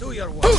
Do your work.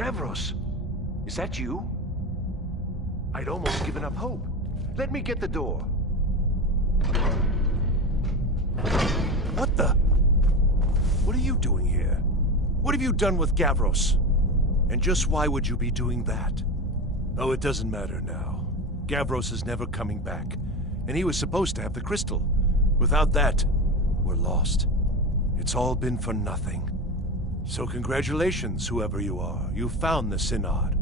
Gavros, is that you? I'd almost given up hope. Let me get the door. What the? What are you doing here? What have you done with Gavros? And just why would you be doing that? Oh, it doesn't matter now. Gavros is never coming back, and he was supposed to have the crystal. Without that, we're lost. It's all been for nothing. So congratulations, whoever you are. You found the Synod.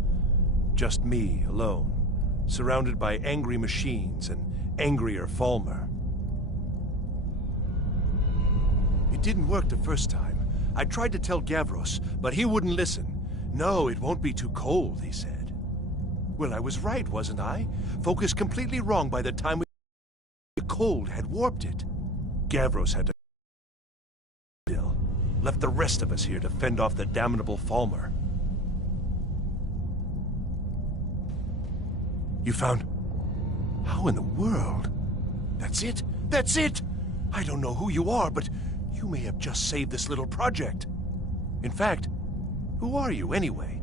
Just me, alone, surrounded by angry machines and angrier Falmer. It didn't work the first time. I tried to tell Gavros, but he wouldn't listen. No, it won't be too cold, he said. Well, I was right, wasn't I? Focused completely wrong by the time the cold had warped it. Gavros had to left the rest of us here to fend off the damnable Falmer. You found... How in the world? That's it? That's it! I don't know who you are, but you may have just saved this little project. In fact, who are you anyway?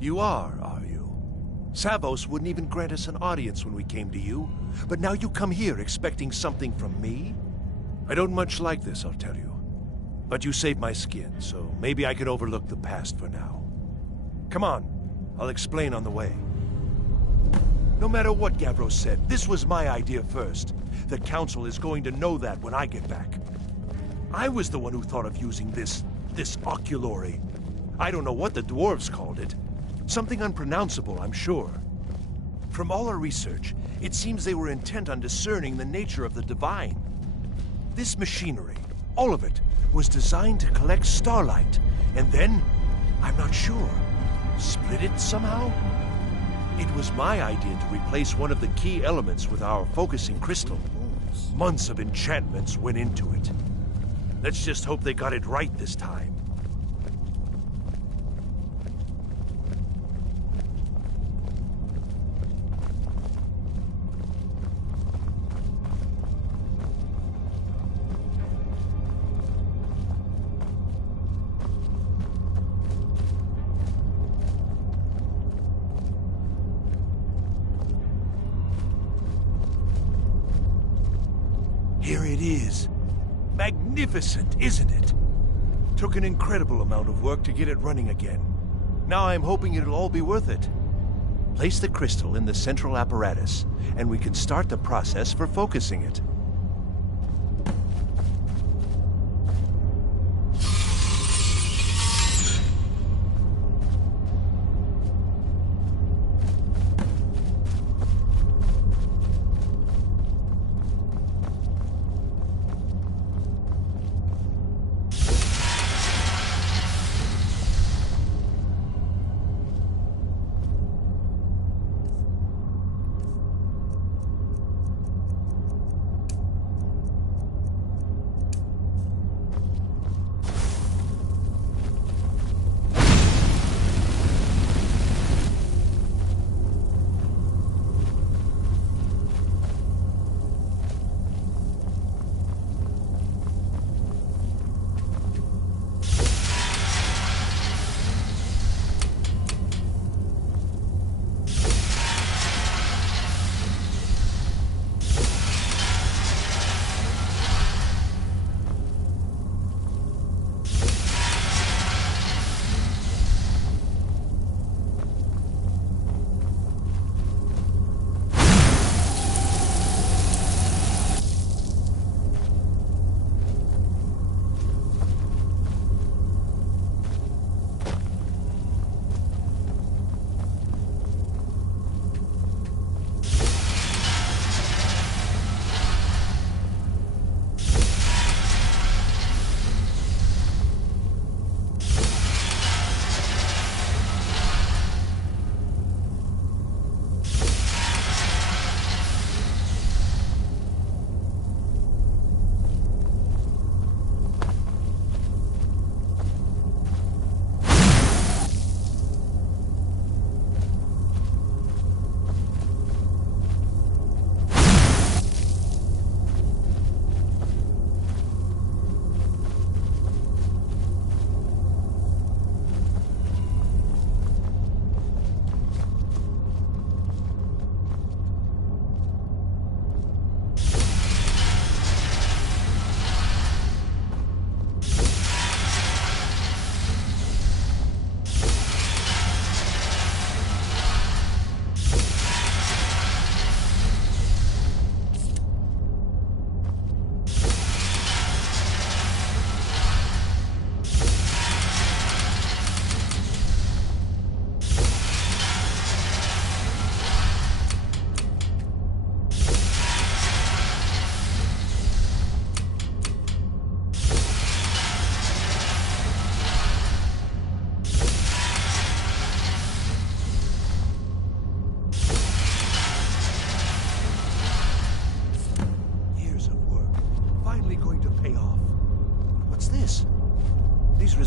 You are you? Savos wouldn't even grant us an audience when we came to you, but now you come here expecting something from me? I don't much like this, I'll tell you. But you saved my skin, so maybe I can overlook the past for now. Come on, I'll explain on the way. No matter what Gavros said, this was my idea first. The Council is going to know that when I get back. I was the one who thought of using this oculory. I don't know what the dwarves called it. Something unpronounceable, I'm sure. From all our research, it seems they were intent on discerning the nature of the divine. This machinery, all of it, was designed to collect starlight, and then, I'm not sure, split it somehow? It was my idea to replace one of the key elements with our focusing crystal. Months of enchantments went into it. Let's just hope they got it right this time. Here it is. Magnificent, isn't it? Took an incredible amount of work to get it running again. Now I'm hoping it'll all be worth it. Place the crystal in the central apparatus, and we can start the process for focusing it.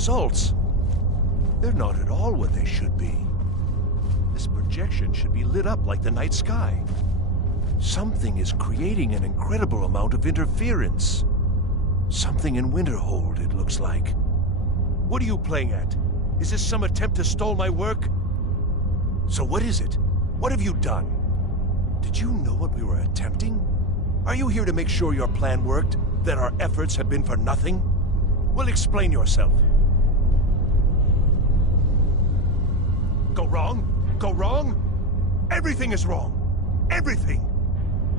results. They're not at all what they should be. This projection should be lit up like the night sky. Something is creating an incredible amount of interference. Something in Winterhold, it looks like. What are you playing at? Is this some attempt to stall my work? So what is it? What have you done? Did you know what we were attempting? Are you here to make sure your plan worked? That our efforts have been for nothing? Well, explain yourself. Go wrong? Go wrong? Everything is wrong. Everything.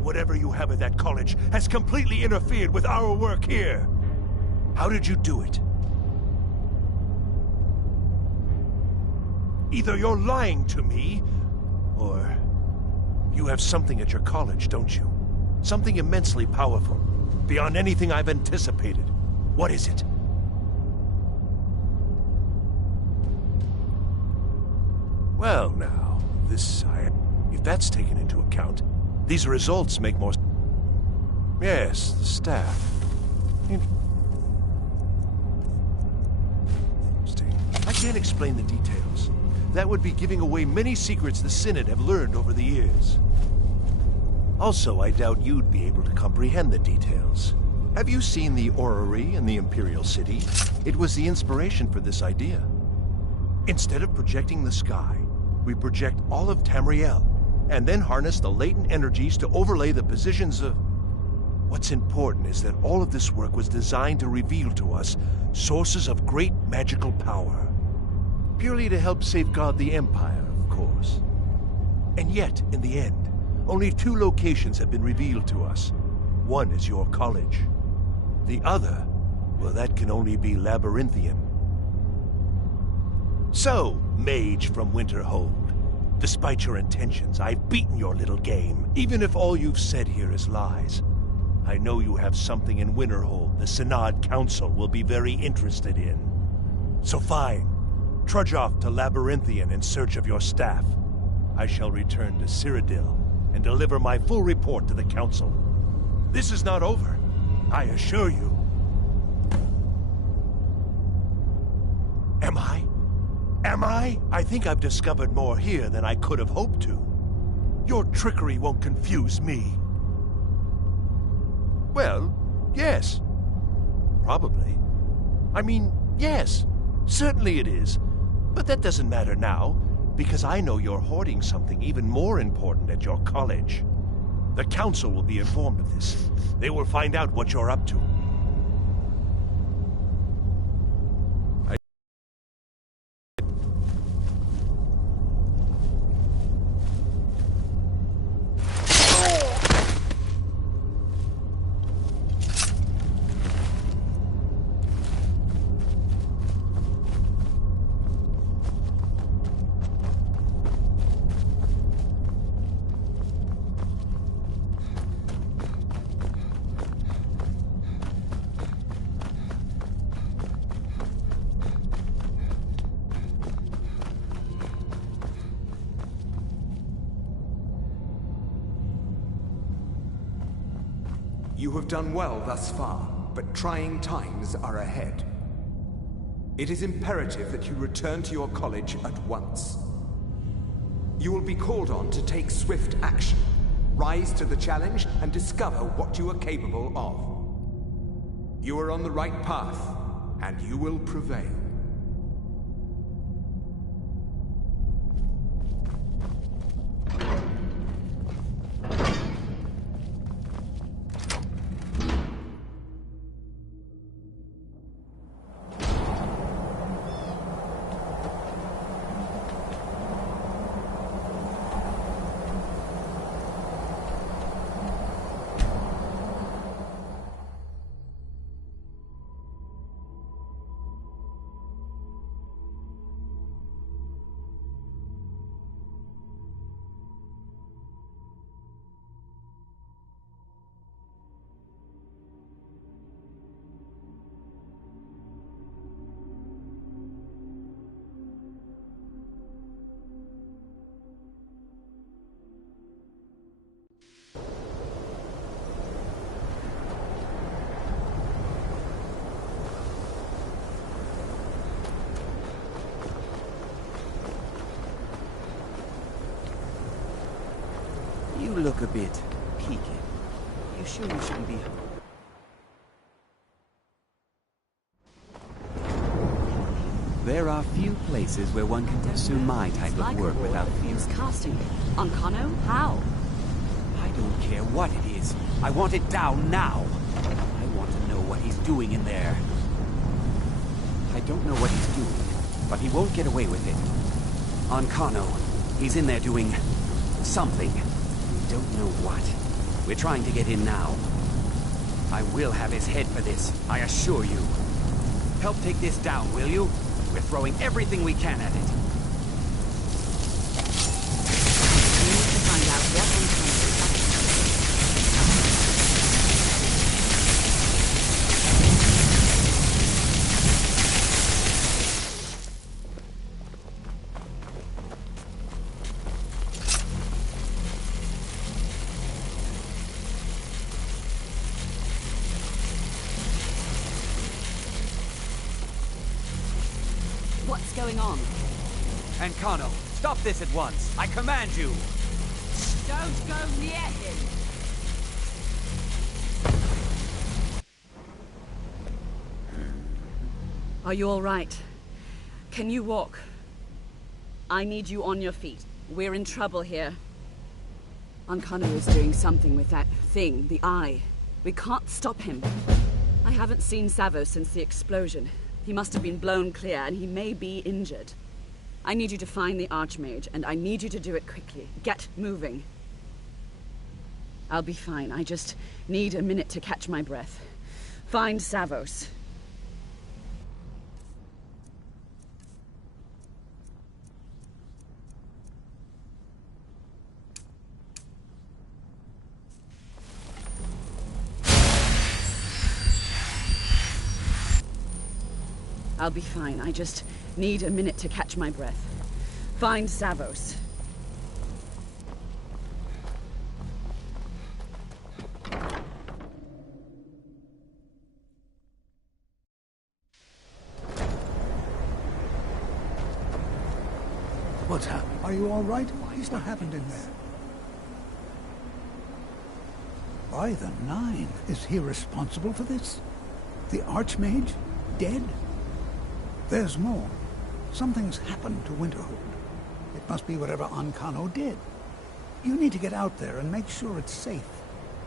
Whatever you have at that college has completely interfered with our work here. How did you do it? Either you're lying to me, or you have something at your college, don't you? Something immensely powerful, beyond anything I've anticipated. What is it? Well, now, if that's taken into account, these results make more... Yes, the staff. Interesting. I can't explain the details. That would be giving away many secrets the Synod have learned over the years. Also, I doubt you'd be able to comprehend the details. Have you seen the orrery in the Imperial City? It was the inspiration for this idea. Instead of projecting the sky, we project all of Tamriel, and then harness the latent energies to overlay the positions of... What's important is that all of this work was designed to reveal to us sources of great magical power. Purely to help safeguard the Empire, of course. And yet, in the end, only 2 locations have been revealed to us. One is your college. The other, well, that can only be Labyrinthian. So, mage from Winterhold, despite your intentions, I've beaten your little game, even if all you've said here is lies. I know you have something in Winterhold the Synod Council will be very interested in. So fine, trudge off to Labyrinthian in search of your staff. I shall return to Cyrodiil and deliver my full report to the Council. This is not over, I assure you. Am I? Am I? I think I've discovered more here than I could have hoped to. Your trickery won't confuse me. Well, yes. Probably. I mean, yes. Certainly it is. But that doesn't matter now, because I know you're hoarding something even more important at your college. The Council will be informed of this. They will find out what you're up to. You have done well thus far, but trying times are ahead. It is imperative that you return to your college at once. You will be called on to take swift action, rise to the challenge, and discover what you are capable of. You are on the right path, and you will prevail. look a bit peaked. You sure you shouldn't be... There are few places where one can pursue my type of work without fear. Who's casting it? On Kano? How? I don't care what it is. I want it down now. I want to know what he's doing in there. I don't know what he's doing, but he won't get away with it. On Kano, he's in there doing something. We don't know what. We're trying to get in now. I will have his head for this, I assure you. Help take this down, will you? We're throwing everything we can at it. We need to find out what on Kano. What's going on? And Kano, stop this at once. I command you. Don't go near him! Are you all right? Can you walk? I need you on your feet. We're in trouble here. Ankano is doing something with that thing, the eye. We can't stop him. I haven't seen Savo since the explosion. He must have been blown clear, and he may be injured. I need you to find the Archmage, and I need you to do it quickly. Get moving. I'll be fine. I just need a minute to catch my breath. Find Savos. I'll be fine. I just need a minute to catch my breath. Find Savos. What's happened? Are you all right? What happened in there? By the Nine, is he responsible for this? The Archmage? Dead? There's more. Something's happened to Winterhold. It must be whatever Ankano did. You need to get out there and make sure it's safe.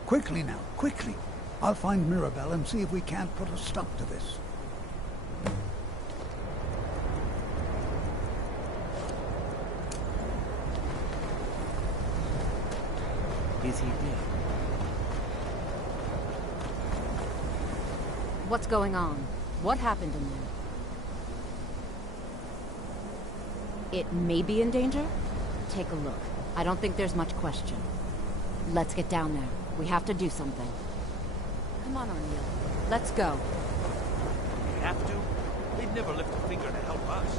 Quickly now, quickly. I'll find Mirabelle and see if we can't put a stop to this. Is he dead? What's going on? What happened in there? It may be in danger? Take a look. I don't think there's much question. Let's get down there. We have to do something. Come on, O'Neill. Let's go. We have to? They'd never lift a finger to help us.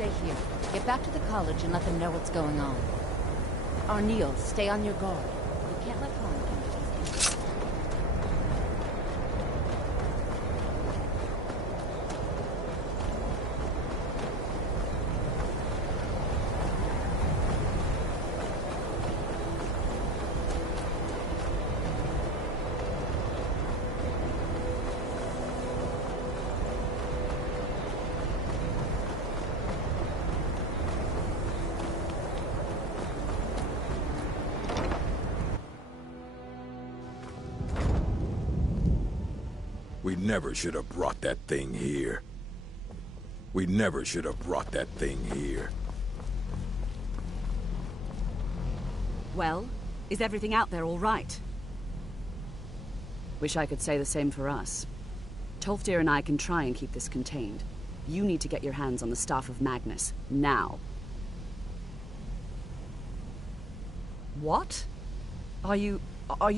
stay here. Get back to the college and let them know what's going on. Arneal, stay on your guard. You can't let harm come to these people. We never should have brought that thing here. We never should have brought that thing here. Well, is everything out there all right? Wish I could say the same for us. Tolfdir and I can try and keep this contained. You need to get your hands on the Staff of Magnus, now. What? Are you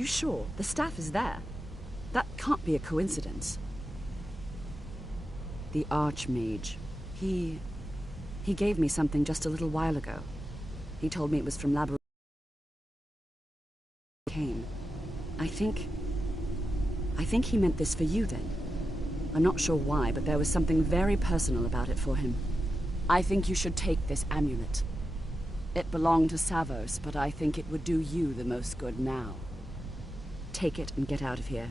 sure? The staff is there. That can't be a coincidence. The Archmage. He gave me something just a little while ago. He told me it was from Labyrinth. Came. I think he meant this for you then. I'm not sure why, but there was something very personal about it for him. I think you should take this amulet. It belonged to Savos, but I think it would do you the most good now. Take it and get out of here.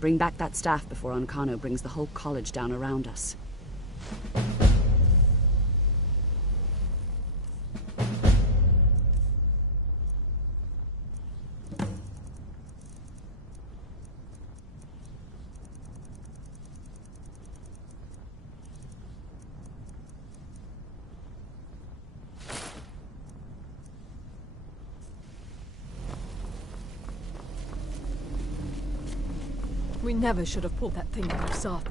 Bring back that staff before Ancano brings the whole college down around us. We never should have pulled that thing out of Sarth.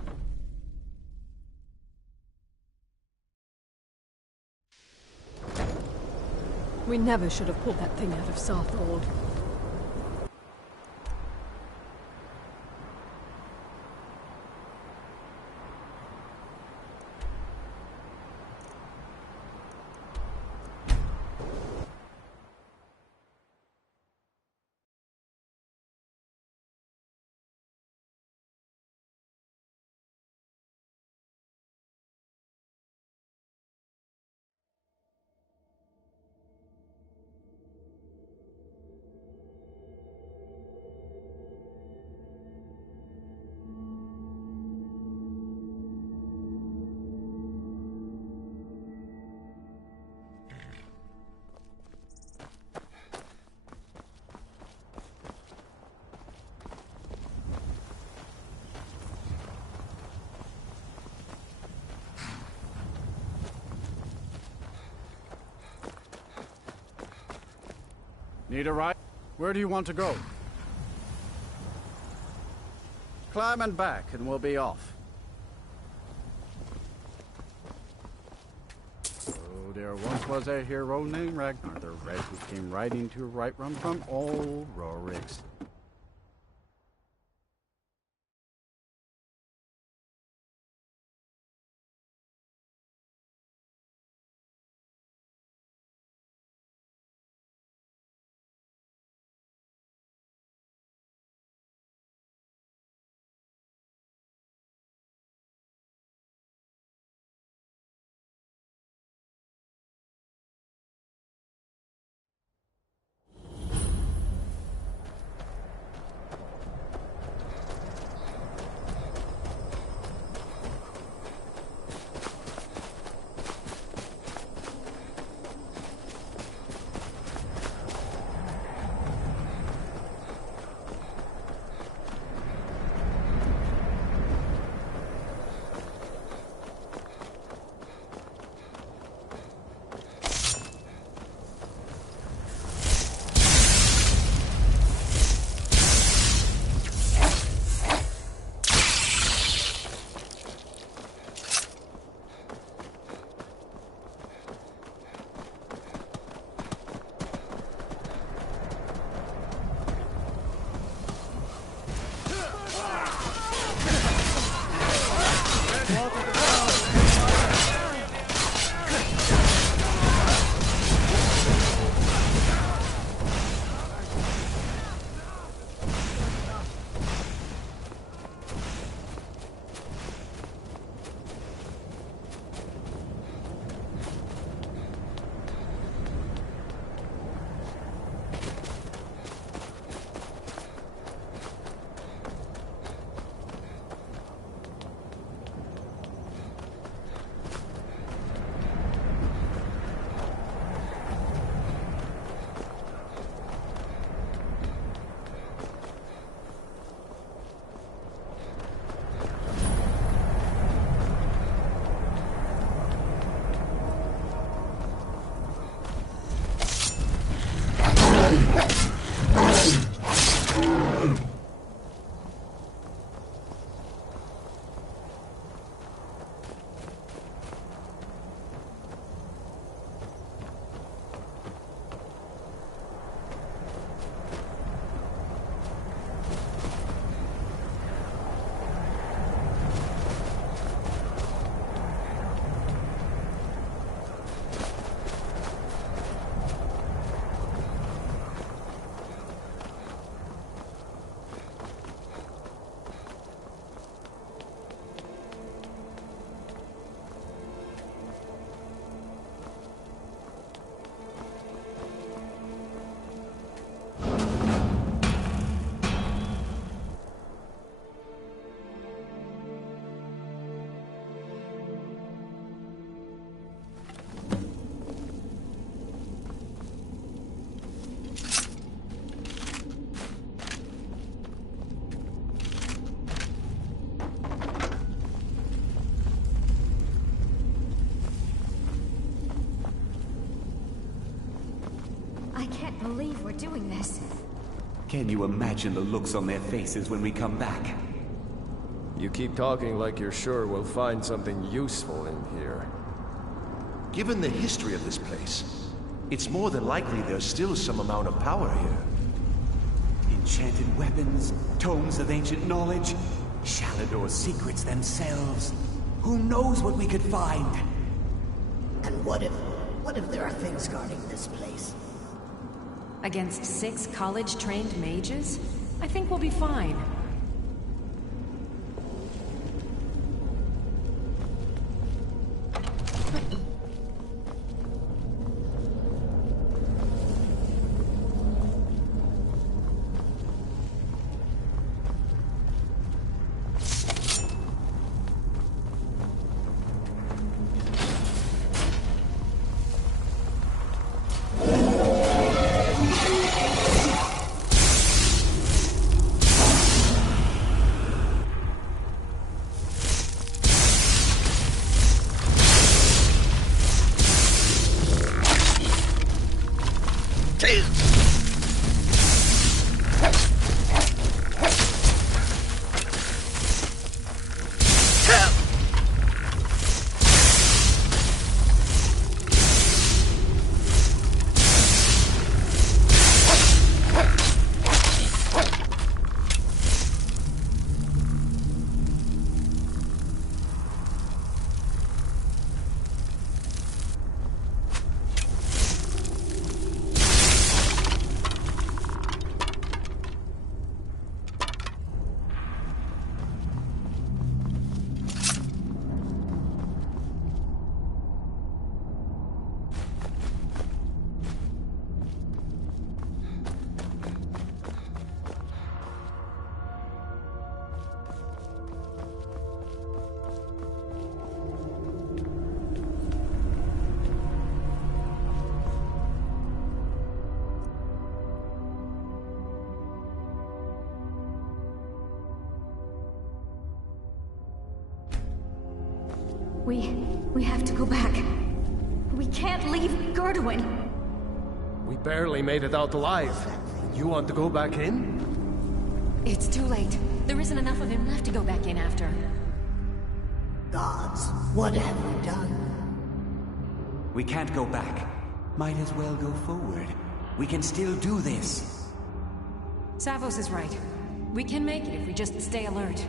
We never should have pulled that thing out of Sarthold. Need a ride? Where do you want to go? Climb and back, and we'll be off. Oh, there once was a hero named Ragnar the Red who came riding to Whiterun from old Rorik's. believe we're doing this. Can you imagine the looks on their faces when we come back? You keep talking like you're sure we'll find something useful in here. Given the history of this place, it's more than likely there's still some amount of power here. Enchanted weapons, tomes of ancient knowledge, Shalador's secrets themselves. Who knows what we could find? And what if there are things guarding this place? Against 6 college-trained mages? I think we'll be fine. We have to go back. We can't leave Gerduin. We barely made it out alive. You want to go back in? It's too late. There isn't enough of him left to go back in after. Gods, what have we done? We can't go back. Might as well go forward. We can still do this. Savos is right. We can make it if we just stay alert.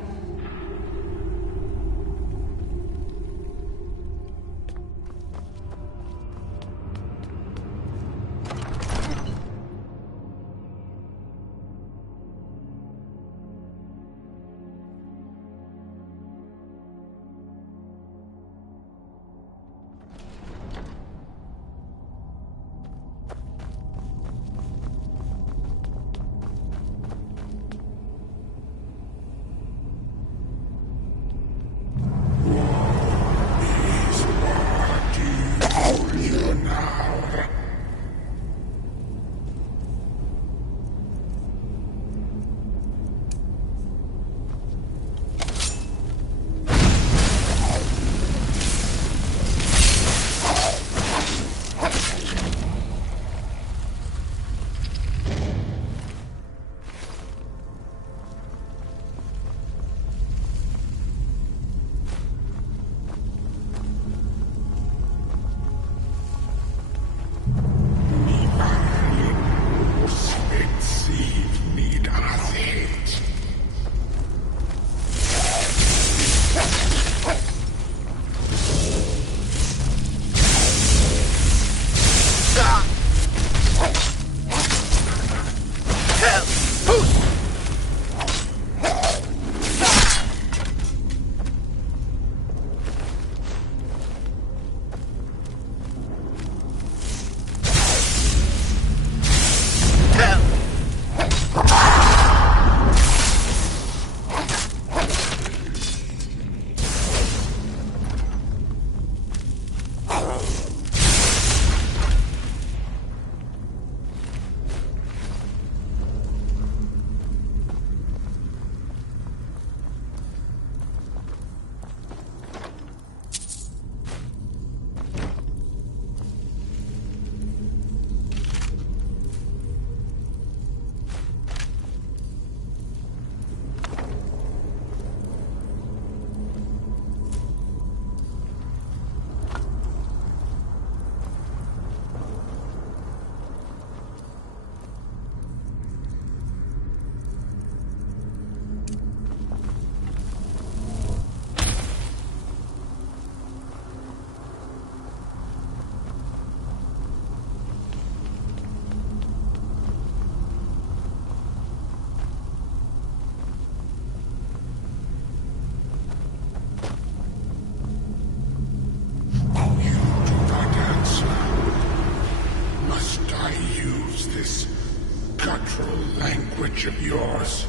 unnatural language of yours.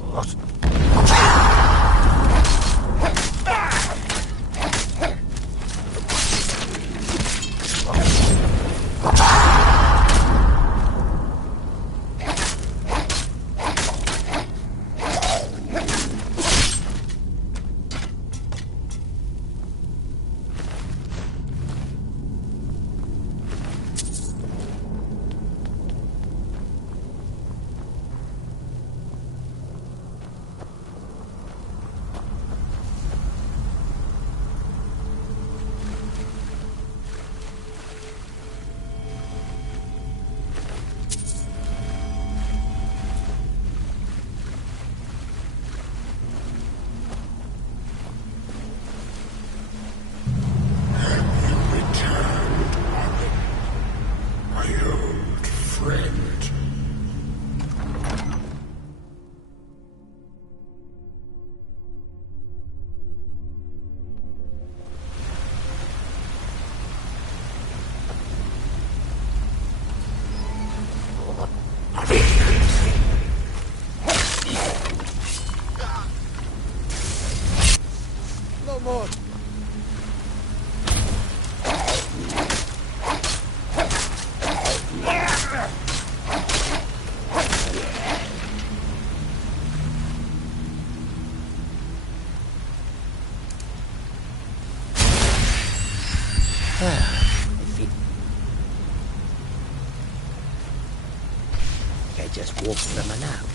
What? I just walked them out.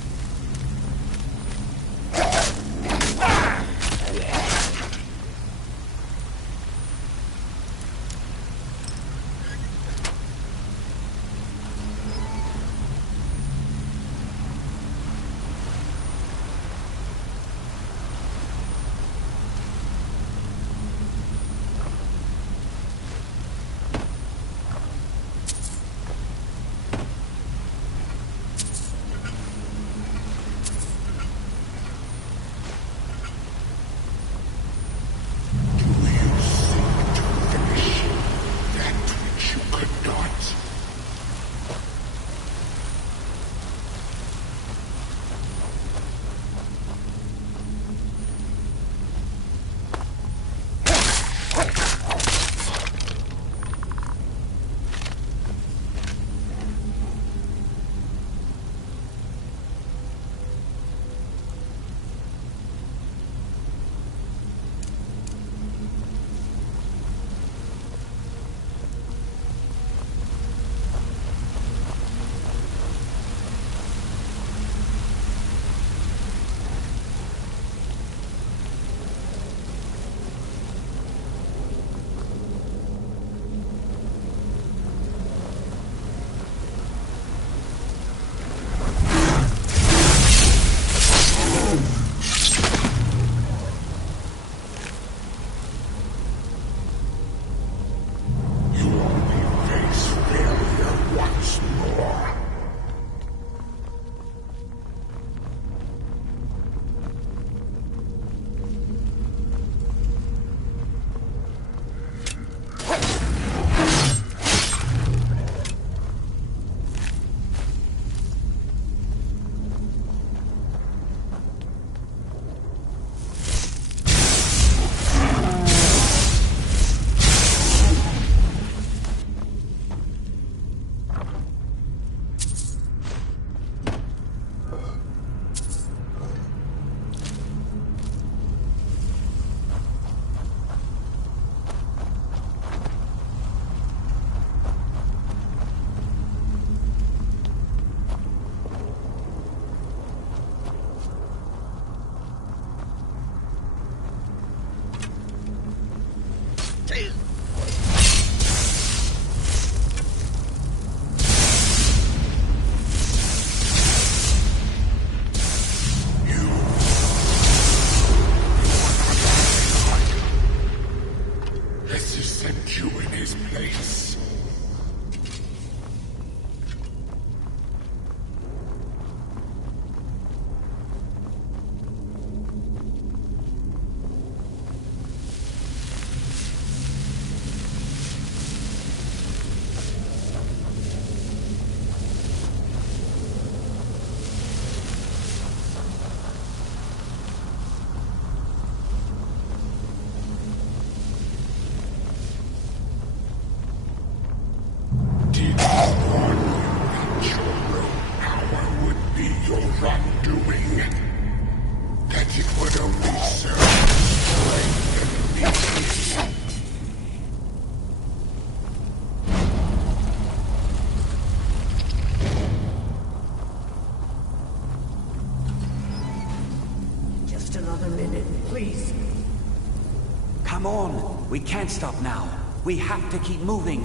Come on! We can't stop now. We have to keep moving.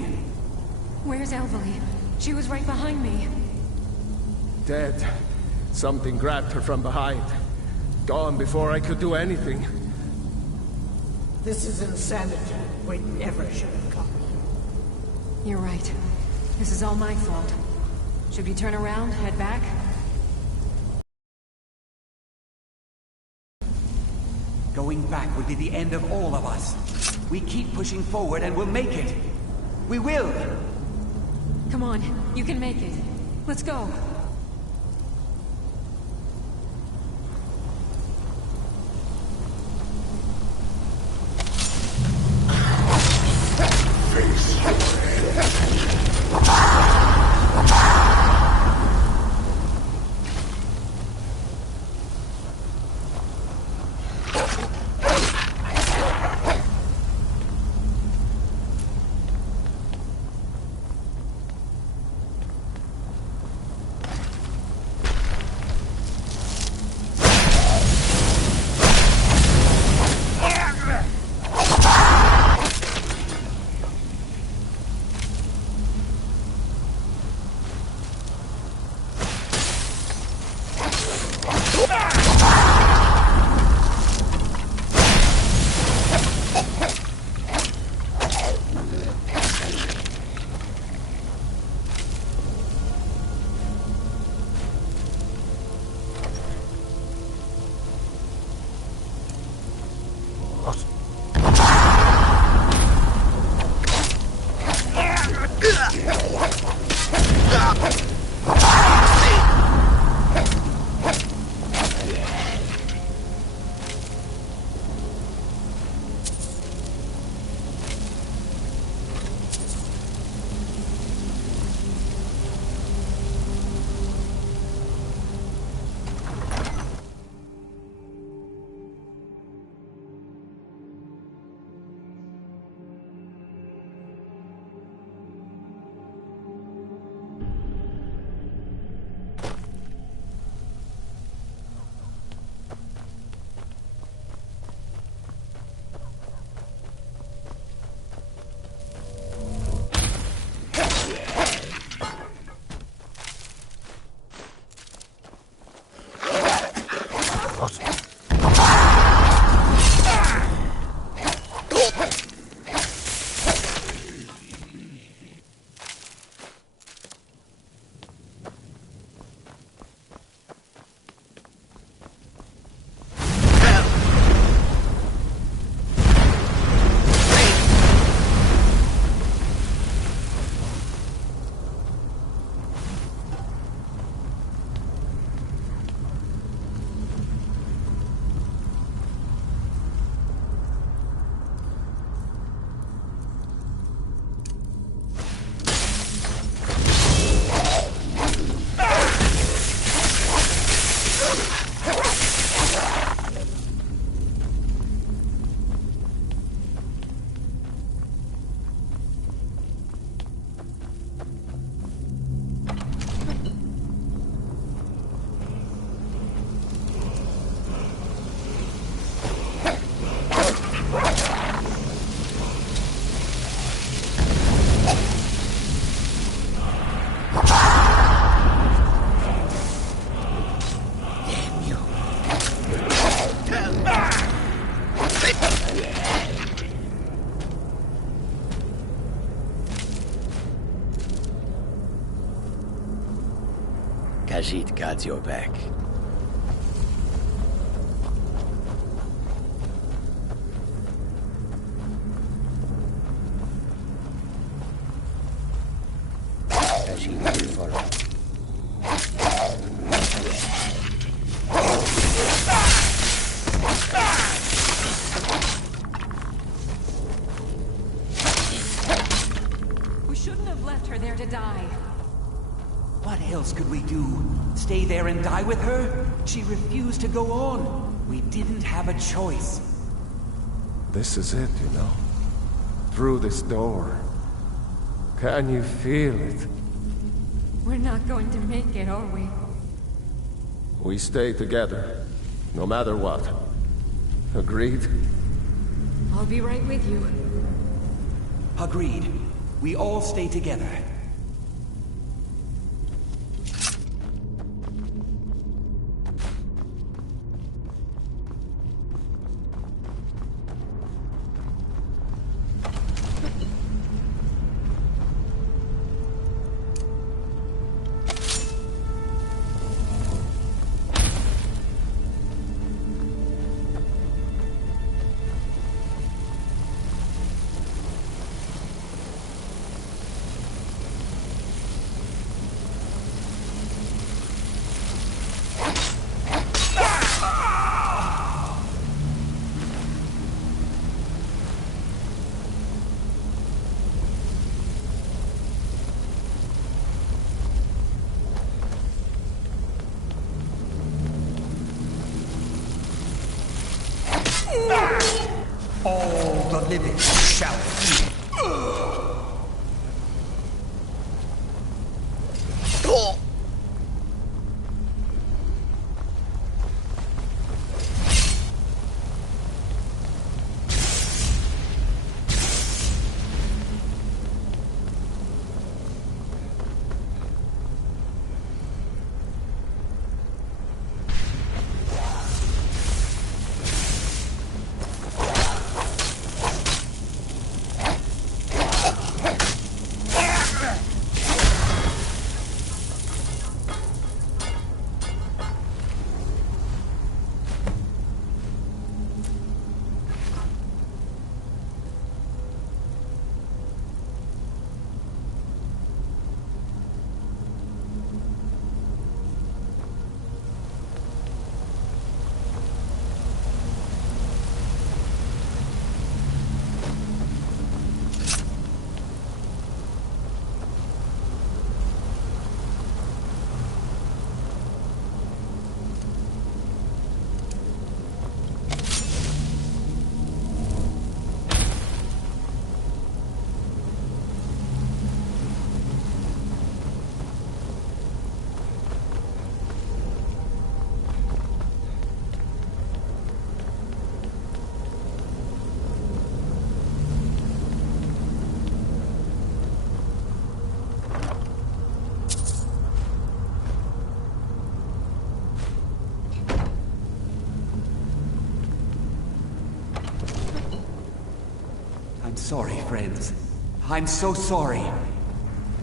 Where's Elvely? She was right behind me. Dead. Something grabbed her from behind. Gone before I could do anything. This is insanity. We never should have come. You're right. This is all my fault. Should we turn around, head back? Going back would be the end of all of us. We keep pushing forward and we'll make it. We will! Come on, you can make it. Let's go. Khajiit guards your back. Khajiit will follow. We shouldn't have left her there to die. What else could we do? Stay there and die with her? She refused to go on. We didn't have a choice. This is it, you know. Through this door. Can you feel it? We're not going to make it, are we? We stay together, no matter what. Agreed? I'll be right with you. Agreed. We all stay together. All the living shall feel. I'm sorry, friends. I'm so sorry.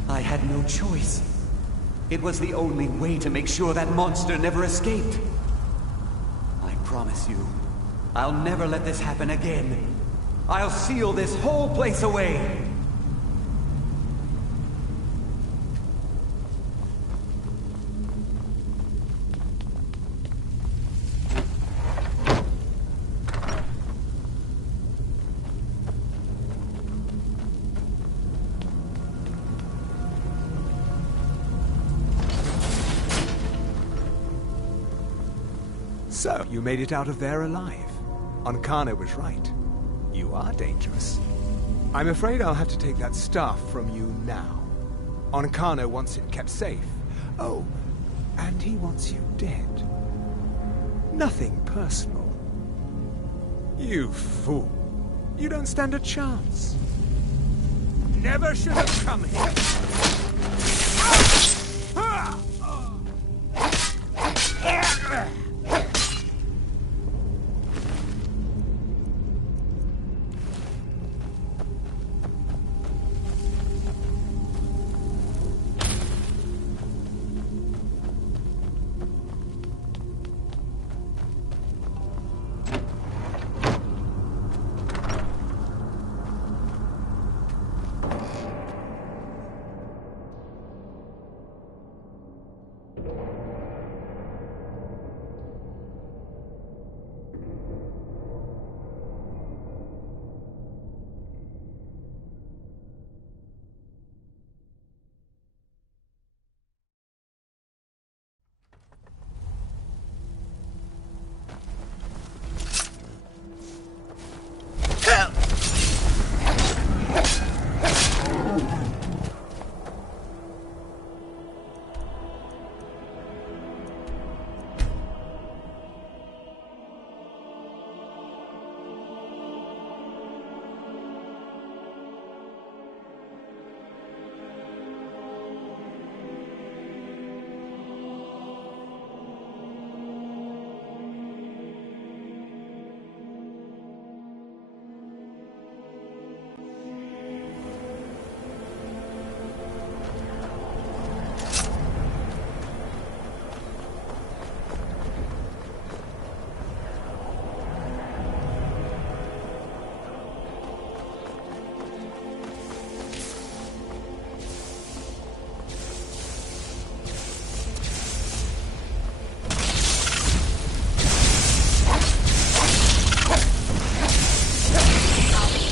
I had no choice. It was the only way to make sure that monster never escaped. I promise you, I'll never let this happen again. I'll seal this whole place away. So, you made it out of there alive. Ankana was right. You are dangerous. I'm afraid I'll have to take that staff from you now. Ankana wants it kept safe. Oh, and he wants you dead. Nothing personal. You fool. You don't stand a chance. Never should have come here.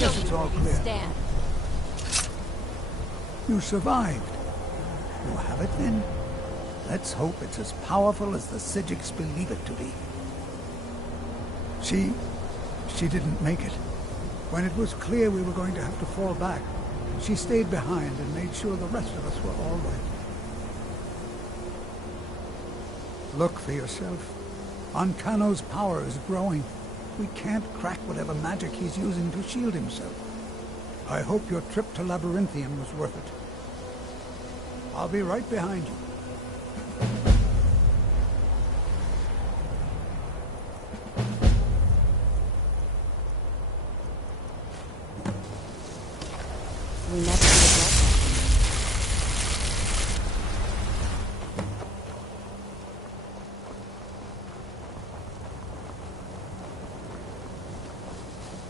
guess it's all clear. Stand. You survived. You have it then? Let's hope it's as powerful as the Psijics believe it to be. She didn't make it. When it was clear we were going to have to fall back, she stayed behind and made sure the rest of us were all right. Look for yourself. Ancano's power is growing. We can't crack whatever magic he's using to shield himself. I hope your trip to Labyrinthium was worth it. I'll be right behind you. We never forget that.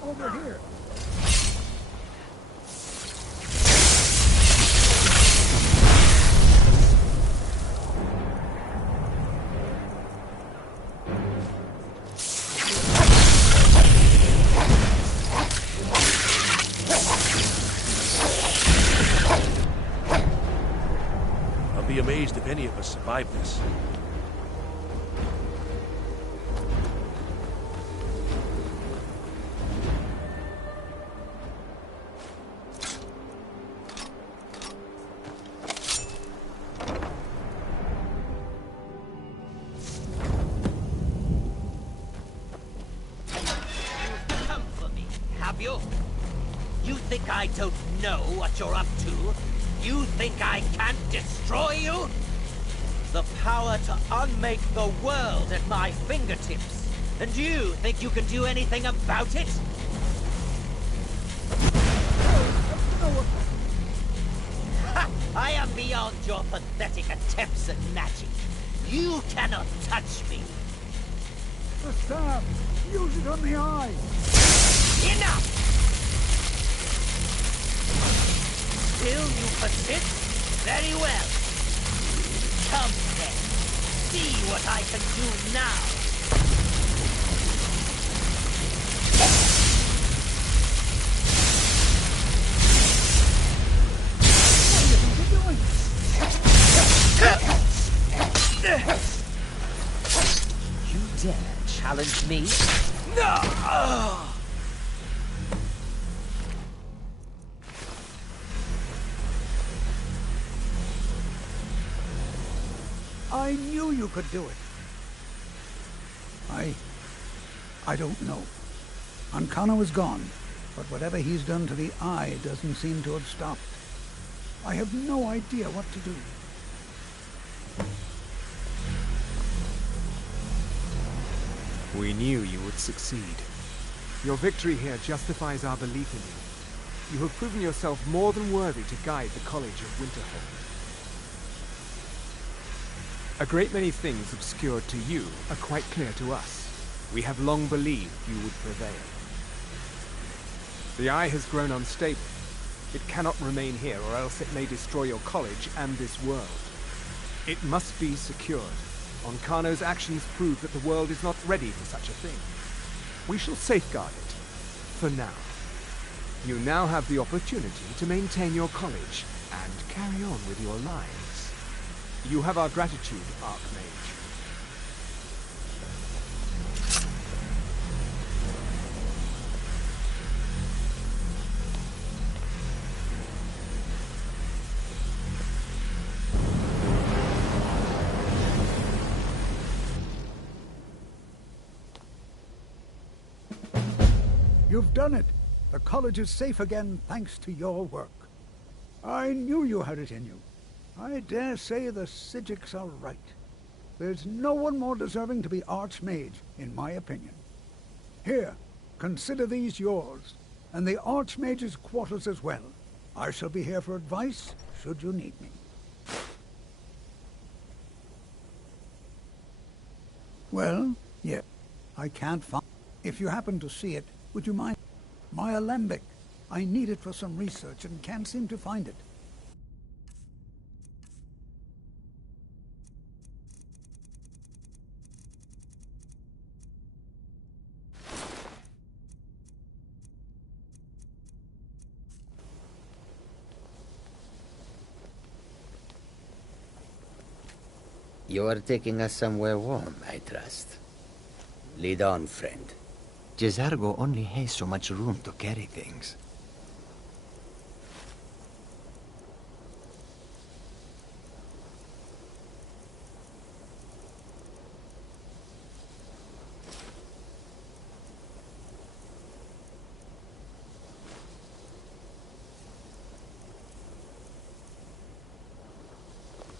Over here. I'll be amazed if any of us survive this. Come for me, have you? You think I don't know what you're up to? You think I can't destroy you? The power to unmake the world at my fingertips. And you think you can do anything about it? Ha! I am beyond your pathetic attempts at magic. You cannot touch me. The staff! Use it on the eye! Enough! Still you persist? Very well. Come then. See what I can do now. What do you think you're doing? You dare challenge me? No! I knew you could do it. I don't know. Ancano is gone, but whatever he's done to the eye doesn't seem to have stopped. I have no idea what to do. We knew you would succeed. Your victory here justifies our belief in you. You have proven yourself more than worthy to guide the College of Winterhold. A great many things obscured to you are quite clear to us. We have long believed you would prevail. The eye has grown unstable. It cannot remain here, or else it may destroy your college and this world. It must be secured. Ancano's actions prove that the world is not ready for such a thing. We shall safeguard it, for now. You now have the opportunity to maintain your college and carry on with your lives. You have our gratitude, Archmage. You've done it. The college is safe again thanks to your work. I knew you had it in you. I dare say the Psijics are right. There's no one more deserving to be Archmage, in my opinion. Here, consider these yours, and the Archmage's quarters as well. I shall be here for advice, should you need me. Well, yeah, I can't find... If you happen to see it, would you mind? My alembic. I need it for some research and can't seem to find it. You are taking us somewhere warm, I trust. Lead on, friend. Jezargo only has so much room to carry things.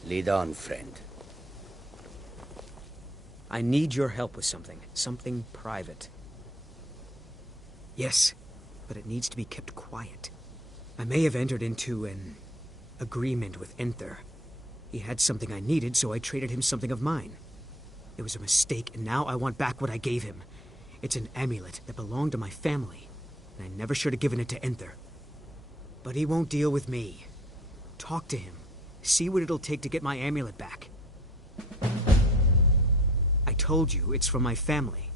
Lead on, friend. I need your help with something. Something private. Yes, but it needs to be kept quiet. I may have entered into an agreement with Enther. He had something I needed, so I traded him something of mine. It was a mistake, and now I want back what I gave him. It's an amulet that belonged to my family, and I never should have given it to Enther. But he won't deal with me. Talk to him. See what it'll take to get my amulet back. I told you, it's from my family.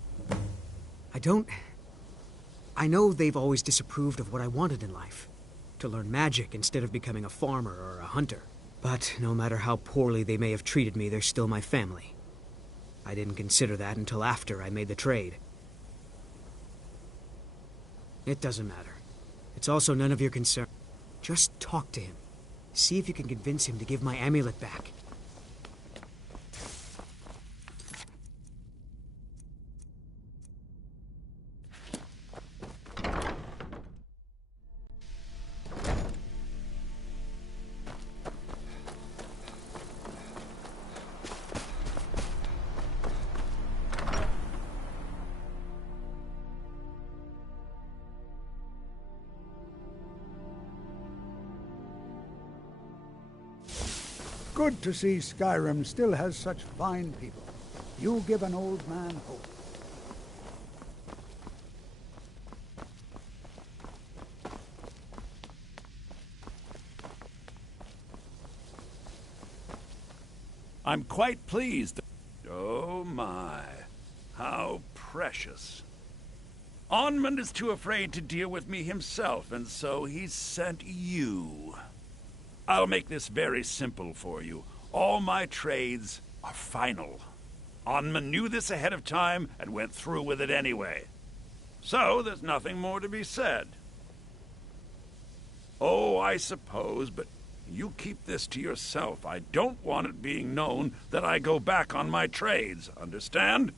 I know they've always disapproved of what I wanted in life. To learn magic instead of becoming a farmer or a hunter. But no matter how poorly they may have treated me, they're still my family. I didn't consider that until after I made the trade. It doesn't matter. It's also none of your concern. Just talk to him. See if you can convince him to give my amulet back. Good to see Skyrim still has such fine people. You give an old man hope. I'm quite pleased. Oh my, how precious. Onmund is too afraid to deal with me himself, and so he's sent you. I'll make this very simple for you. All my trades are final. Onmund knew this ahead of time and went through with it anyway. So there's nothing more to be said. Oh, I suppose, but you keep this to yourself. I don't want it being known that I go back on my trades, understand?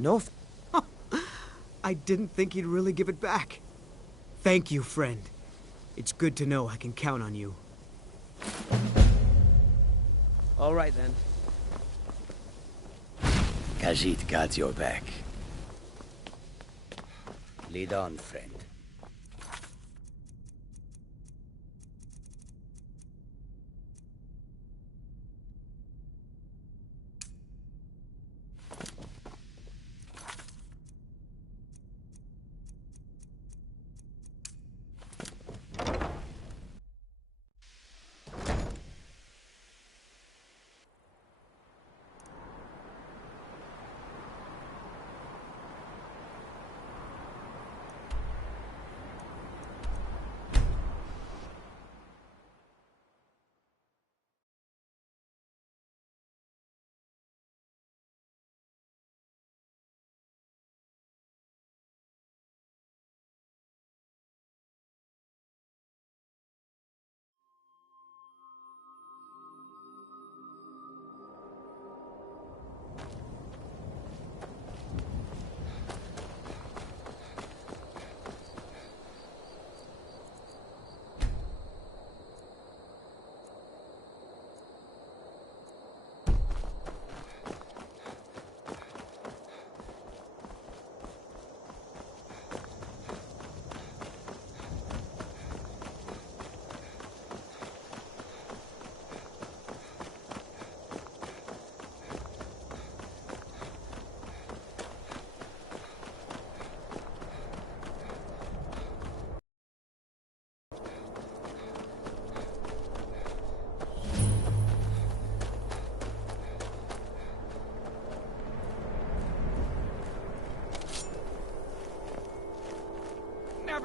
No, I didn't think he'd really give it back. Thank you, friend. It's good to know I can count on you. All right, then. Khajiit guards your back. Lead on, friend.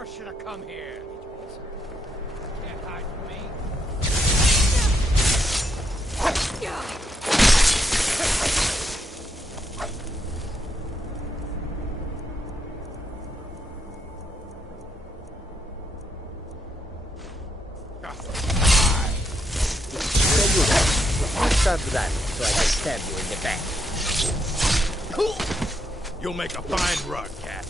never should have come here. Can't hide from me. Start running so I can stab you in the back. You'll make a fine rug, cat.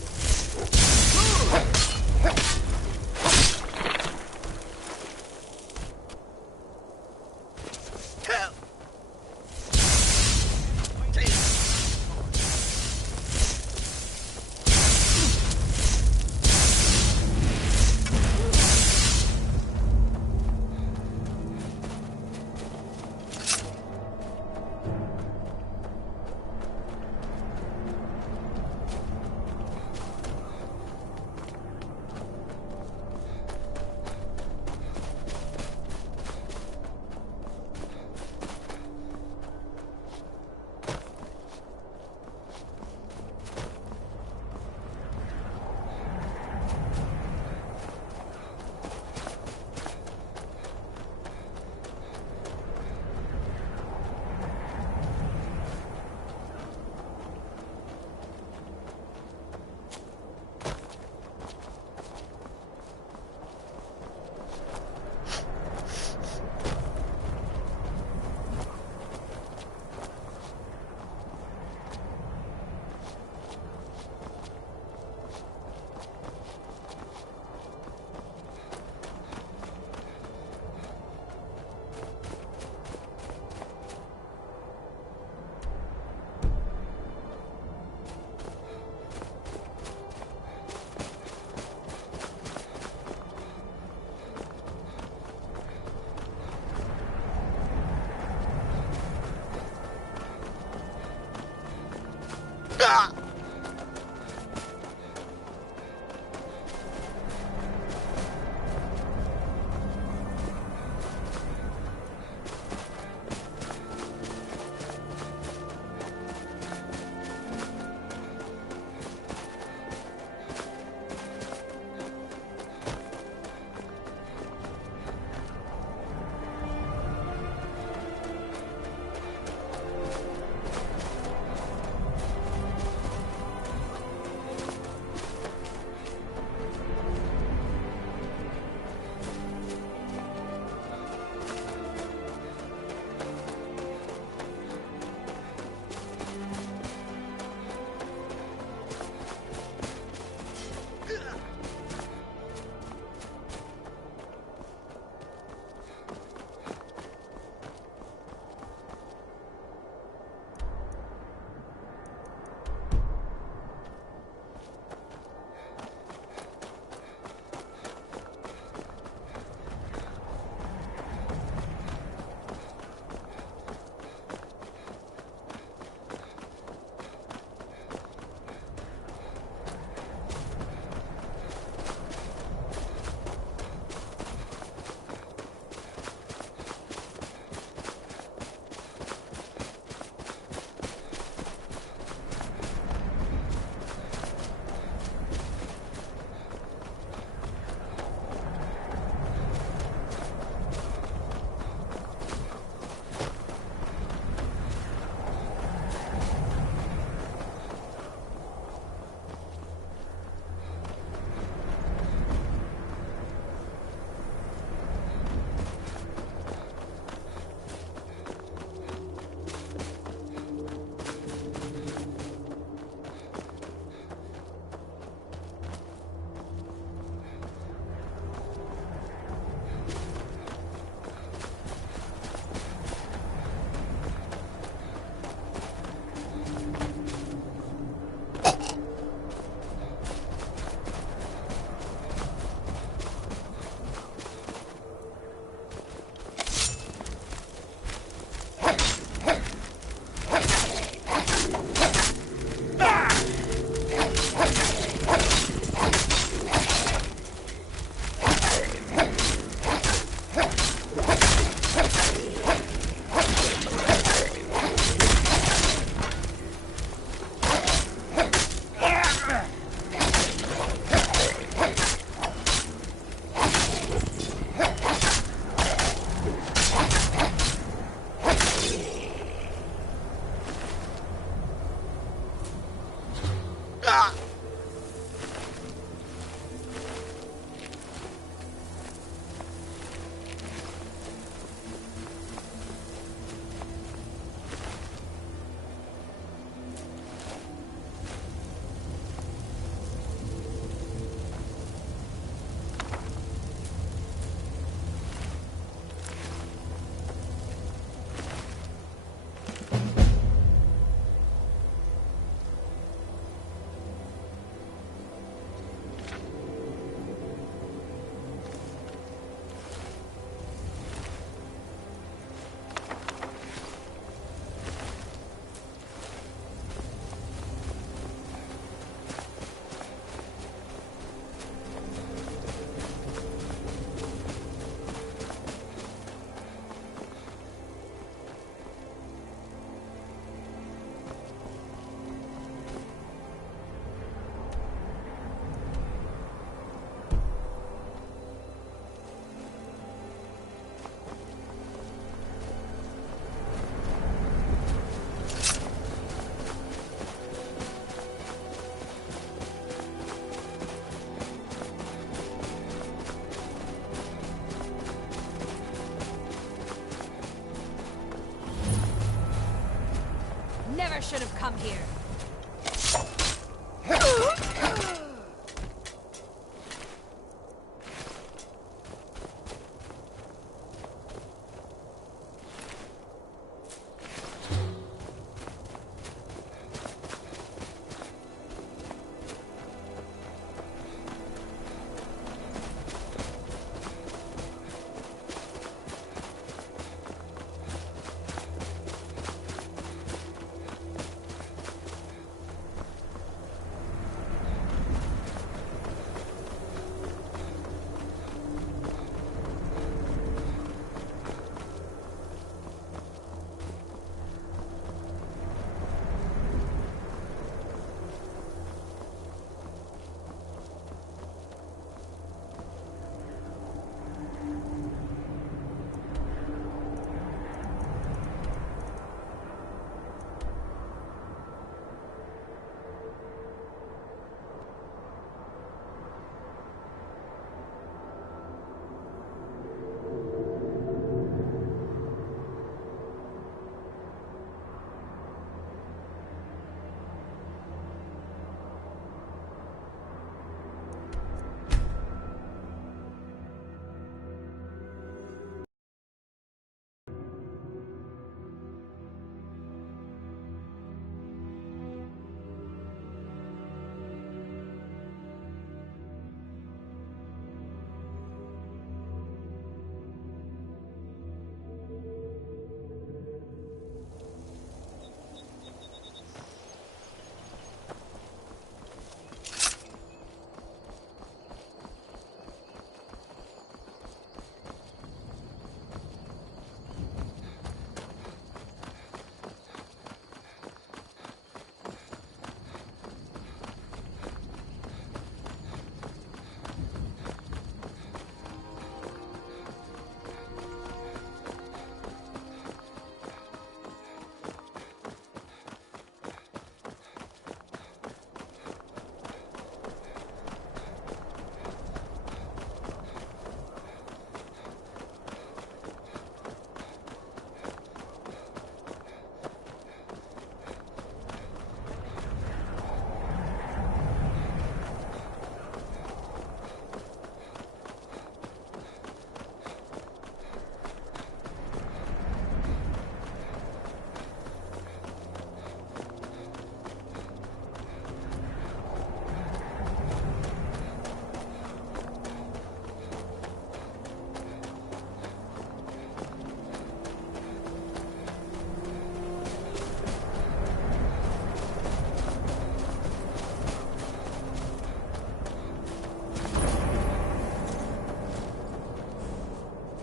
should have come here.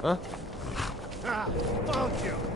Huh? Ah, found you!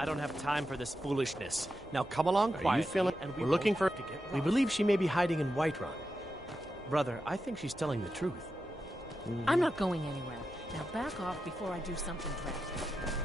I don't have time for this foolishness. Now come along quietly. Are you feeling? And We're looking for. We believe she may be hiding in Whiterun. Brother, I think she's telling the truth. I'm not going anywhere. Now back off before I do something drastic.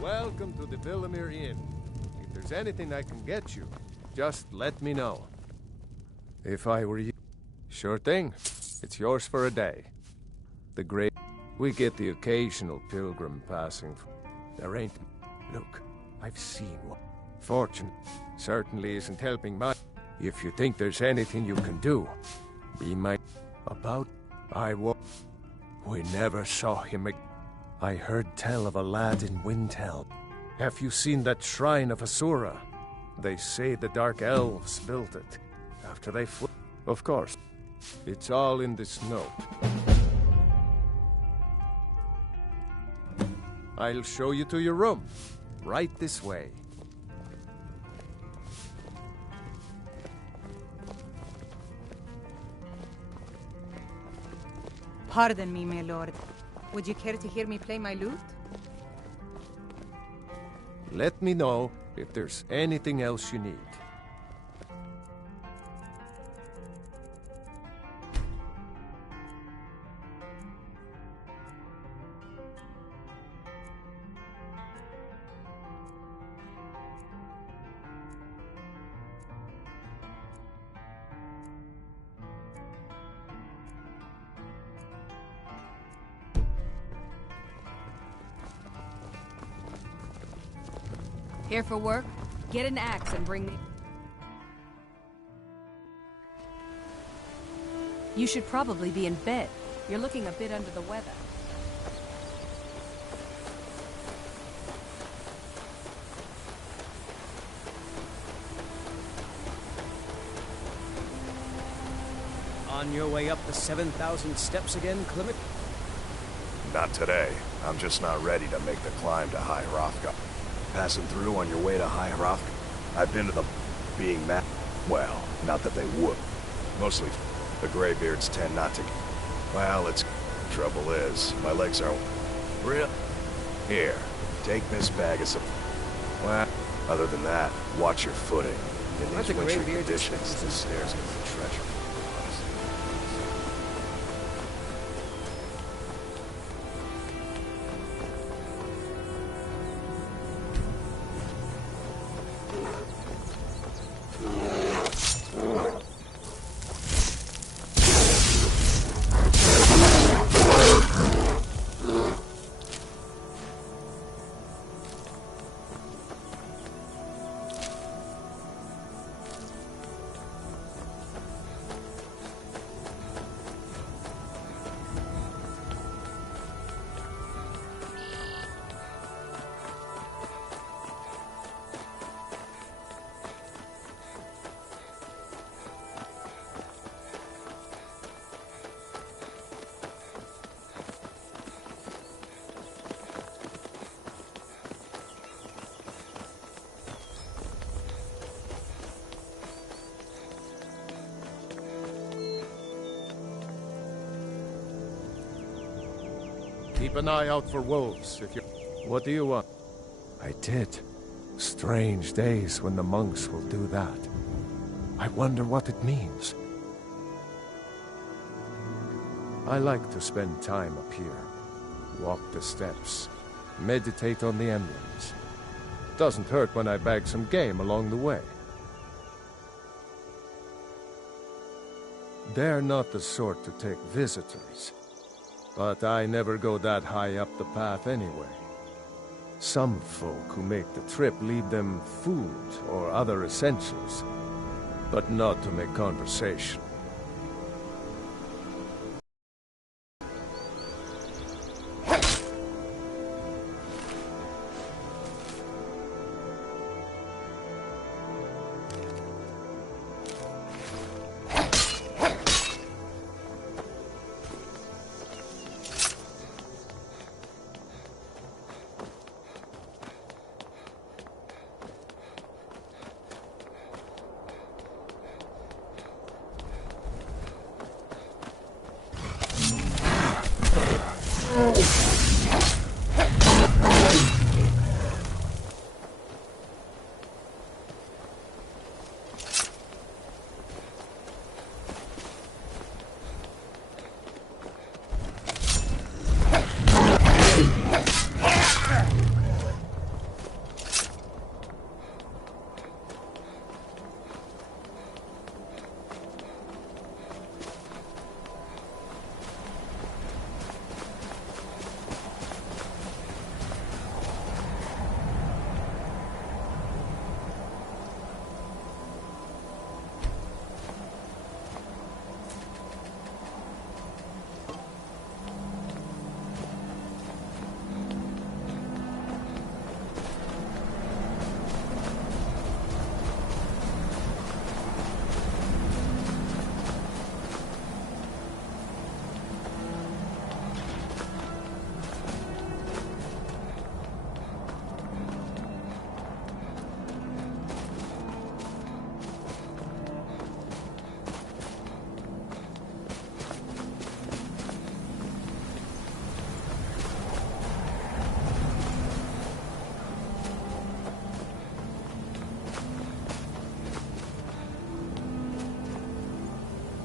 Welcome to the Villamere Inn. If there's anything I can get you, just let me know. If I were you... Sure thing. It's yours for a day. The great... We get the occasional pilgrim passing. There ain't... Look, I've seen one. Fortune certainly isn't helping my... If you think there's anything you can do, be my... About... We never saw him again. I heard tell of a lad in Windhelm. Have you seen that shrine of Asura? They say the Dark Elves built it after they flew. Of course, it's all in this note. I'll show you to your room. Right this way. Pardon me, my lord. Would you care to hear me play my lute? Let me know if there's anything else you need. Here for work? Get an axe and bring me... You should probably be in bed. You're looking a bit under the weather. On your way up the 7,000 steps again, Clement? Not today. I'm just not ready to make the climb to High Hrothgar. Passing through on your way to High Hrothgar? I've been to the being mad. Well, not that they would. Mostly the Greybeards tend not to. Well, it's... Trouble is, my legs are... Real... Here, take this bag of some... Well, other than that, watch your footing. In these wintry conditions, the stairs can be treacherous. Keep an eye out for wolves, if you... What do you want? I did. Strange days when the monks will do that. I wonder what it means. I like to spend time up here. Walk the steps. Meditate on the emblems. Doesn't hurt when I bag some game along the way. They're not the sort to take visitors. But I never go that high up the path anyway. Some folk who make the trip leave them food or other essentials, but not to make conversation.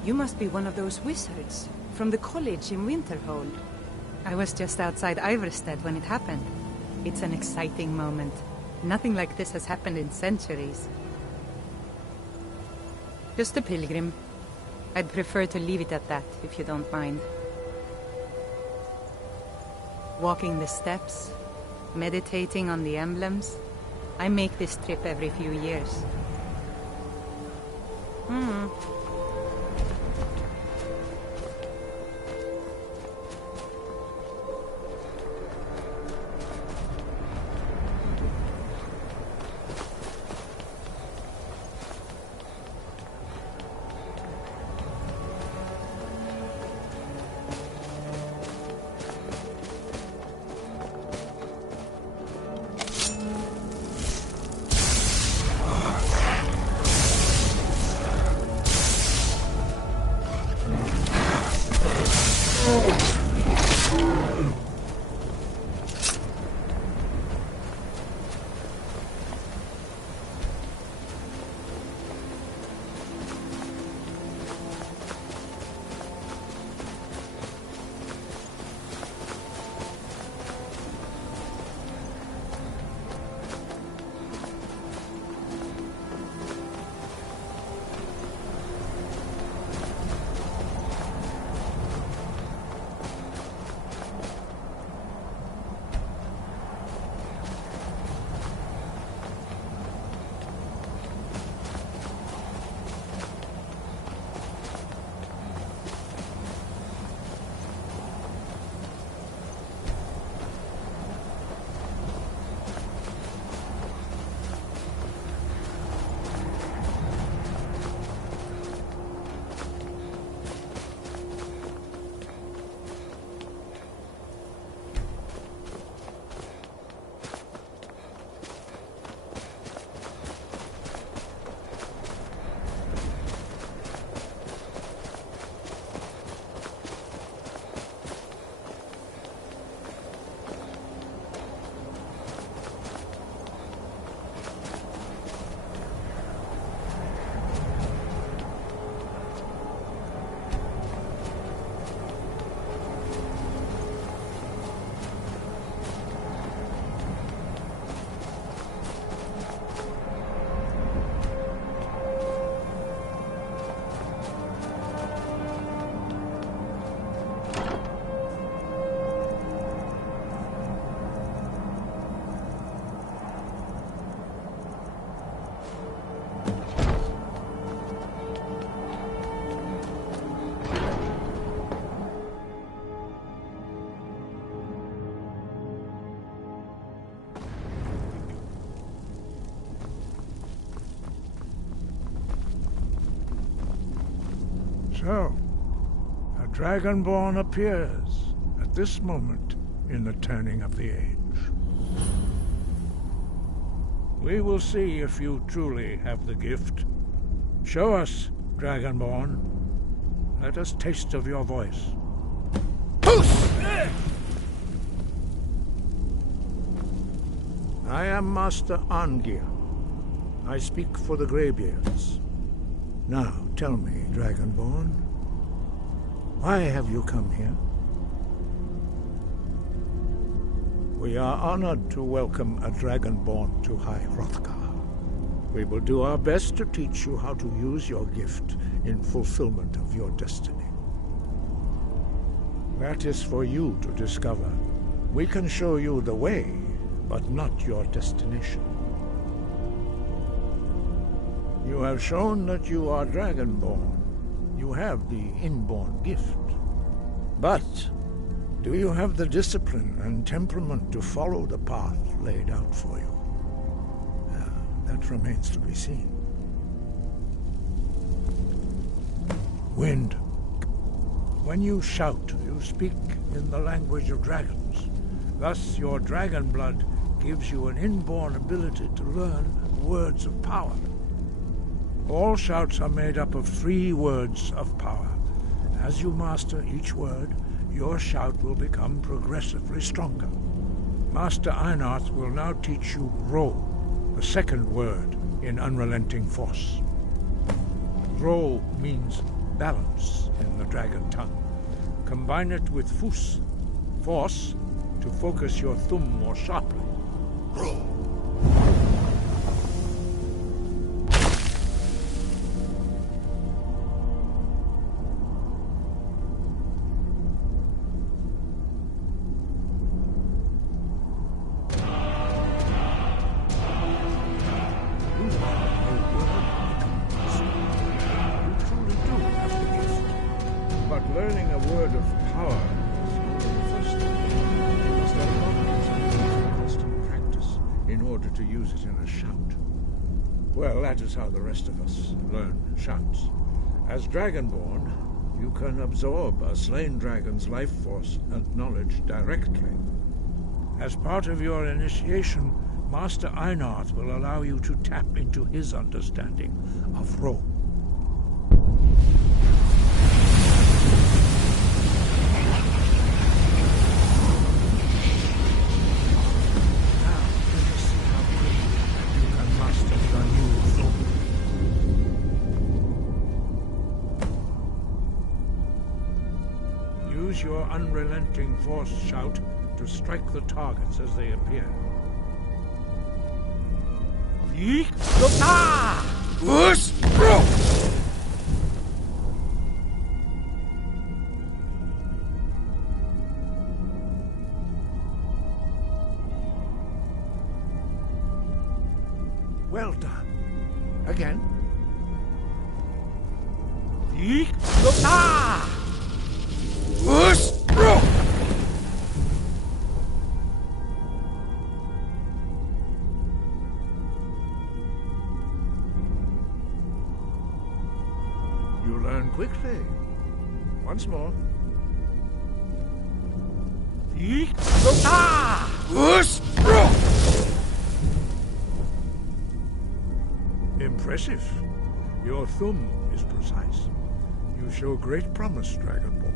You must be one of those wizards from the college in Winterhold. I was just outside Iverstead when it happened. It's an exciting moment. Nothing like this has happened in centuries. Just a pilgrim. I'd prefer to leave it at that, if you don't mind. Walking the steps, meditating on the emblems. I make this trip every few years. So, a Dragonborn appears at this moment in the turning of the age. We will see if you truly have the gift. Show us, Dragonborn. Let us taste of your voice. I am Master Angia. I speak for the Greybeards. Now, tell me, Dragonborn, why have you come here? We are honored to welcome a Dragonborn to High Hrothgar. We will do our best to teach you how to use your gift in fulfillment of your destiny. That is for you to discover. We can show you the way, but not your destination. You have shown that you are Dragonborn. You have the inborn gift. But do you have the discipline and temperament to follow the path laid out for you? That remains to be seen. Wind. When you shout, you speak in the language of dragons. Thus, your dragon blood gives you an inborn ability to learn words of power. All shouts are made up of 3 words of power. As you master each word, your shout will become progressively stronger. Master Einarth will now teach you Ro, the 2nd word in Unrelenting Force. Ro means balance in the dragon tongue. Combine it with fus, force, to focus your thumb more sharply. Learning a word of power is only the first step. You must unlock constant practice in order to use it in a shout. Well, that is how the rest of us learn shouts. As Dragonborn, you can absorb a slain dragon's life force and knowledge directly. As part of your initiation, Master Einarth will allow you to tap into his understanding of Ro. Use your unrelenting force shout to strike the targets as they appear. Well done. Again. You learn quickly. Once more. Impressive. Your thumb is precise. You show great promise, Dragonborn.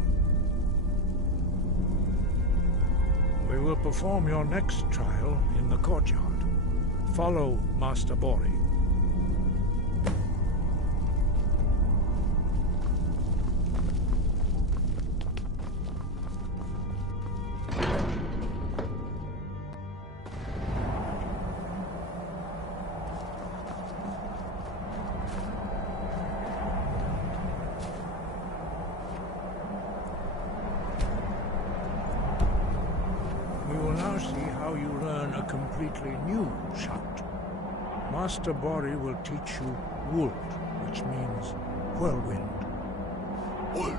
We will perform your next trial in the courtyard. Follow Master Bori. Completely new shout. Master Bori will teach you Wuld, which means whirlwind. Wuld.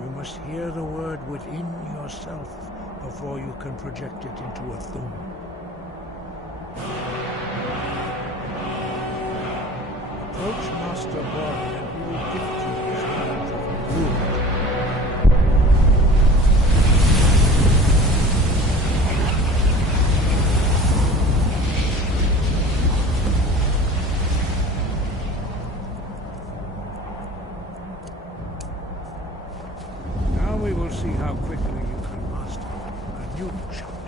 You must hear the word within yourself before you can project it into a thum. Approach Master Bori and he will gift you his knowledge of Wuld. We will see how quickly you can master a new shout.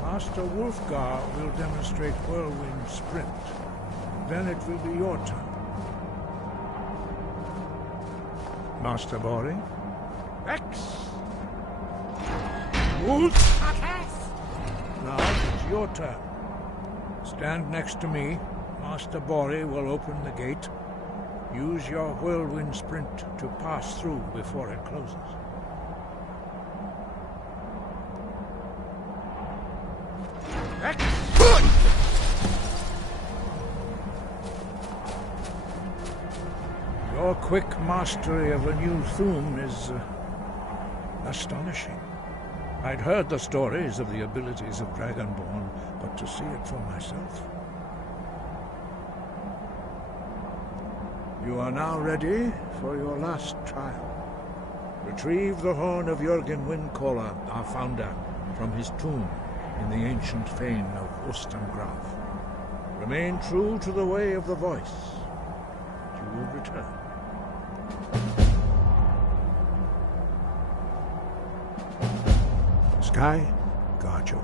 Master Wolfgar will demonstrate Whirlwind Sprint. Then it will be your turn. Master Bori? X! Wolf! Now it's your turn. Stand next to me. Master Bori will open the gate. Use your Whirlwind Sprint to pass through before it closes. Your quick mastery of a new thum is astonishing. I'd heard the stories of the abilities of Dragonborn, but to see it for myself... You are now ready for your last trial. Retrieve the horn of Jürgen Windcaller, our founder, from his tomb in the ancient fane of Ustengrav. Remain true to the way of the voice. You will return. Sky, guard you.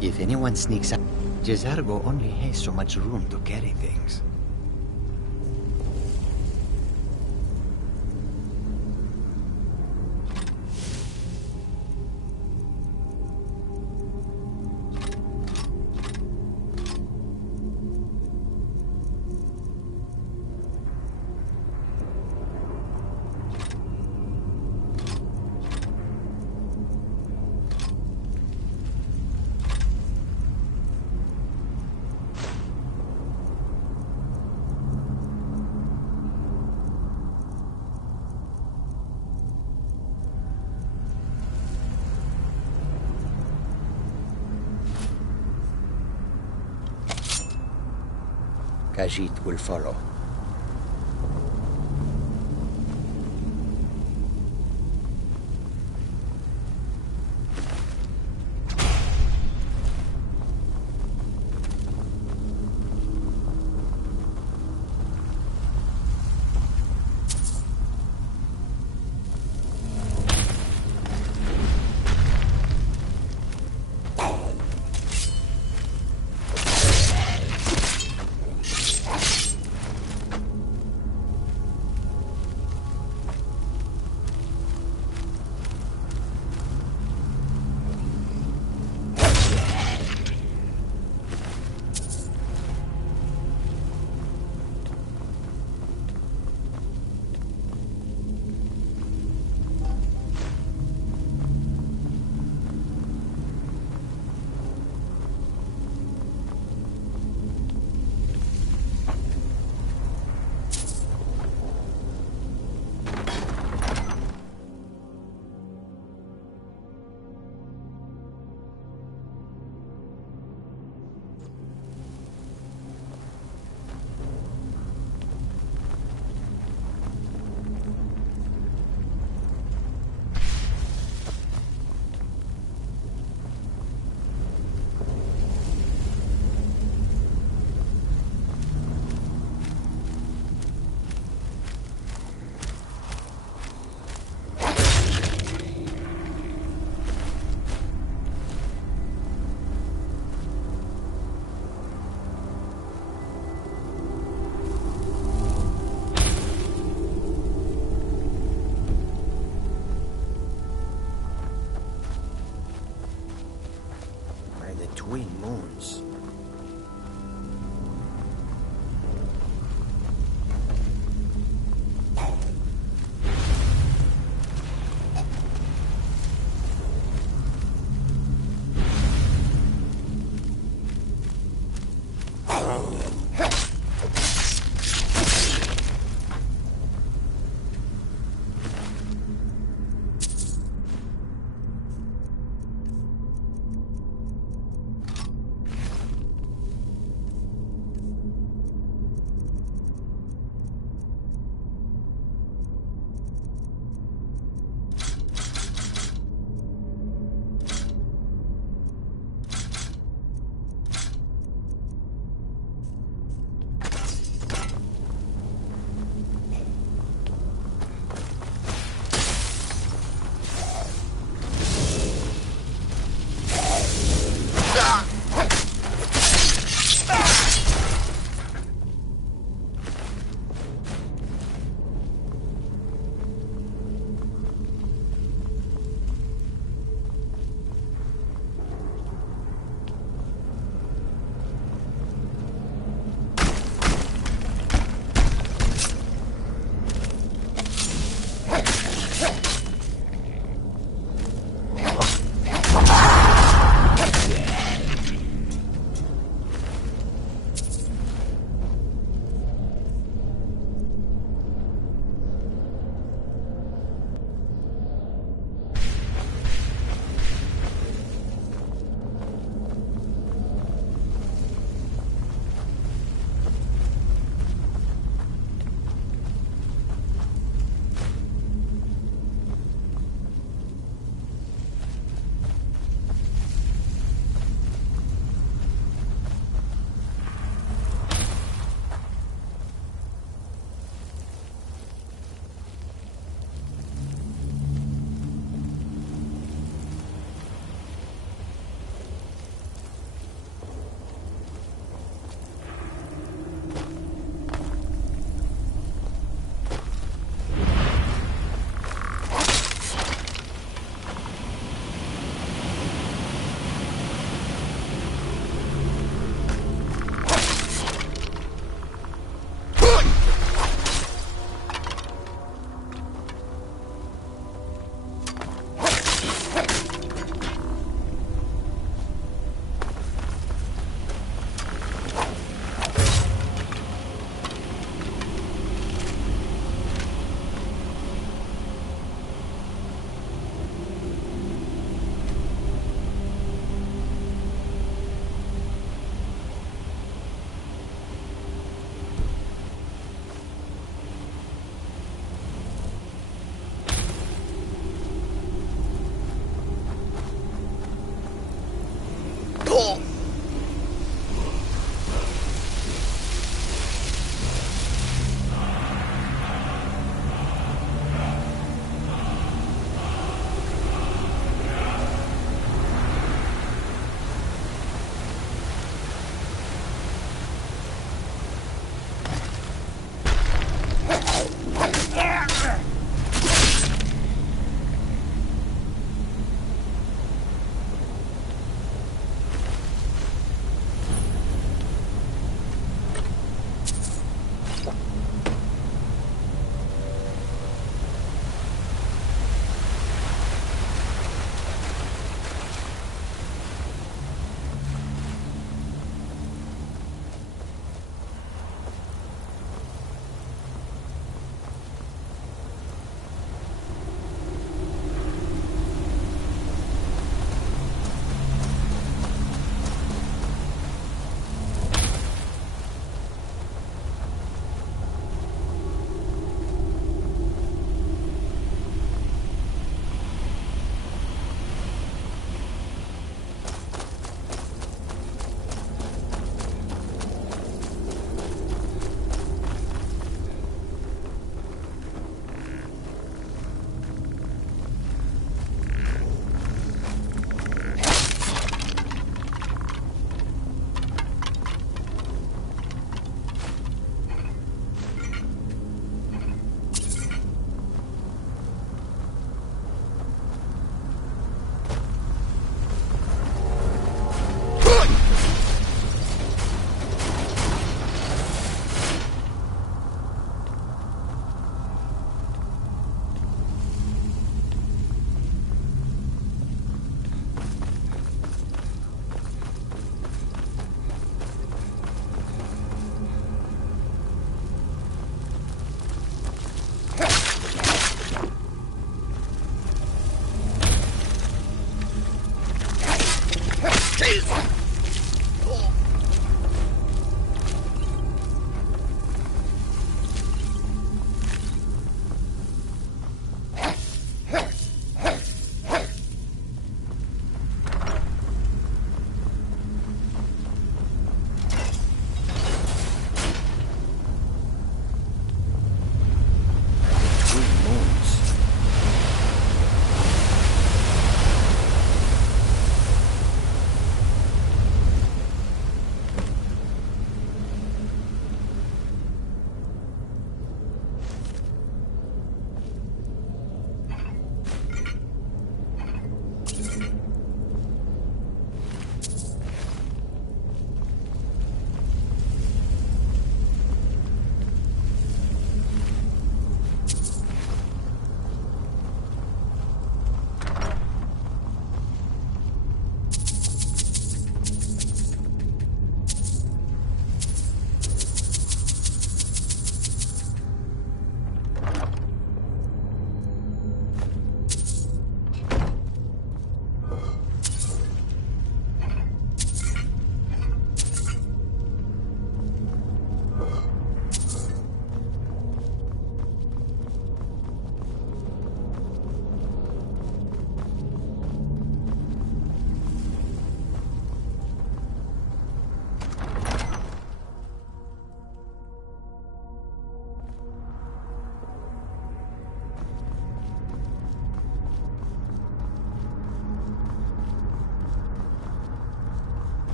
If anyone sneaks out, Jezargo only has so much room to carry things. Khajiit will follow. Twin moons.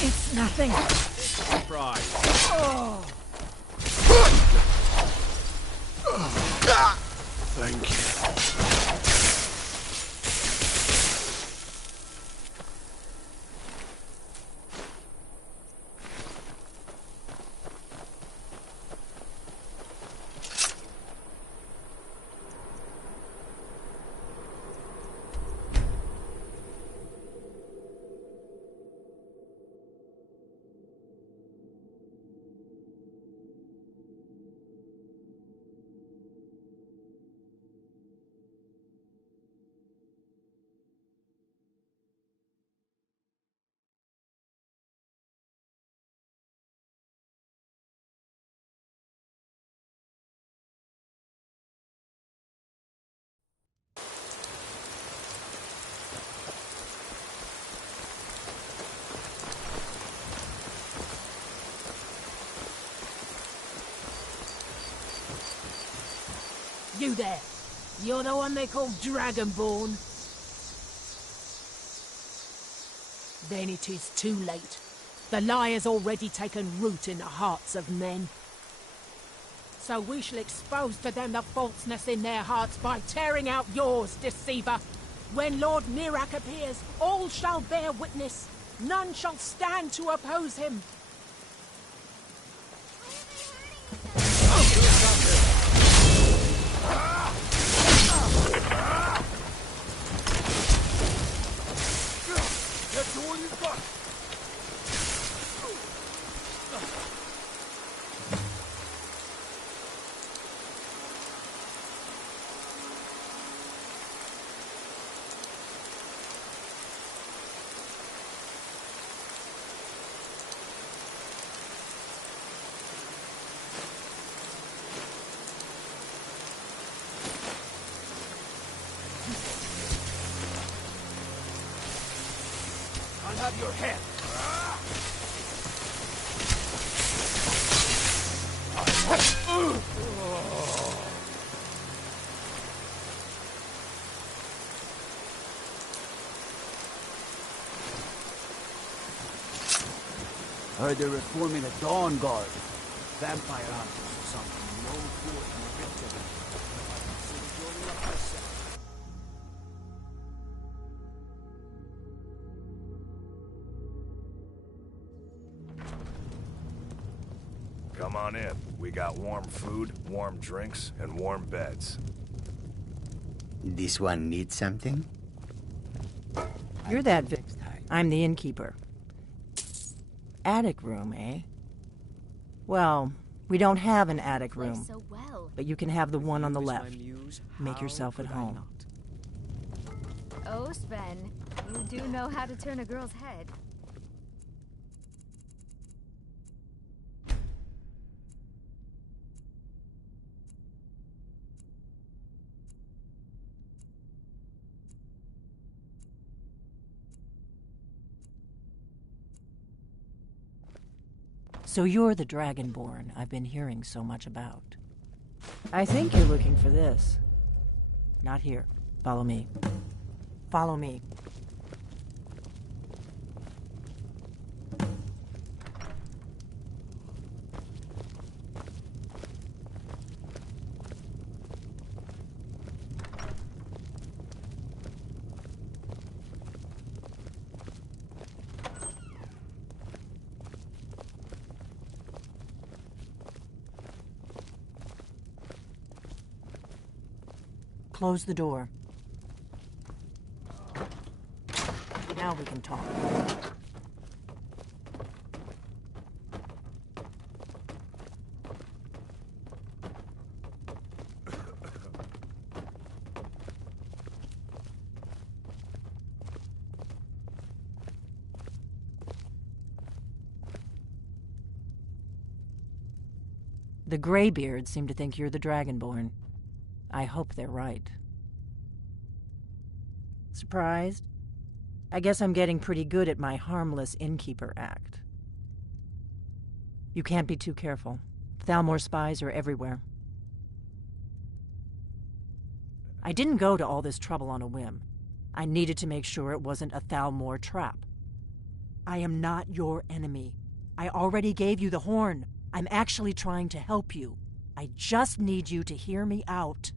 It's nothing. Surprise. Oh. Thank you. You there. You're the one they call Dragonborn. Then it is too late. The lie has already taken root in the hearts of men. So we shall expose to them the falseness in their hearts by tearing out yours, deceiver. When Lord Nirak appears, all shall bear witness. None shall stand to oppose him. Get to all you've got! have your head. Heard they're reforming a Dawn Guard. Vampire hunters or something. No good in the rest of it. I consider joining up myself. Come on in. We got warm food, warm drinks, and warm beds. This one needs something? You're that I'm the innkeeper. Attic room, eh? Well, we don't have an attic room, but you can have the one on the left. Make yourself at home. Oh, Sven, you do know how to turn a girl's head. So you're the Dragonborn I've been hearing so much about. I think you're looking for this. Not here. Follow me. Follow me. Close the door. Now we can talk. The Greybeards seem to think you're the Dragonborn. I hope they're right. Surprised? I guess I'm getting pretty good at my harmless innkeeper act. You can't be too careful. Thalmor spies are everywhere. I didn't go to all this trouble on a whim. I needed to make sure it wasn't a Thalmor trap. I am not your enemy. I already gave you the horn. I'm actually trying to help you. I just need you to hear me out.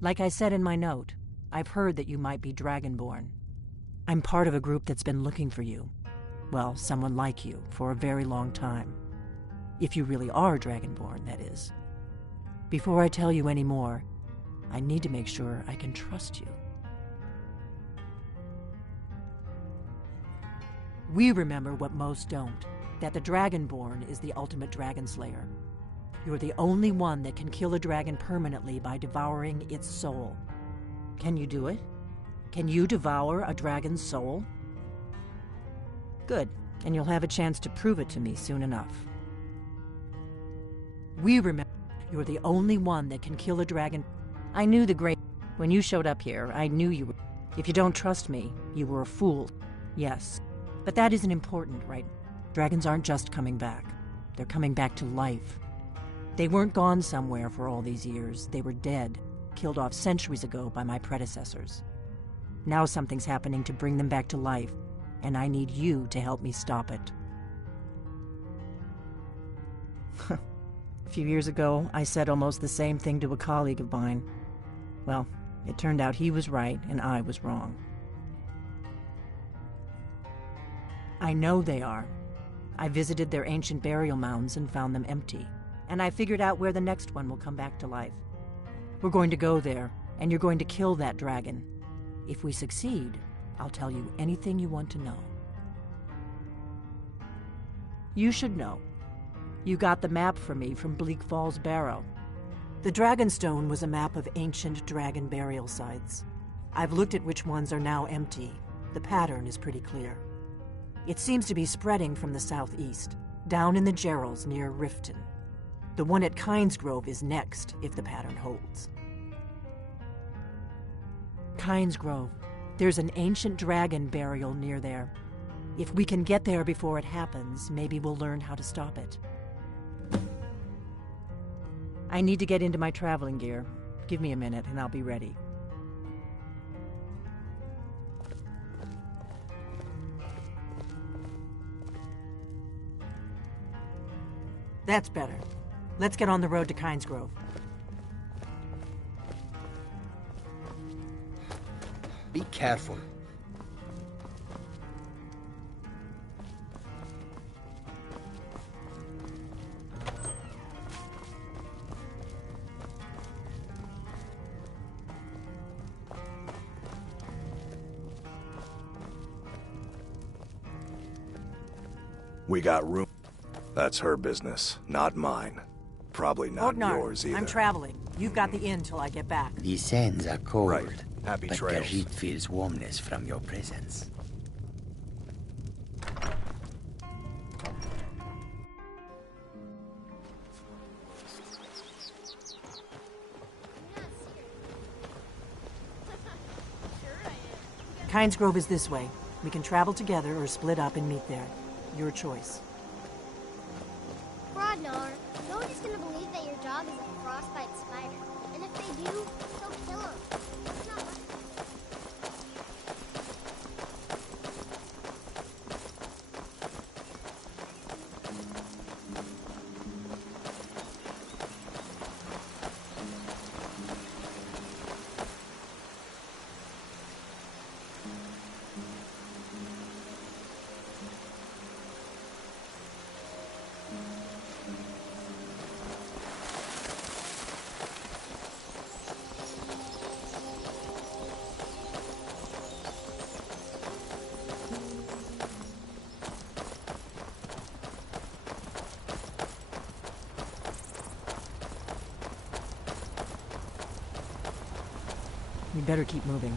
Like I said in my note, I've heard that you might be Dragonborn. I'm part of a group that's been looking for you. Well, someone like you, for a very long time. If you really are Dragonborn, that is. Before I tell you any more, I need to make sure I can trust you. We remember what most don't, that the Dragonborn is the ultimate dragon slayer. You're the only one that can kill a dragon permanently by devouring its soul. Can you do it? Can you devour a dragon's soul? Good, and you'll have a chance to prove it to me soon enough. We remember you're the only one that can kill a dragon. I knew the great... When you showed up here, I knew you were... If you don't trust me, you were a fool. Yes, but that isn't important, right? Dragons aren't just coming back. They're coming back to life. They weren't gone somewhere for all these years. They were dead, killed off centuries ago by my predecessors. Now something's happening to bring them back to life, and I need you to help me stop it. A few years ago, I said almost the same thing to a colleague of mine. Well, it turned out he was right and I was wrong. I know they are. I visited their ancient burial mounds and found them empty. And I figured out where the next one will come back to life. We're going to go there, and you're going to kill that dragon. If we succeed, I'll tell you anything you want to know. You should know. You got the map for me from Bleak Falls Barrow. The Dragonstone was a map of ancient dragon burial sites. I've looked at which ones are now empty. The pattern is pretty clear. It seems to be spreading from the southeast, down in the Gerals near Riften. The one at Kynesgrove is next, if the pattern holds. Kynesgrove. There's an ancient dragon burial near there. If we can get there before it happens, maybe we'll learn how to stop it. I need to get into my traveling gear. Give me a minute and I'll be ready. That's better. Let's get on the road to Kynesgrove. Be careful. We got room. That's her business, not mine. Probably not yours either. I'm traveling. You've got the inn till I get back. The sands are cold, Right. Happy but trails. Khajiit feels warmness from your presence. Kynesgrove is this way. We can travel together or split up and meet there. Your choice. Rodnar, nobody's gonna believe that your dog is a frostbite spider. And if they do, they'll kill him. That's not right. We better keep moving.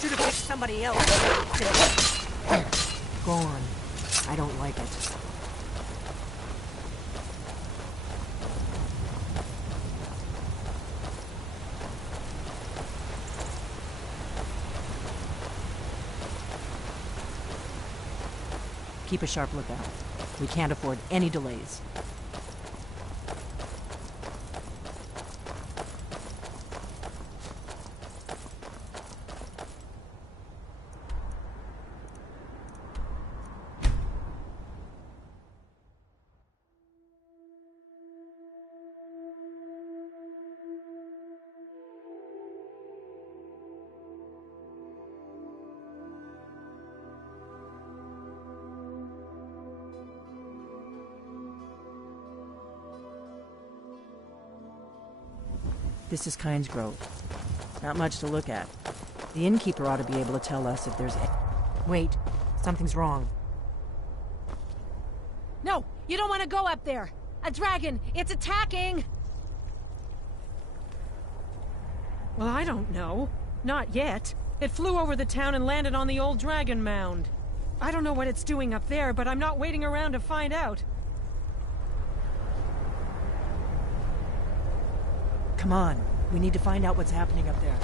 Should have picked somebody else. Go on. I don't like it. Keep a sharp lookout. We can't afford any delays. This is Kynesgrove. Not much to look at. The innkeeper ought to be able to tell us if there's Wait, something's wrong. No, you don't want to go up there. A dragon, it's attacking! Well, I don't know. Not yet. It flew over the town and landed on the old dragon mound. I don't know what it's doing up there, but I'm not waiting around to find out. Come on. We need to find out what's happening up there.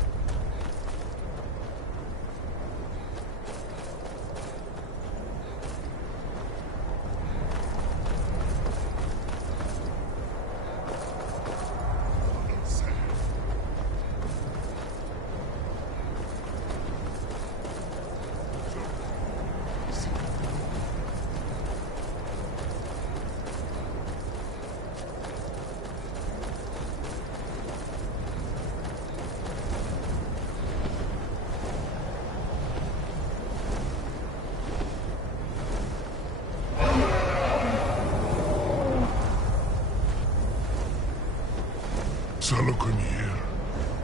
Salokunir,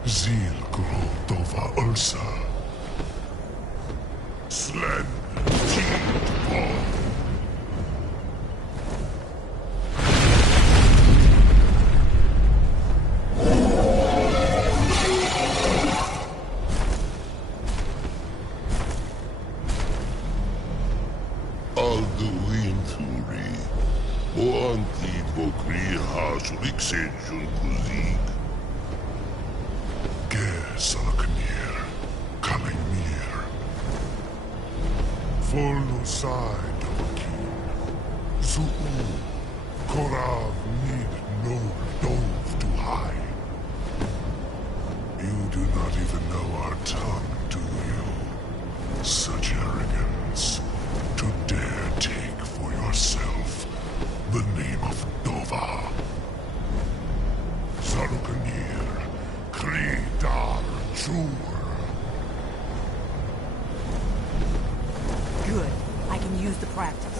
Zil Grotova Ulsa. Slen, Tid Paul. Turi. Boanti Bokriha Suliksenjun Kuzik. Ger Salakanir. Kalimir. Follow side Dovakin. Zuu. Korav need no dove to hide. You do not even know our tongue, do you? Such arrogance. To dare take for yourself the name of Dova. Sarukanir, Kridar Jur. Good. I can use the practice.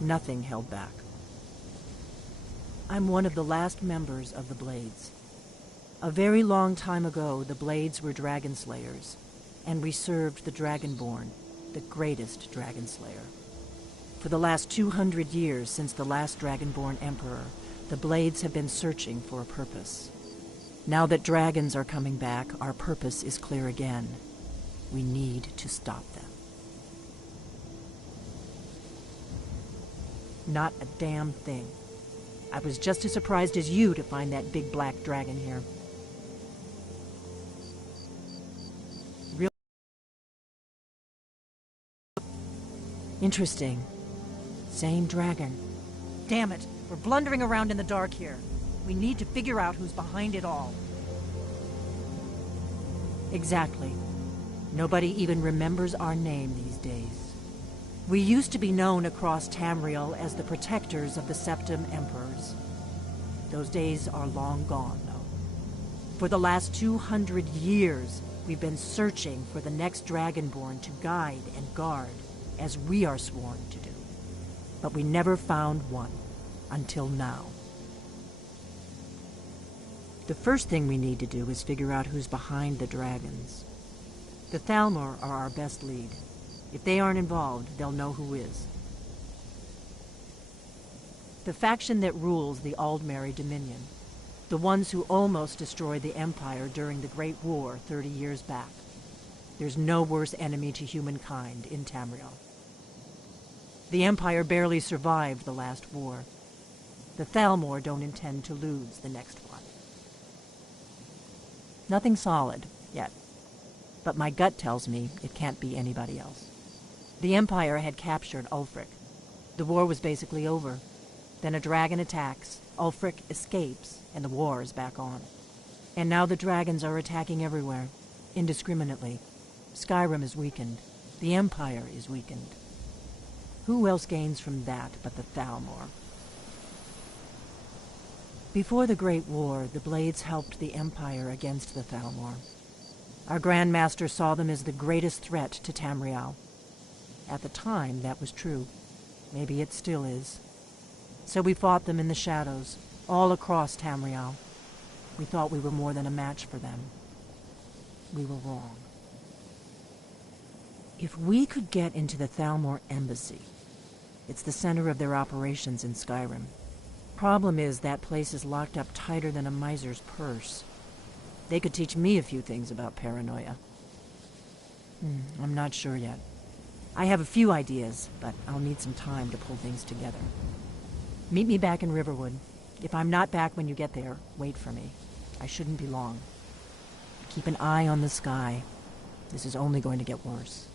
Nothing held back. I'm one of the last members of the Blades. A very long time ago, the Blades were dragon slayers, and we served the Dragonborn, the greatest dragon slayer. For the last 200 years since the last Dragonborn Emperor, the Blades have been searching for a purpose. Now that dragons are coming back, our purpose is clear again. We need to stop them. Not a damn thing. I was just as surprised as you to find that big black dragon here. Real interesting. Same dragon. Damn it, we're blundering around in the dark here. We need to figure out who's behind it all. Exactly. Nobody even remembers our name these days. We used to be known across Tamriel as the protectors of the Septim Emperors. Those days are long gone, though. For the last 200 years, we've been searching for the next Dragonborn to guide and guard, as we are sworn to do. But we never found one, until now. The first thing we need to do is figure out who's behind the dragons. The Thalmor are our best lead. If they aren't involved, they'll know who is. The faction that rules the Aldmeri Dominion. The ones who almost destroyed the Empire during the Great War 30 years back. There's no worse enemy to humankind in Tamriel. The Empire barely survived the last war. The Thalmor don't intend to lose the next one. Nothing solid, yet. But my gut tells me it can't be anybody else. The Empire had captured Ulfric. The war was basically over. Then a dragon attacks, Ulfric escapes, and the war is back on. And now the dragons are attacking everywhere, indiscriminately. Skyrim is weakened. The Empire is weakened. Who else gains from that but the Thalmor? Before the Great War, the Blades helped the Empire against the Thalmor. Our Grand Master saw them as the greatest threat to Tamriel. At the time, that was true. Maybe it still is. So we fought them in the shadows, all across Tamriel. We thought we were more than a match for them. We were wrong. If we could get into the Thalmor embassy, it's the center of their operations in Skyrim. Problem is, that place is locked up tighter than a miser's purse. They could teach me a few things about paranoia. I'm not sure yet. I have a few ideas, but I'll need some time to pull things together. Meet me back in Riverwood. If I'm not back when you get there, wait for me. I shouldn't be long. Keep an eye on the sky. This is only going to get worse.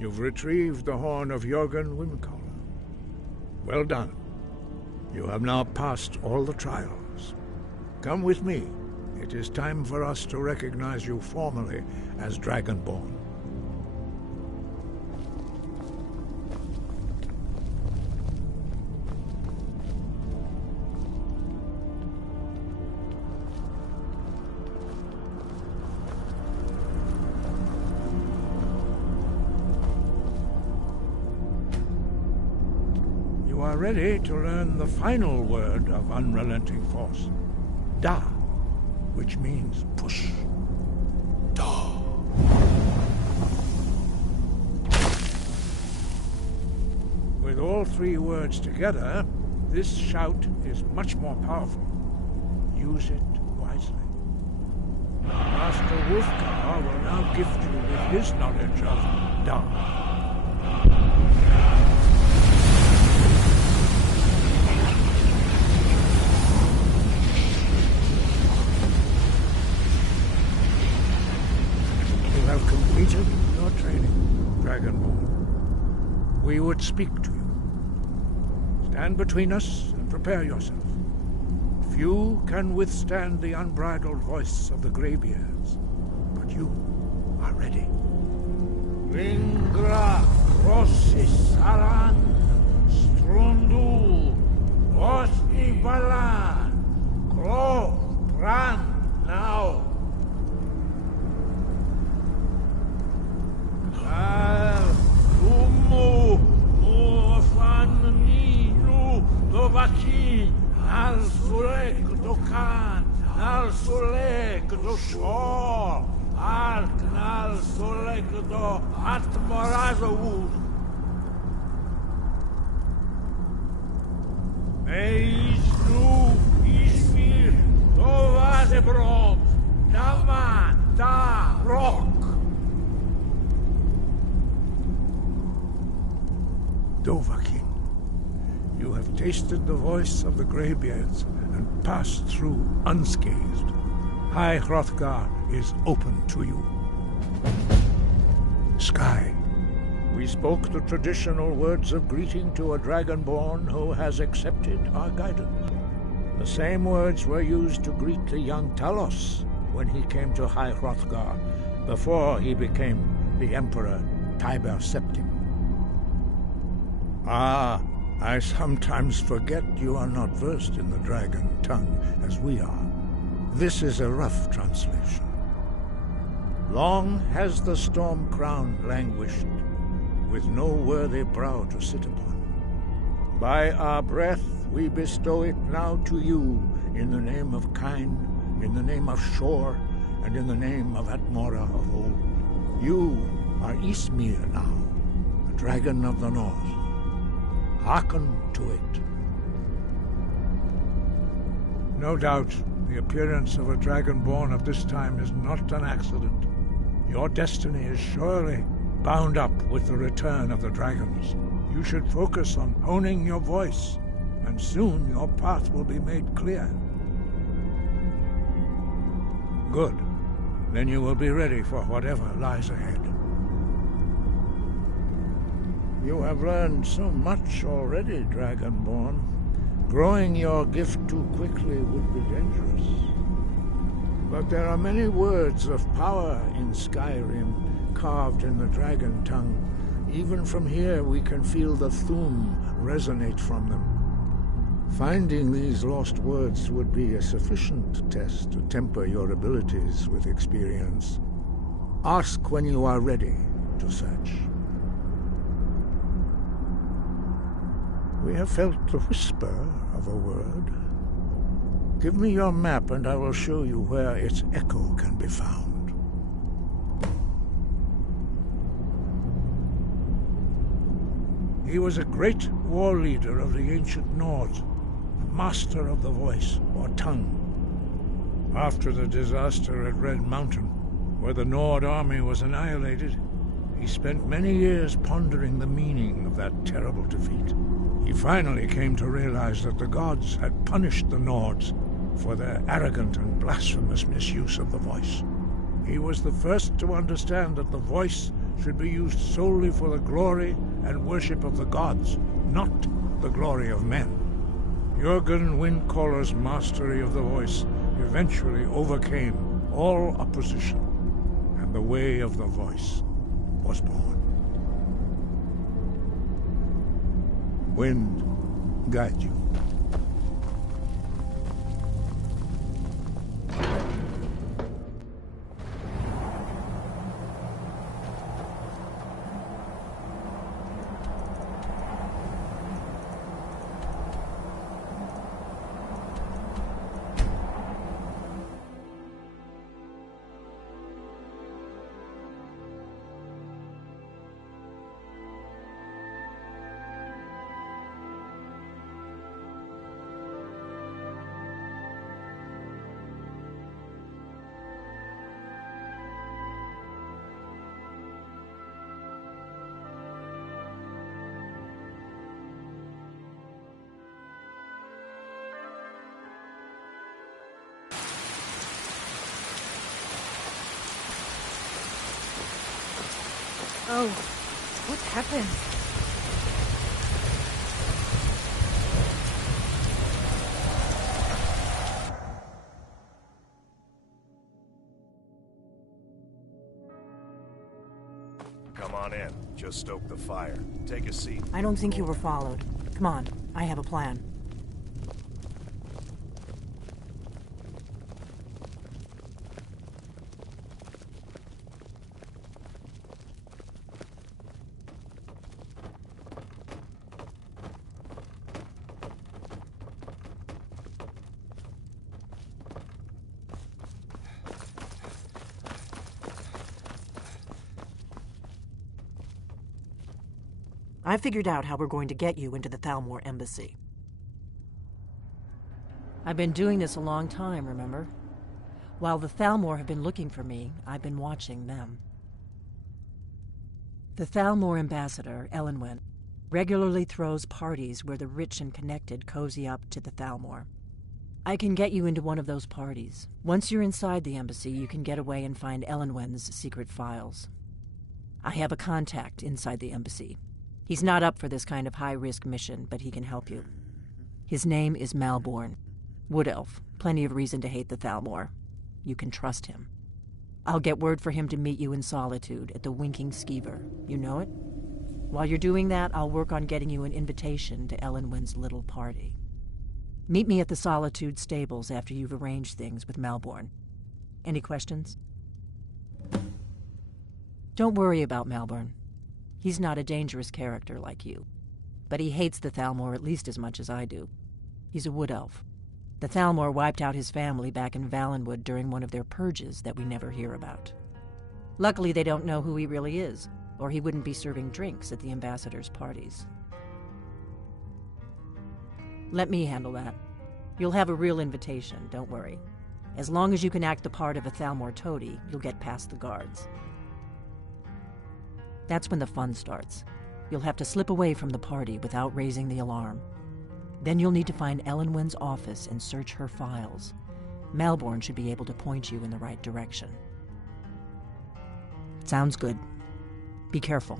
You've retrieved the horn of Jörgen Wimcaller. Well done. You have now passed all the trials. Come with me. It is time for us to recognize you formally as Dragonborn. Ready to learn the final word of unrelenting force. Da, which means push. Da. With all three words together, this shout is much more powerful. Use it wisely. Master Wolfgar will now gift you with his knowledge of Da. Completed your training, Dragonborn. We would speak to you. Stand between us and prepare yourself. Few can withstand the unbridled voice of the Greybeards, but you are ready. Vingra, Rossisaran, Strundu, Osnivalan, Kro, Pran, now. Umu, Muafan, Ninu, Dovaki, Al Sulek, Dokan, Al Sulek, Do Shor, Alk, Al Sulek, Do Atmorazawud. Meisnu, Ishmir, Dovazebrom, Naman, Da, Rock. Dovahkiin, you have tasted the voice of the Greybeards and passed through unscathed. High Hrothgar is open to you. Sky, we spoke the traditional words of greeting to a Dragonborn who has accepted our guidance. The same words were used to greet the young Talos when he came to High Hrothgar before he became the Emperor Tiber Septim. Ah, I sometimes forget you are not versed in the dragon tongue as we are. This is a rough translation. Long has the storm crown languished, with no worthy brow to sit upon. By our breath we bestow it now to you, in the name of Kain, in the name of Shor, and in the name of Atmora of old. You are Ismir now, the dragon of the north. Hearken to it. No doubt, the appearance of a Dragonborn of this time is not an accident. Your destiny is surely bound up with the return of the dragons. You should focus on honing your voice, and soon your path will be made clear. Good. Then you will be ready for whatever lies ahead. You have learned so much already, Dragonborn. Growing your gift too quickly would be dangerous. But there are many words of power in Skyrim, carved in the dragon tongue. Even from here we can feel the Thum resonate from them. Finding these lost words would be a sufficient test to temper your abilities with experience. Ask when you are ready to search. We have felt the whisper of a word. Give me your map and I will show you where its echo can be found. He was a great war leader of the ancient Nords, a master of the voice, or tongue. After the disaster at Red Mountain, where the Nord army was annihilated, he spent many years pondering the meaning of that terrible defeat. He finally came to realize that the gods had punished the Nords for their arrogant and blasphemous misuse of the voice. He was the first to understand that the voice should be used solely for the glory and worship of the gods, not the glory of men. Jürgen Windcaller's mastery of the voice eventually overcame all opposition, and the way of the voice was born. Wind guide you. Oh, what happened? Come on in. Just stoke the fire. Take a seat. I don't think you were followed. Come on, I have a plan. I figured out how we're going to get you into the Thalmor embassy. I've been doing this a long time, remember? While the Thalmor have been looking for me, I've been watching them. The Thalmor ambassador, Elenwen, regularly throws parties where the rich and connected cozy up to the Thalmor. I can get you into one of those parties. Once you're inside the embassy, you can get away and find Elenwen's secret files. I have a contact inside the embassy. He's not up for this kind of high-risk mission, but he can help you. His name is Malborn. Wood Elf. Plenty of reason to hate the Thalmor. You can trust him. I'll get word for him to meet you in Solitude at the Winking Skeever. You know it? While you're doing that, I'll work on getting you an invitation to Elenwen's little party. Meet me at the Solitude stables after you've arranged things with Malborn. Any questions? Don't worry about Malborn. He's not a dangerous character like you, but he hates the Thalmor at least as much as I do. He's a wood elf. The Thalmor wiped out his family back in Valenwood during one of their purges that we never hear about. Luckily, they don't know who he really is, or he wouldn't be serving drinks at the ambassador's parties. Let me handle that. You'll have a real invitation, don't worry. As long as you can act the part of a Thalmor toady, you'll get past the guards. That's when the fun starts. You'll have to slip away from the party without raising the alarm. Then you'll need to find Elenwen's office and search her files. Malborn should be able to point you in the right direction. Sounds good. Be careful.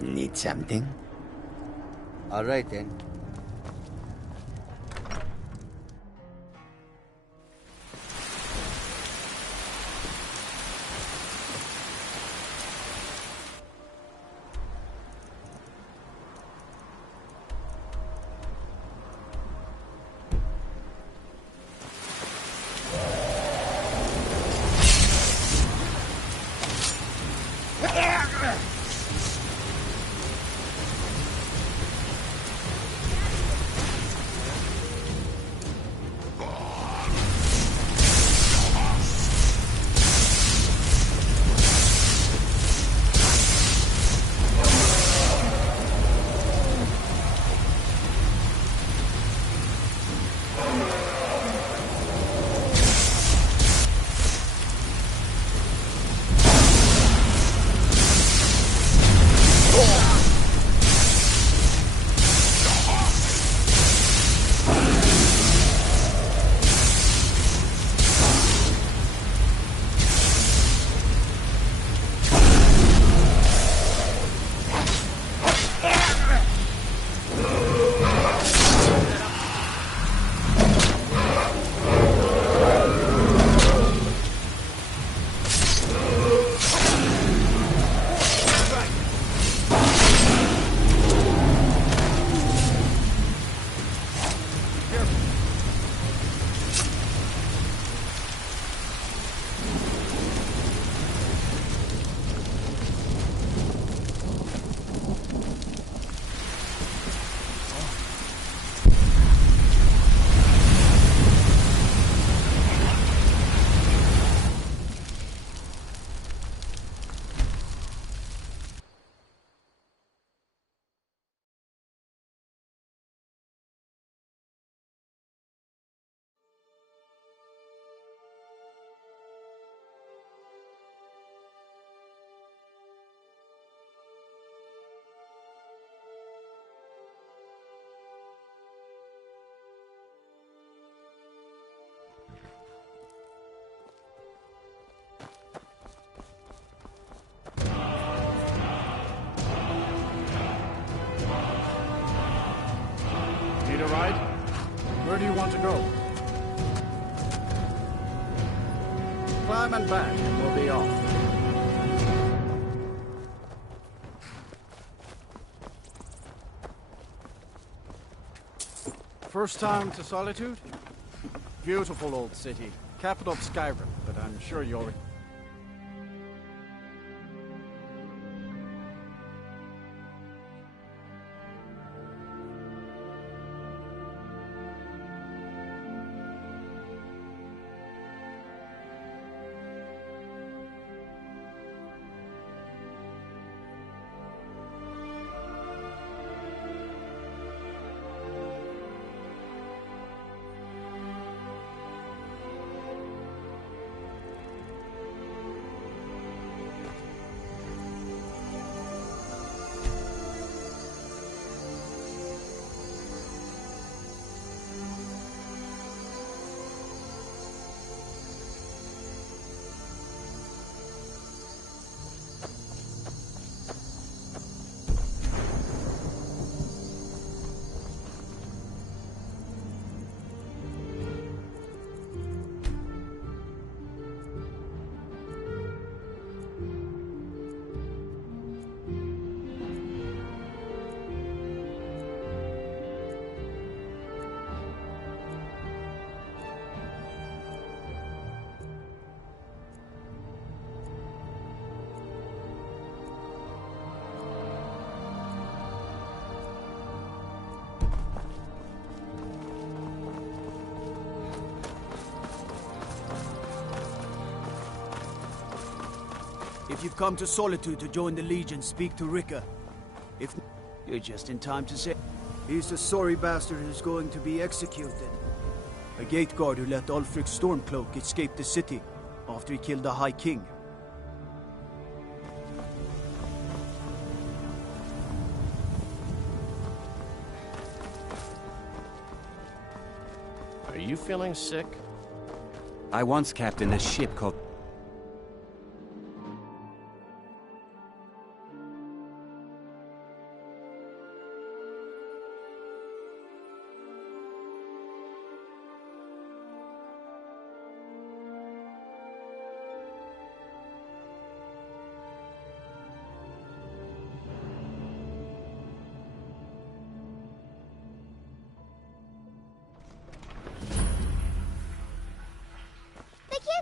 Need something? All right, then. Need a ride? Where do you want to go? Climb and back, and we'll be off. First time to Solitude? Beautiful old city. Capital of Skyrim, but I'm sure you'll... If you've come to Solitude to join the Legion, speak to Rika. If you're just in time to say he's the sorry bastard who's going to be executed. A gate guard who let Ulfric's Stormcloak escape the city after he killed the High King. Are you feeling sick? I once captained a ship called...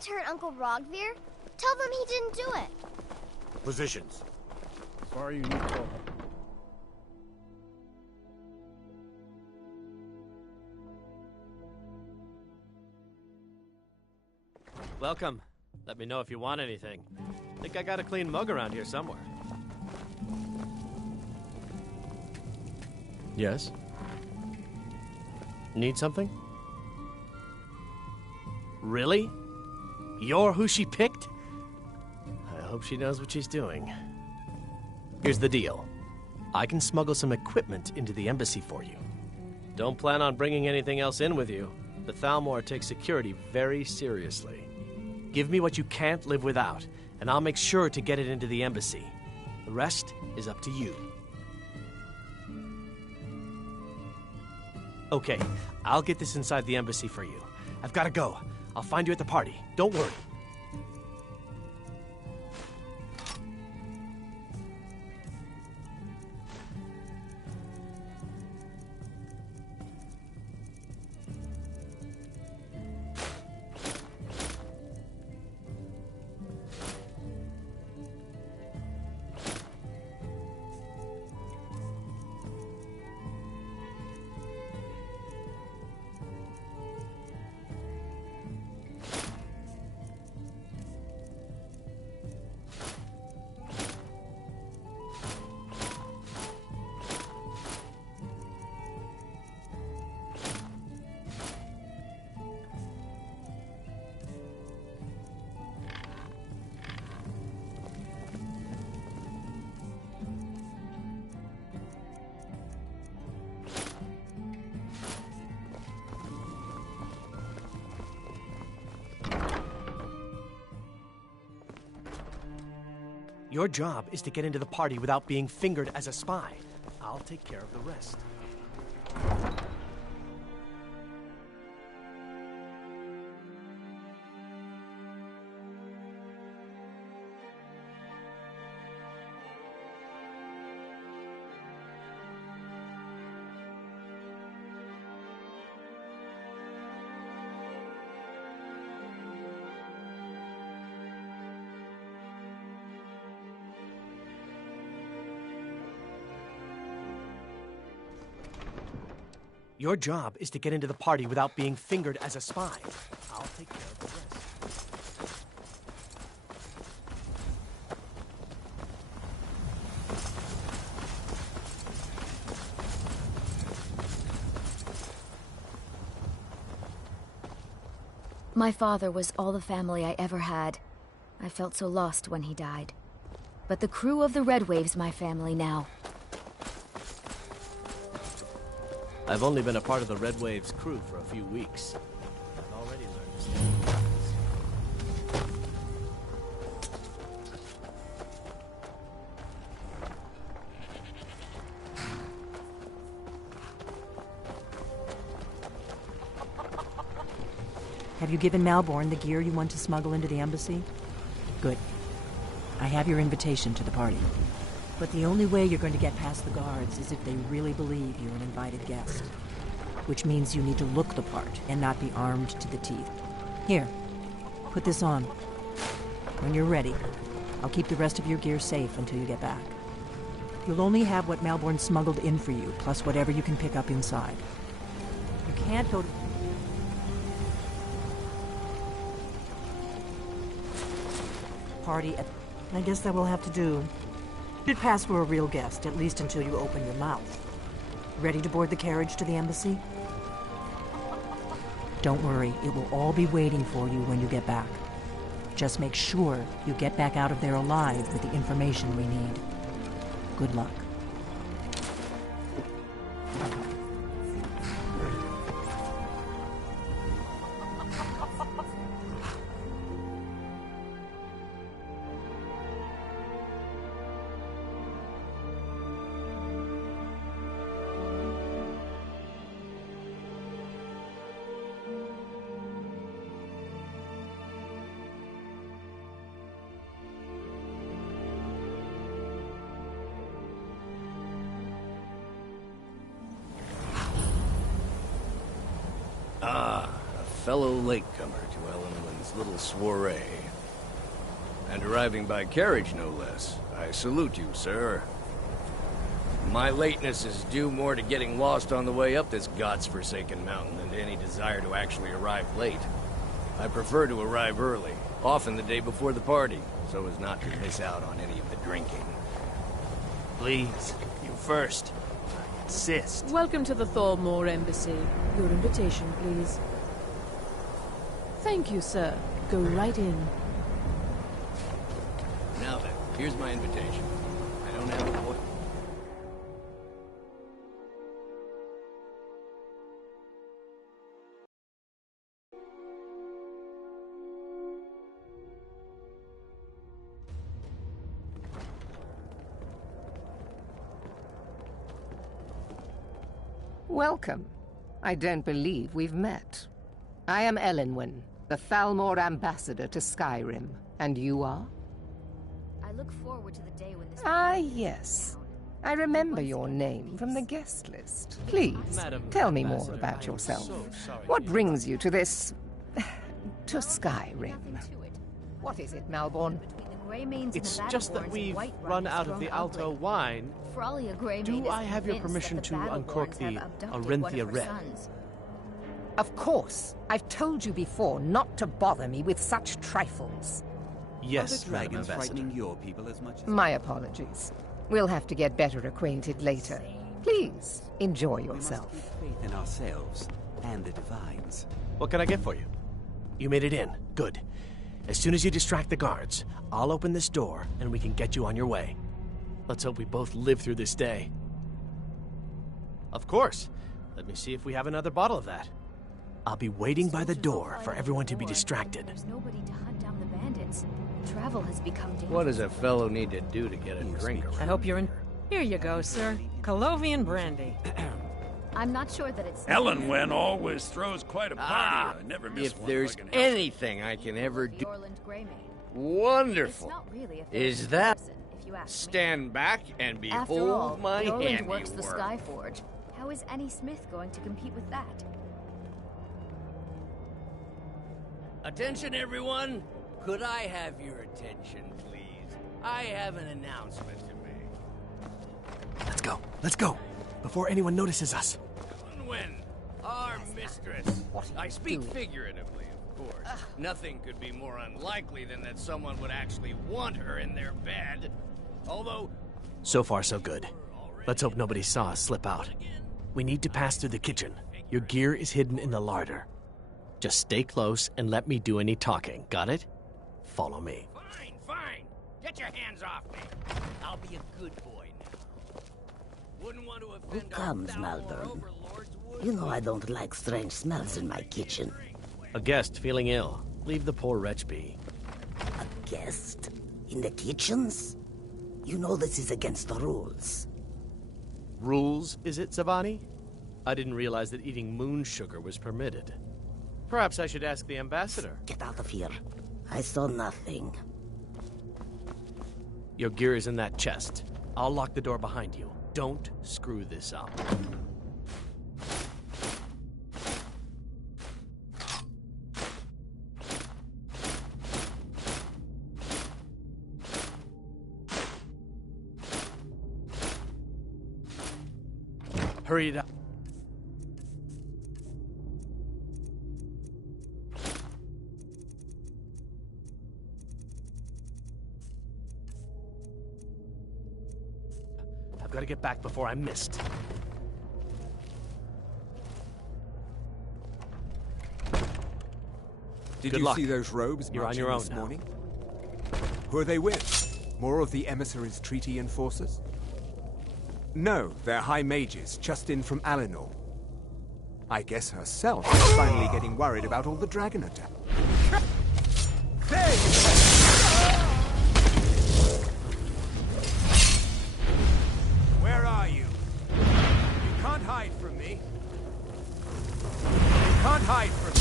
to turn Uncle Rogvir? Tell them he didn't do it. Positions. Sorry you need help. Welcome. Let me know if you want anything. Think I got a clean mug around here somewhere. Yes? Need something? Really? You're who she picked? I hope she knows what she's doing. Here's the deal. I can smuggle some equipment into the embassy for you. Don't plan on bringing anything else in with you. The Thalmor takes security very seriously. Give me what you can't live without, and I'll make sure to get it into the embassy. The rest is up to you. Okay, I'll get this inside the embassy for you. I've got to go. I'll find you at the party. Don't worry. Your job is to get into the party without being fingered as a spy. I'll take care of the rest. Your job is to get into the party without being fingered as a spy. I'll take care of the rest. My father was all the family I ever had. I felt so lost when he died. But the crew of the Red Wave's my family now. I've only been a part of the Red Wave's crew for a few weeks. I've already learned to stand. Have you given Malborn the gear you want to smuggle into the embassy? Good. I have your invitation to the party. But the only way you're going to get past the guards is if they really believe you're an invited guest. Which means you need to look the part and not be armed to the teeth. Here, put this on. When you're ready, I'll keep the rest of your gear safe until you get back. You'll only have what Malborn smuggled in for you, plus whatever you can pick up inside. You can't go to... party at... I guess that will have to do. You'd pass for a real guest, at least until you open your mouth. Ready to board the carriage to the embassy? Don't worry, it will all be waiting for you when you get back. Just make sure you get back out of there alive with the information we need. Good luck. fellow latecomer to Ellenland's little soiree. And arriving by carriage, no less. I salute you, sir. My lateness is due more to getting lost on the way up this god's-forsaken mountain than to any desire to actually arrive late. I prefer to arrive early, often the day before the party, so as not to miss out on any of the drinking. Please, you first. I insist. Welcome to the Thormore Embassy. Your invitation, please. Thank you, sir. Go right in. Now then, here's my invitation. I don't have a voice. Welcome. I don't believe we've met. I am Elenwen, the Thalmor ambassador to Skyrim. And you are? I look forward to the day when this... Ah, yes. I remember your name from the guest list. Please, tell me more about yourself. What brings you to this... to Skyrim? What is it, Malborn? It's just that we've run out of the Alto wine. Do I have your permission to uncork the Arinthia Red? Of course. I've told you before not to bother me with such trifles. Yes, Madam dragons Ambassador. frightening your people as much as... My apologies. We'll have to get better acquainted later. Please, enjoy yourself. We must keep faith in ourselves and the divines. What can I get for you? You made it in. Good. As soon as you distract the guards, I'll open this door and we can get you on your way. Let's hope we both live through this day. Of course. Let me see if we have another bottle of that. I'll be waiting by the door for everyone to be distracted. There's nobody to hunt down the bandits. Travel has become dangerous. What does a fellow need to do to get a drink around? I hope you're in... Here you go, sir. Colovian brandy. I'm not sure that it's... Elenwen always throws quite a party. I never miss If one there's like an elf. anything I can ever do... Greymane. Wonderful. It's not really a fair Is that... comparison, if you ask me. Stand back and After behold all, my Whirlwind works the handiwork. Skyforge. How is any Smith going to compete with that? Attention, everyone! Could I have your attention, please? I have an announcement to make. Let's go. Let's go. Before anyone notices us. Unwen, our mistress. I speak figuratively, of course. Nothing could be more unlikely than that someone would actually want her in their bed. Although... So far, so good. Let's hope nobody saw us slip out. We need to pass through the kitchen. Your gear is hidden in the larder. Just stay close and let me do any talking. Got it? Follow me. Fine, fine. Get your hands off me. I'll be a good boy now. Wouldn't want to Who offend comes, Malvern? You know I don't like strange smells in my kitchen. A guest feeling ill. Leave the poor wretch be. A guest? In the kitchens? You know this is against the rules. Rules, is it, Zavani? I didn't realize that eating moon sugar was permitted. Perhaps I should ask the ambassador. Get out of here. I saw nothing. Your gear is in that chest. I'll lock the door behind you. Don't screw this up. Hurry it up. I've got to get back before I'm missed. Did Good you luck. see those robes You're on marching your own this now. morning? Who are they with? More of the emissaries' treaty enforcers? No, they're high mages, just in from Alinor. I guess herself is finally getting worried about all the dragon attack. Where are you? You can't hide from me. You can't hide from me.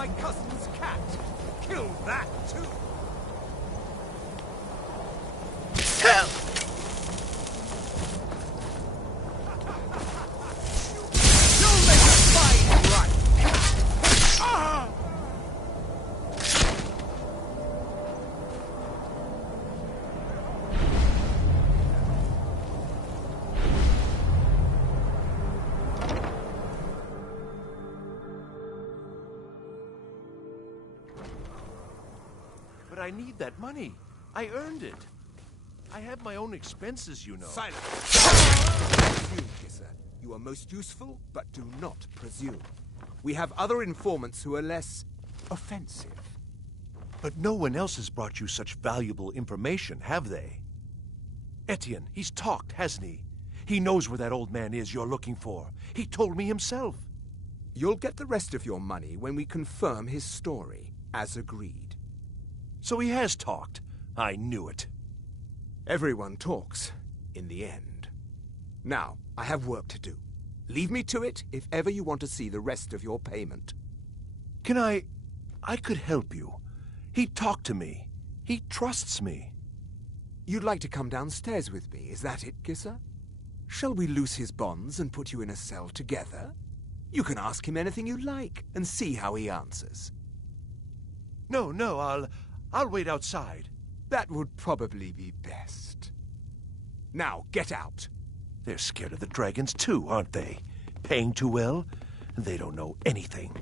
my cousin's cat. Kill that too. You'll make it fine, right? Ah! But I need that money. I earned it. I have my own expenses, you know. Silence! You, Kisser. You are most useful, but do not presume. We have other informants who are less offensive. But no one else has brought you such valuable information, have they? Etienne, he's talked, hasn't he? He knows where that old man is you're looking for. He told me himself. You'll get the rest of your money when we confirm his story, as agreed. So he has talked. I knew it. Everyone talks, in the end. Now, I have work to do. Leave me to it if ever you want to see the rest of your payment. Can I could help you. He talked to me. He trusts me. You'd like to come downstairs with me, is that it, Kisser? Shall we loose his bonds and put you in a cell together? You can ask him anything you like and see how he answers. No, I'll wait outside. That would probably be best. Now, get out. They're scared of the dragons too, aren't they? Paying too well? They don't know anything.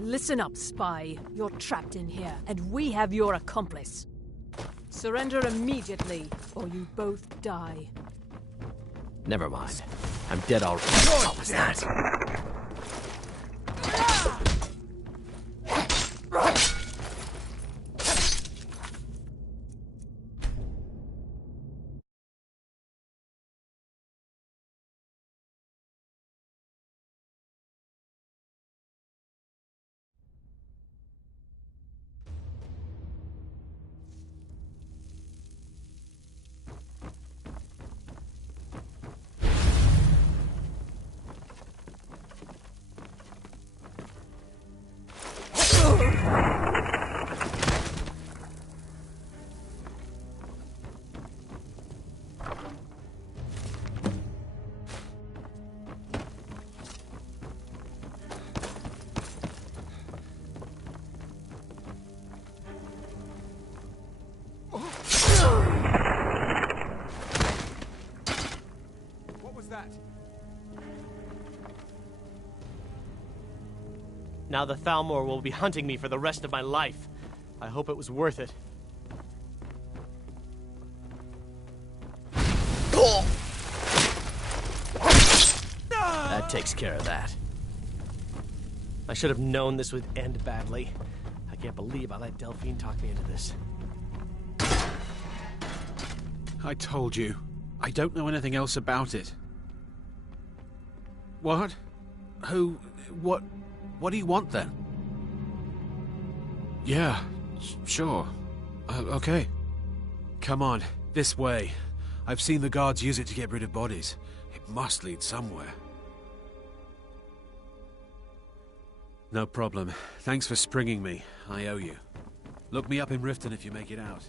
Listen up, spy. You're trapped in here, and we have your accomplice. Surrender immediately, or you both die. Never mind. I'm dead already. What was that? Now the Thalmor will be hunting me for the rest of my life. I hope it was worth it. That takes care of that. I should have known this would end badly. I can't believe I let Delphine talk me into this. I told you. I don't know anything else about it. What? Who? What do you want then? Yeah, sure. Okay. Come on, this way. I've seen the guards use it to get rid of bodies. It must lead somewhere. No problem. Thanks for springing me. I owe you. Look me up in Riften if you make it out.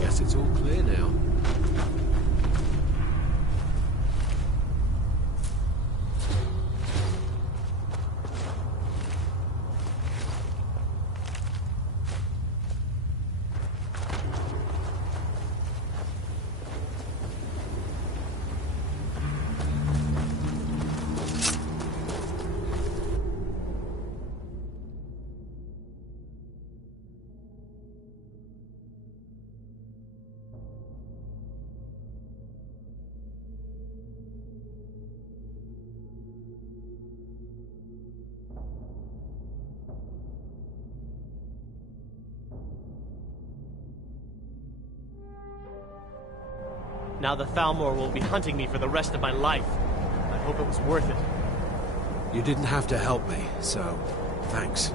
Guess it's all clear now. Now the Thalmor will be hunting me for the rest of my life. I hope it was worth it. You didn't have to help me, so thanks.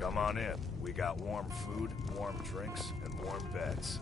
Come on in. We got warm food, warm drinks, and warm beds.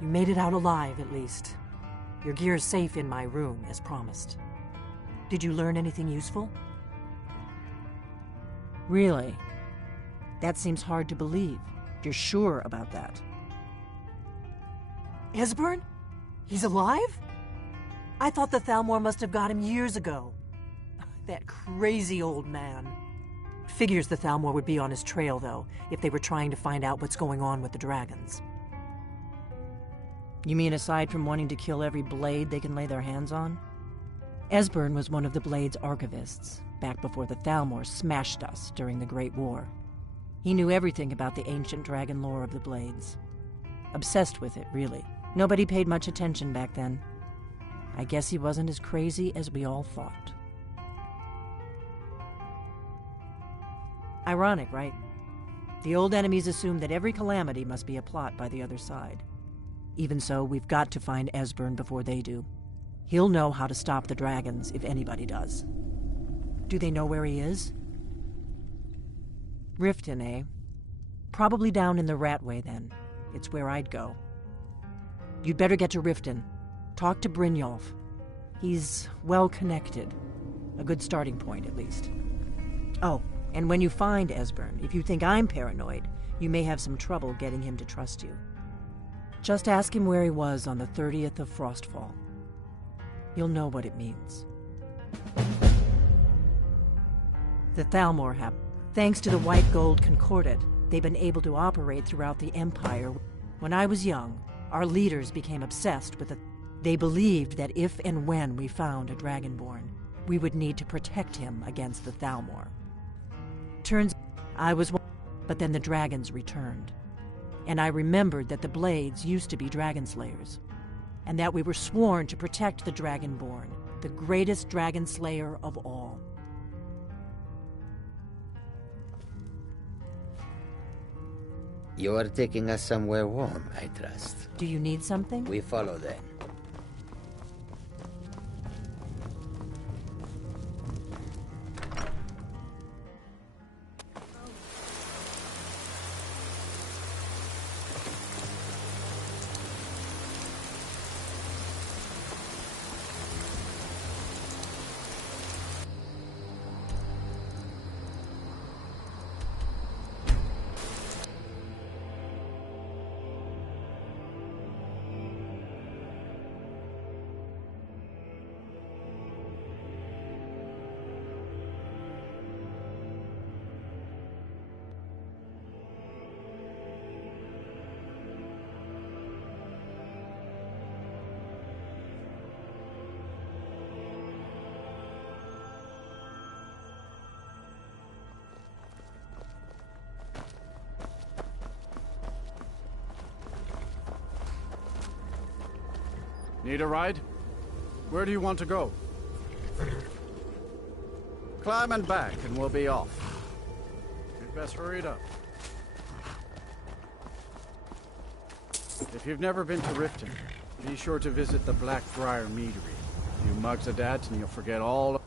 You made it out alive, at least. Your gear's safe in my room, as promised. Did you learn anything useful? Really? That seems hard to believe. You're sure about that? Esbern? He's alive? I thought the Thalmor must have got him years ago. That crazy old man. Figures the Thalmor would be on his trail, though, if they were trying to find out what's going on with the dragons. You mean aside from wanting to kill every blade they can lay their hands on? Esbern was one of the Blade's archivists, back before the Thalmor smashed us during the Great War. He knew everything about the ancient dragon lore of the Blades. Obsessed with it, really. Nobody paid much attention back then. I guess he wasn't as crazy as we all thought. Ironic, right? The old enemies assume that every calamity must be a plot by the other side. Even so, we've got to find Esbern before they do. He'll know how to stop the dragons if anybody does. Do they know where he is? Riften, eh? Probably down in the Ratway, then. It's where I'd go. You'd better get to Riften. Talk to Brynjolf. He's well-connected. A good starting point, at least. Oh, and when you find Esbern, if you think I'm paranoid, you may have some trouble getting him to trust you. Just ask him where he was on the 30th of Frostfall. You'll know what it means. The Thalmor have. Thanks to the White Gold Concordat, they've been able to operate throughout the Empire. When I was young, our leaders became obsessed with it. They believed that if and when we found a Dragonborn, we would need to protect him against the Thalmor. Turns I was one, but then the dragons returned. And I remembered that the Blades used to be dragon slayers, and that we were sworn to protect the Dragonborn, the greatest dragon slayer of all. You are taking us somewhere warm, I trust. Do you need something? We follow then. Need a ride? Where do you want to go? Climb and back, and we'll be off. You'd best hurry it up. If you've never been to Riften, be sure to visit the Blackbriar Meadery. A few mugs of that, and you'll forget all.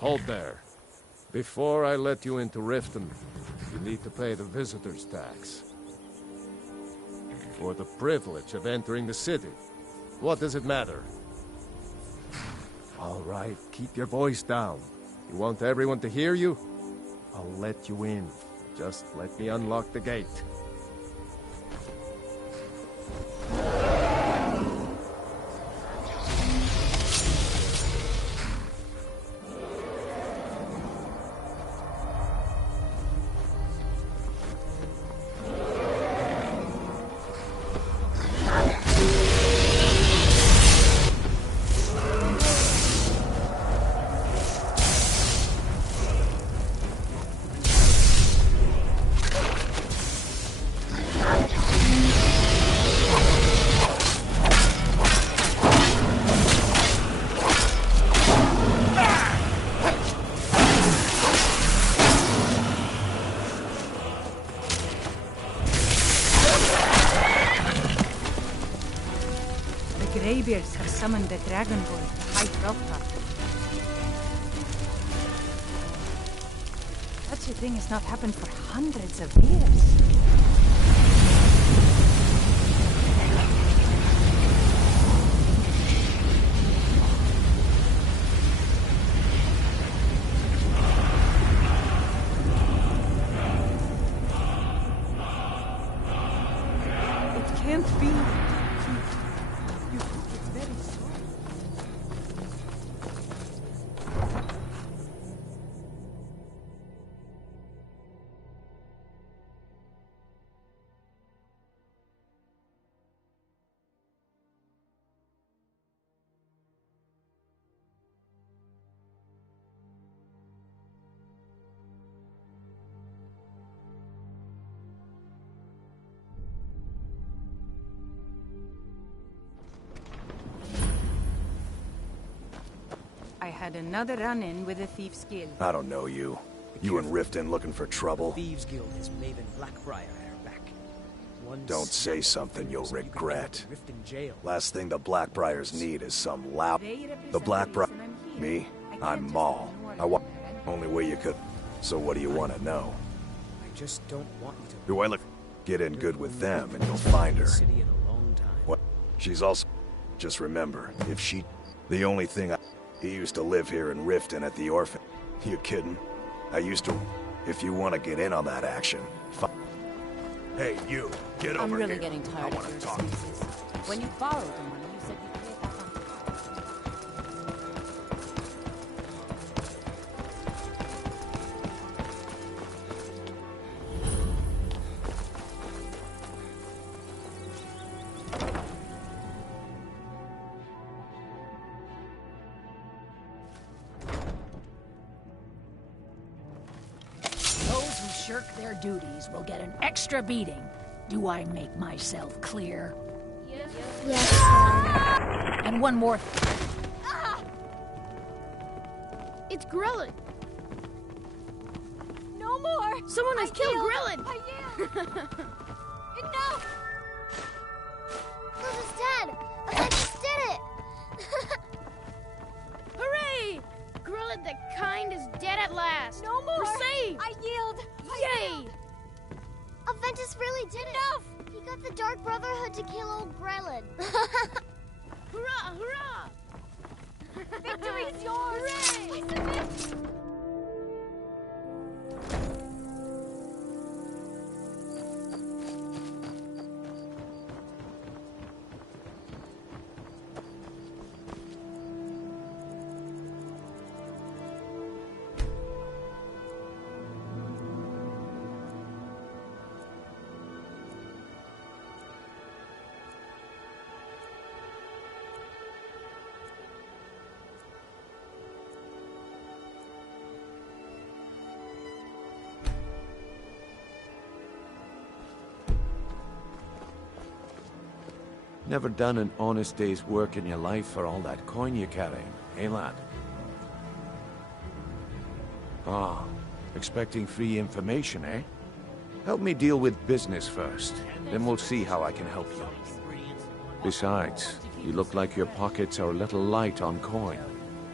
Hold there. Before I let you into Riften, you need to pay the visitor's tax. For the privilege of entering the city. What does it matter? All right, keep your voice down. You want everyone to hear you? I'll let you in. Just let me unlock the gate. Greybeards have summoned the Dragonborn to fight Hrothgar. Such a thing has not happened for hundreds of years. Can't be. You look very sorry. I had another run-in with a Thief's Guild. I don't know you. You and Riften looking for trouble? Thieves Guild has Maven Blackbriar at her back. Don't say something you'll regret. Riften jail. Last thing the Blackbriars need is some loud... The Blackbriar... Me? I'm Maul. I want... Only way you could... So what do you want to know? I just don't want you to... Do I look... Get in good with them and you'll find her. City in a long time. What? She's also... Just remember, if she... The only thing I... He used to live here in Riften at the orphan. You kidding? I used to... If you want to get in on that action... Hey, you! Get over here! I'm really getting tired I want of to your talk to you. excuses. When you borrowed the money, you said you'd pay it back on... Those who shirk their duties will get an extra beating. Do I make myself clear? Yes. And one more. It's Grillin. No more! Someone has killed Grillin. I yield! Enough! Liz is dead. I just did it. Hooray! Grillin the Kind is dead at last. No more! We're saved. I yield! Yay! Aventus really did it. He got the Dark Brotherhood to kill old Grellin. Hurrah! Hurrah! Victory is yours! Hooray! I submit! Never done an honest day's work in your life for all that coin you're carrying, eh, lad? Ah, expecting free information, eh? Help me deal with business first, then we'll see how I can help you. Besides, you look like your pockets are a little light on coin.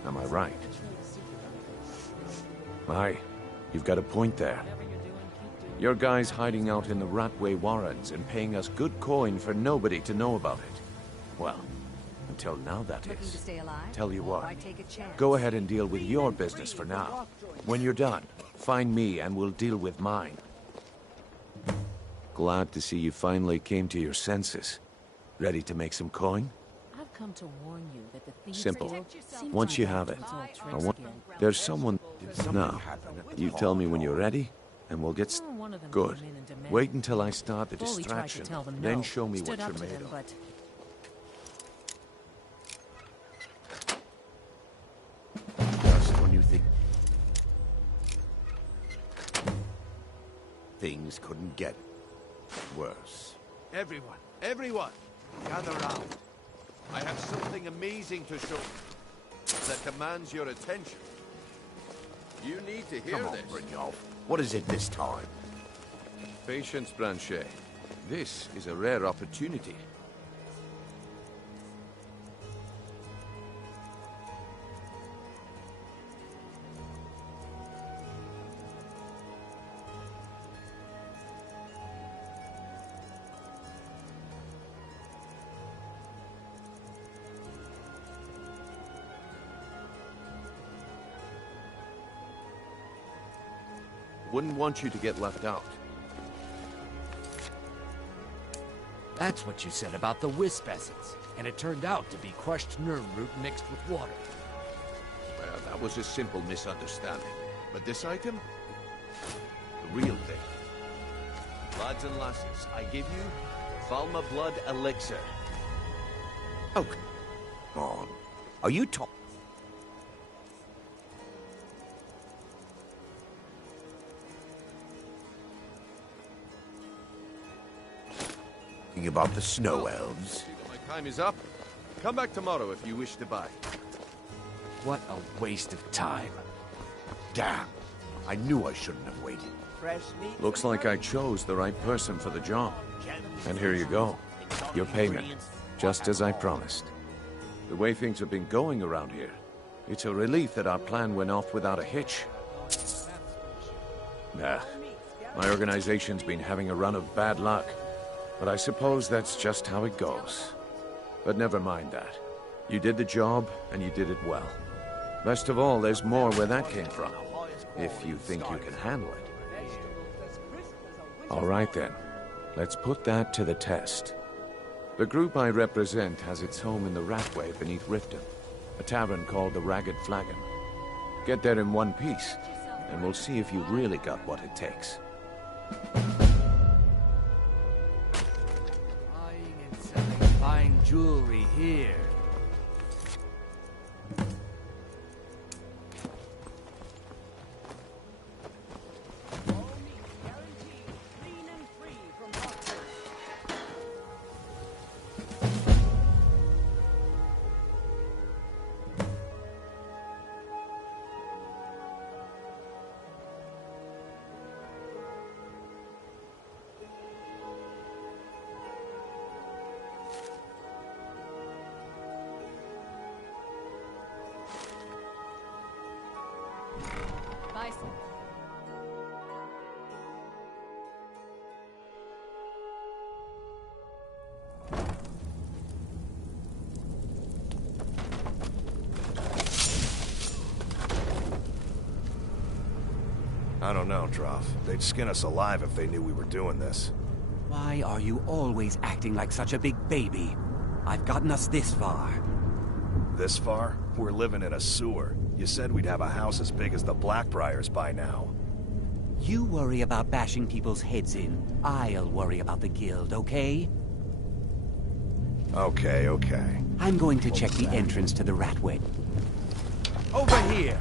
Am I right? Aye, you've got a point there. Your guy's hiding out in the Ratway Warrens and paying us good coin for nobody to know about it. Well, until now that is. Tell you what, go ahead and deal with your business for now. When you're done, find me and we'll deal with mine. Glad to see you finally came to your senses. Ready to make some coin? I've come to warn you that the thieves Simple. Once you have it, there's someone... Now, you tell me when you're ready, and we'll get... Good. Wait until I start the distraction, then show me what you're made of. Just when you think... Things couldn't get worse. Everyone, gather round. I have something amazing to show that demands your attention. You need to hear Come on, this. Brynjolf. What is it this time? Patience, Branche. This is a rare opportunity. Wouldn't want you to get left out. That's what you said about the wisp essence, and it turned out to be crushed nerve root mixed with water. Well, that was a simple misunderstanding. But this item? The real thing. Lads and lasses, I give you Falma Blood Elixir. Oh, come on. Are you talking about the snow elves? My time is up. Come back tomorrow if you wish to buy. What a waste of time. Damn. I knew I shouldn't have waited. Looks like I chose the right person for the job. And here you go. Your payment. Just as I promised. The way things have been going around here, it's a relief that our plan went off without a hitch. Nah. My organization's been having a run of bad luck. But I suppose that's just how it goes. But never mind that. You did the job, and you did it well. Best of all, there's more where that came from. If you think you can handle it. All right then. Let's put that to the test. The group I represent has its home in the Ratway beneath Riften, a tavern called the Ragged Flagon. Get there in one piece, and we'll see if you really got what it takes. Fine jewelry here. I don't know, Droff. They'd skin us alive if they knew we were doing this. Why are you always acting like such a big baby? I've gotten us this far. This far? We're living in a sewer. You said we'd have a house as big as the Blackbriars by now. You worry about bashing people's heads in. I'll worry about the guild, okay? Okay, okay. I'm going to check the entrance to the Ratway. Over here!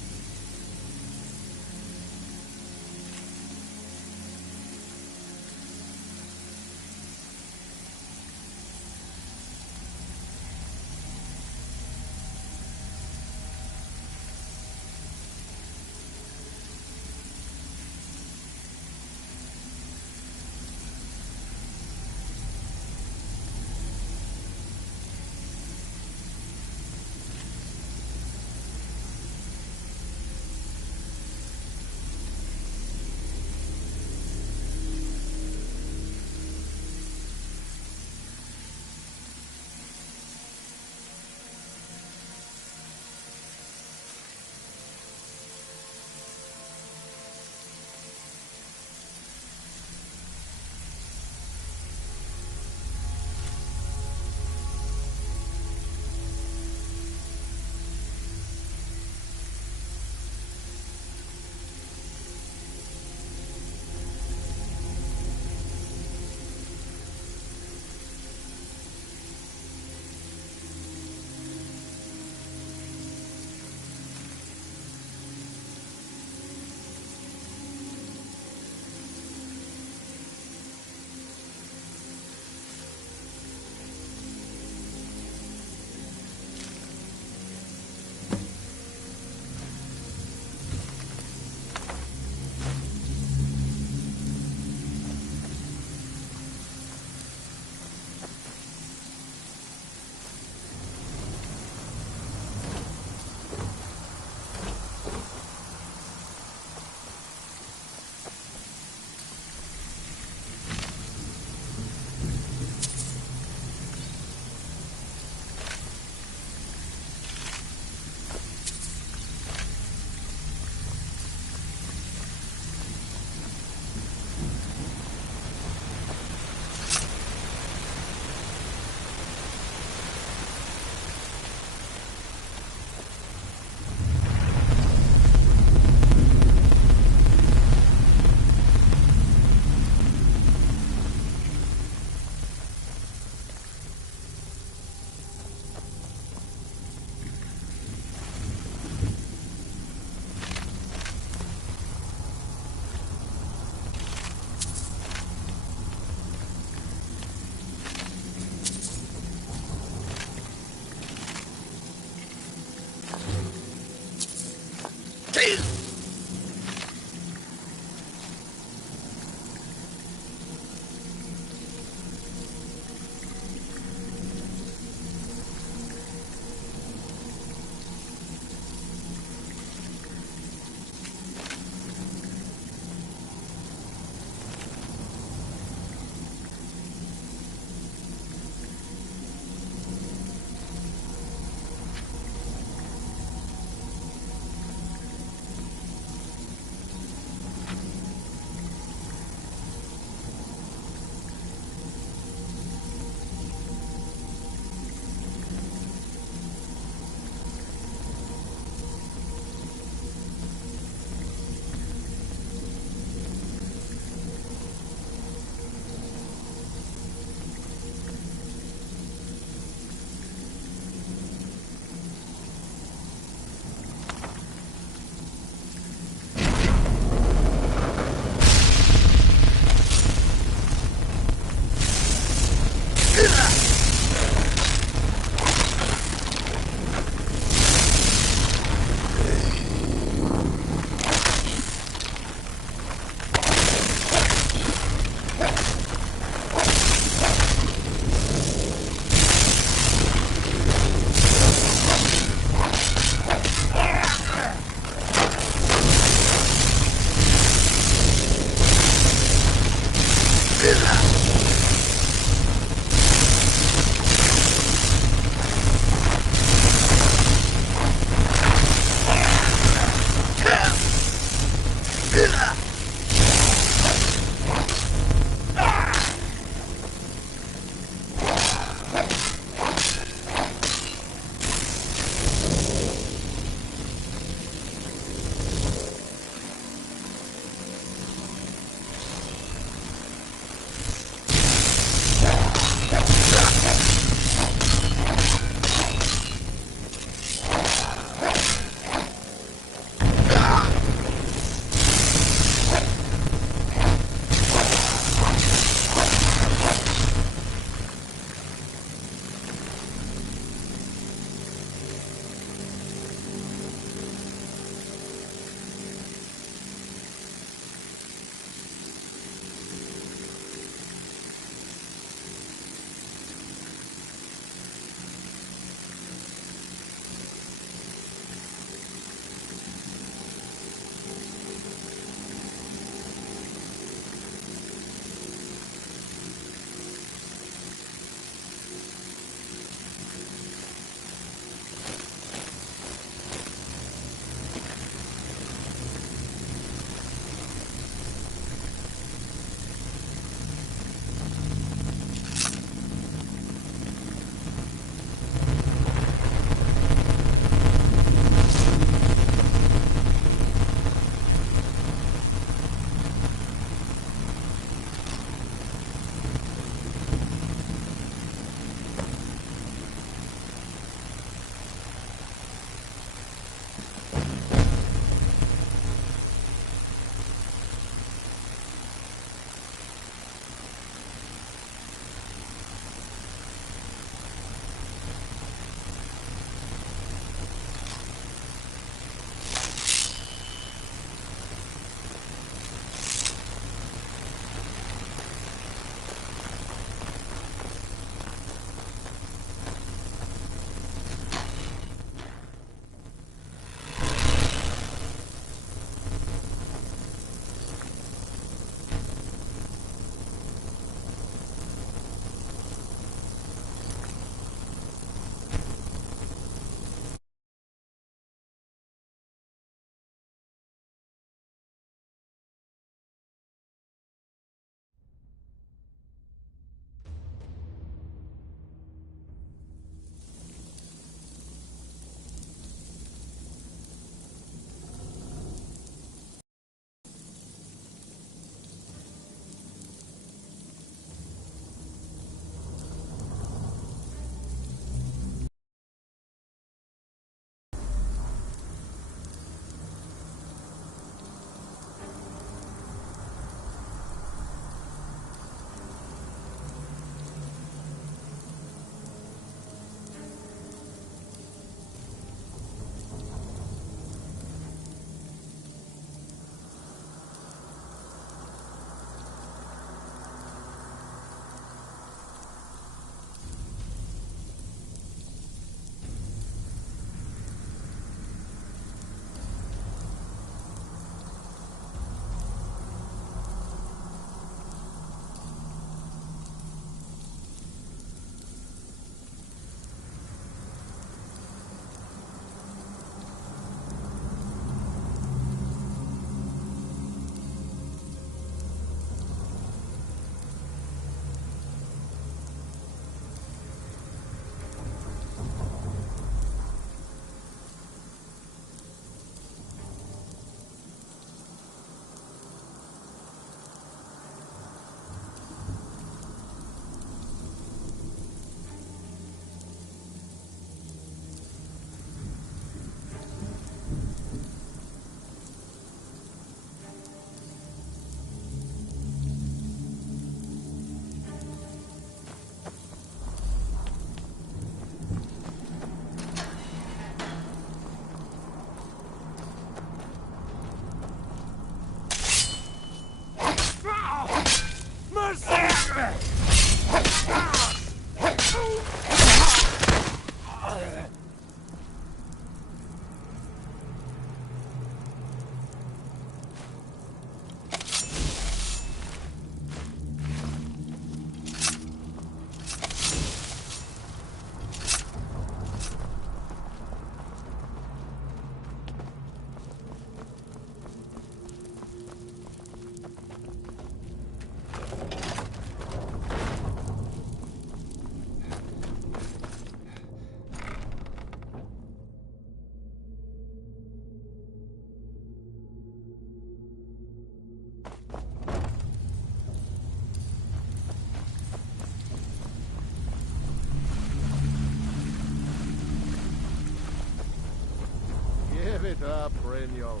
Give it up, Brynjolf.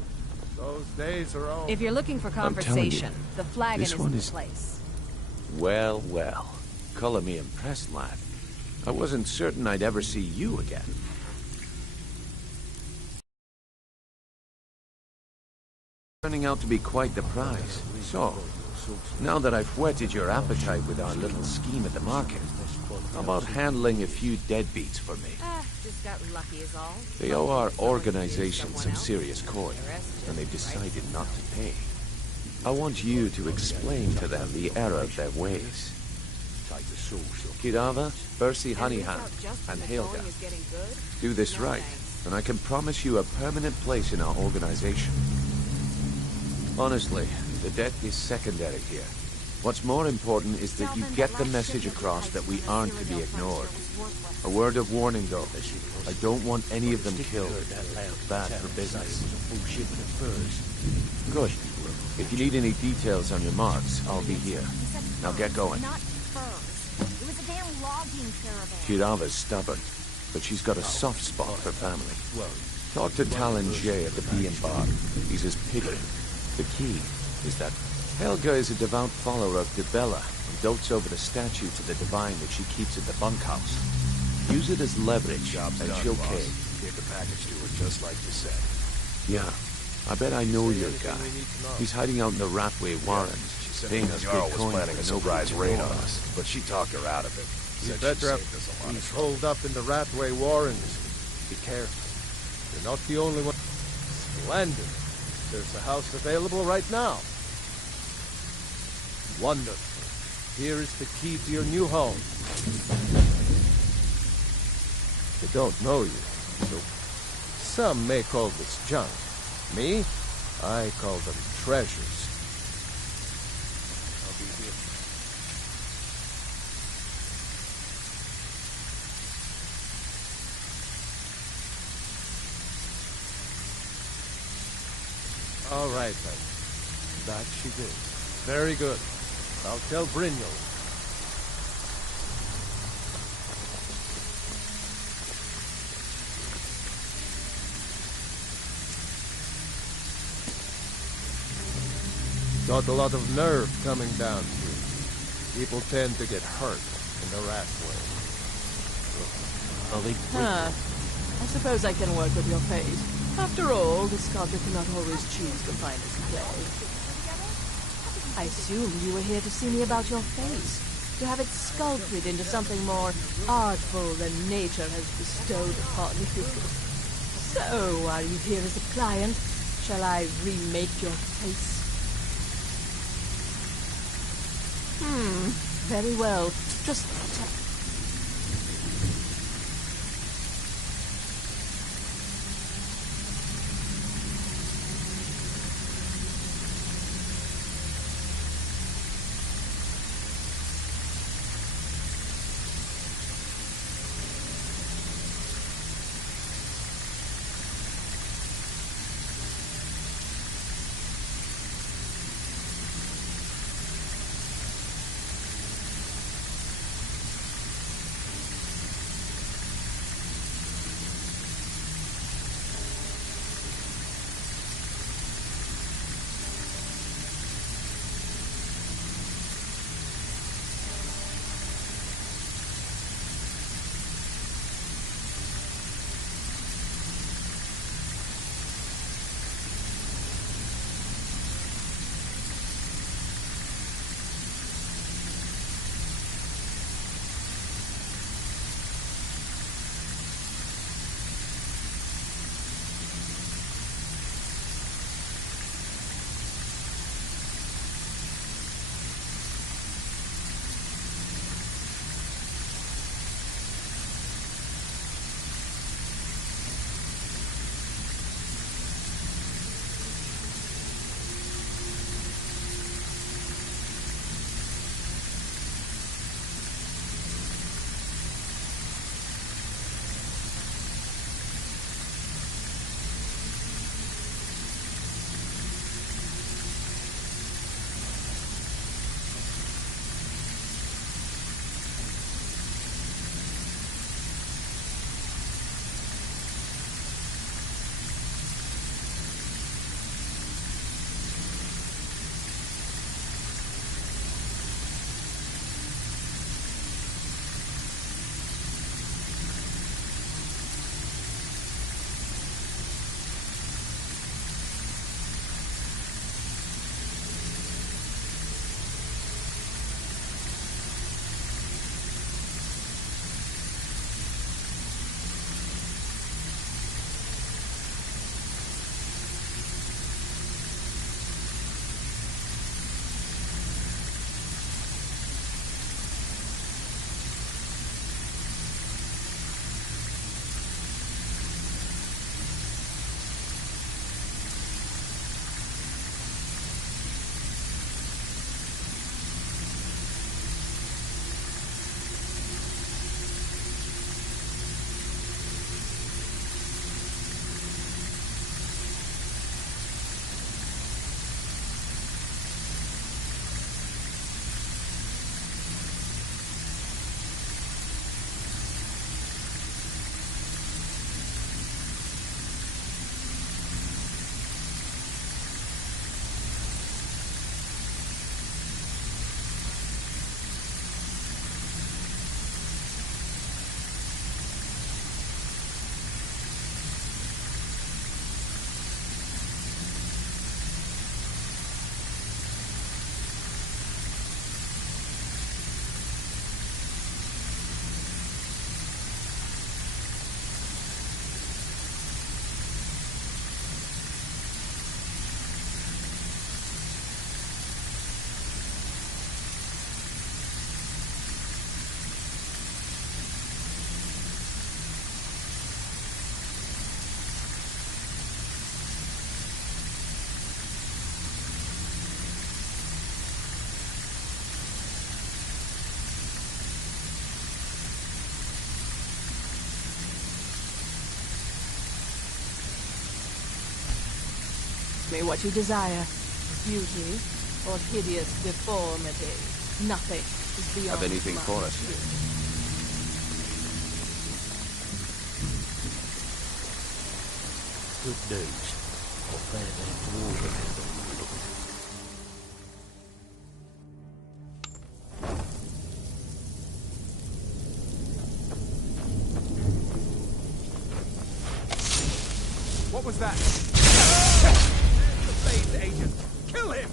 Those days are over. If you're looking for conversation, the flagon this is one the is- place. Well, well. Color me impressed, lad. I wasn't certain I'd ever see you again. Turning out to be quite the prize. So, now that I've whetted your appetite with our little scheme at the market, how about handling a few deadbeats for me? Just got lucky is all. They owe our organization some serious coin, and they've decided not to pay. I want you to explain to them the error of their ways. Kirava, Bersi Honeyhand, and Helga. Do this right, and I can promise you a permanent place in our organization. Honestly, the debt is secondary here. What's more important is that you get the message across that we aren't to be ignored. A word of warning, though. I don't want any of them killed. Bad for business. Good. If you need any details on your marks, I'll be here. Now get going. Not furs. It was a damn logging caravan. Kirava's stubborn, but she's got a soft spot for family. Talk to Talon Jay at the Bee and Bar. He's his piglet. The key is that Helga is a devout follower of Dibella and dotes over the statue to the divine that she keeps at the bunkhouse. Use it as leverage, and she'll cave. Gave the package to her just like you said. Yeah, I bet I know your guy. He's hiding out in the Ratway Warrens, paying us Jarl good was coin planning a for surprise nobody to raid know on about. us, but she talked her out of it. You Said better she saved us a lot he's of trouble. holed up in the Ratway Warrens. Be careful. You're not the only one. Splendid. There's a house available right now. Wonderful. Here is the key to your new home. They don't know you, so some may call this junk. Me, I call them treasures. I'll be here. All right, then. That she did. Very good. I'll tell Brynjolf. Got a lot of nerve coming down here. People tend to get hurt in the rat way. I suppose I can work with your fate. After all, the sculptor cannot always choose the finest clay. I assumed you were here to see me about your face, to have it sculpted into something more artful than nature has bestowed upon you. So, are you here as a client? Shall I remake your face? Very well. Just me what you desire. Beauty or hideous deformity. Nothing is beyond Have anything my for us? reach. Good news. Got Batman to all the handle. What was that? There's the Blades agent. Kill him!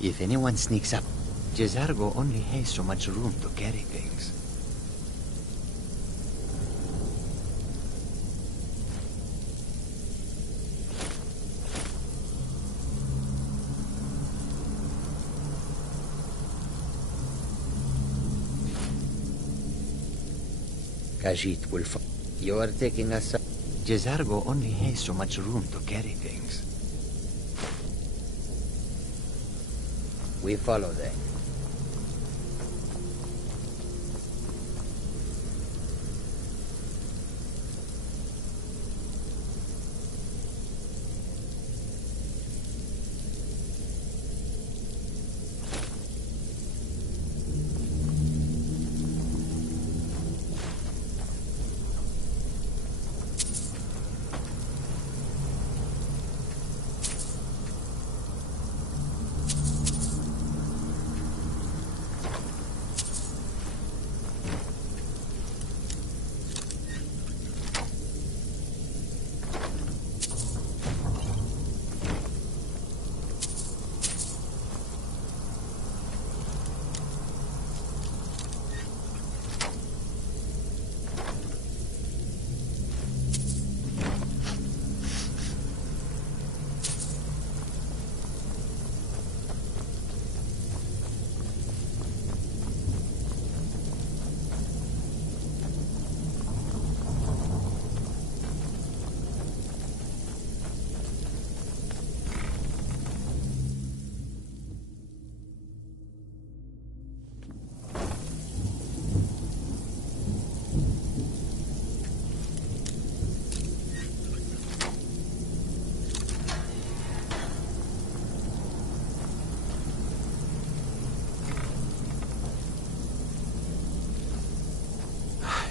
If anyone sneaks up, Jezargo only has so much room to carry things. Khajiit will fall. You are taking us up. Jezargo only has so much room to carry things. We follow them.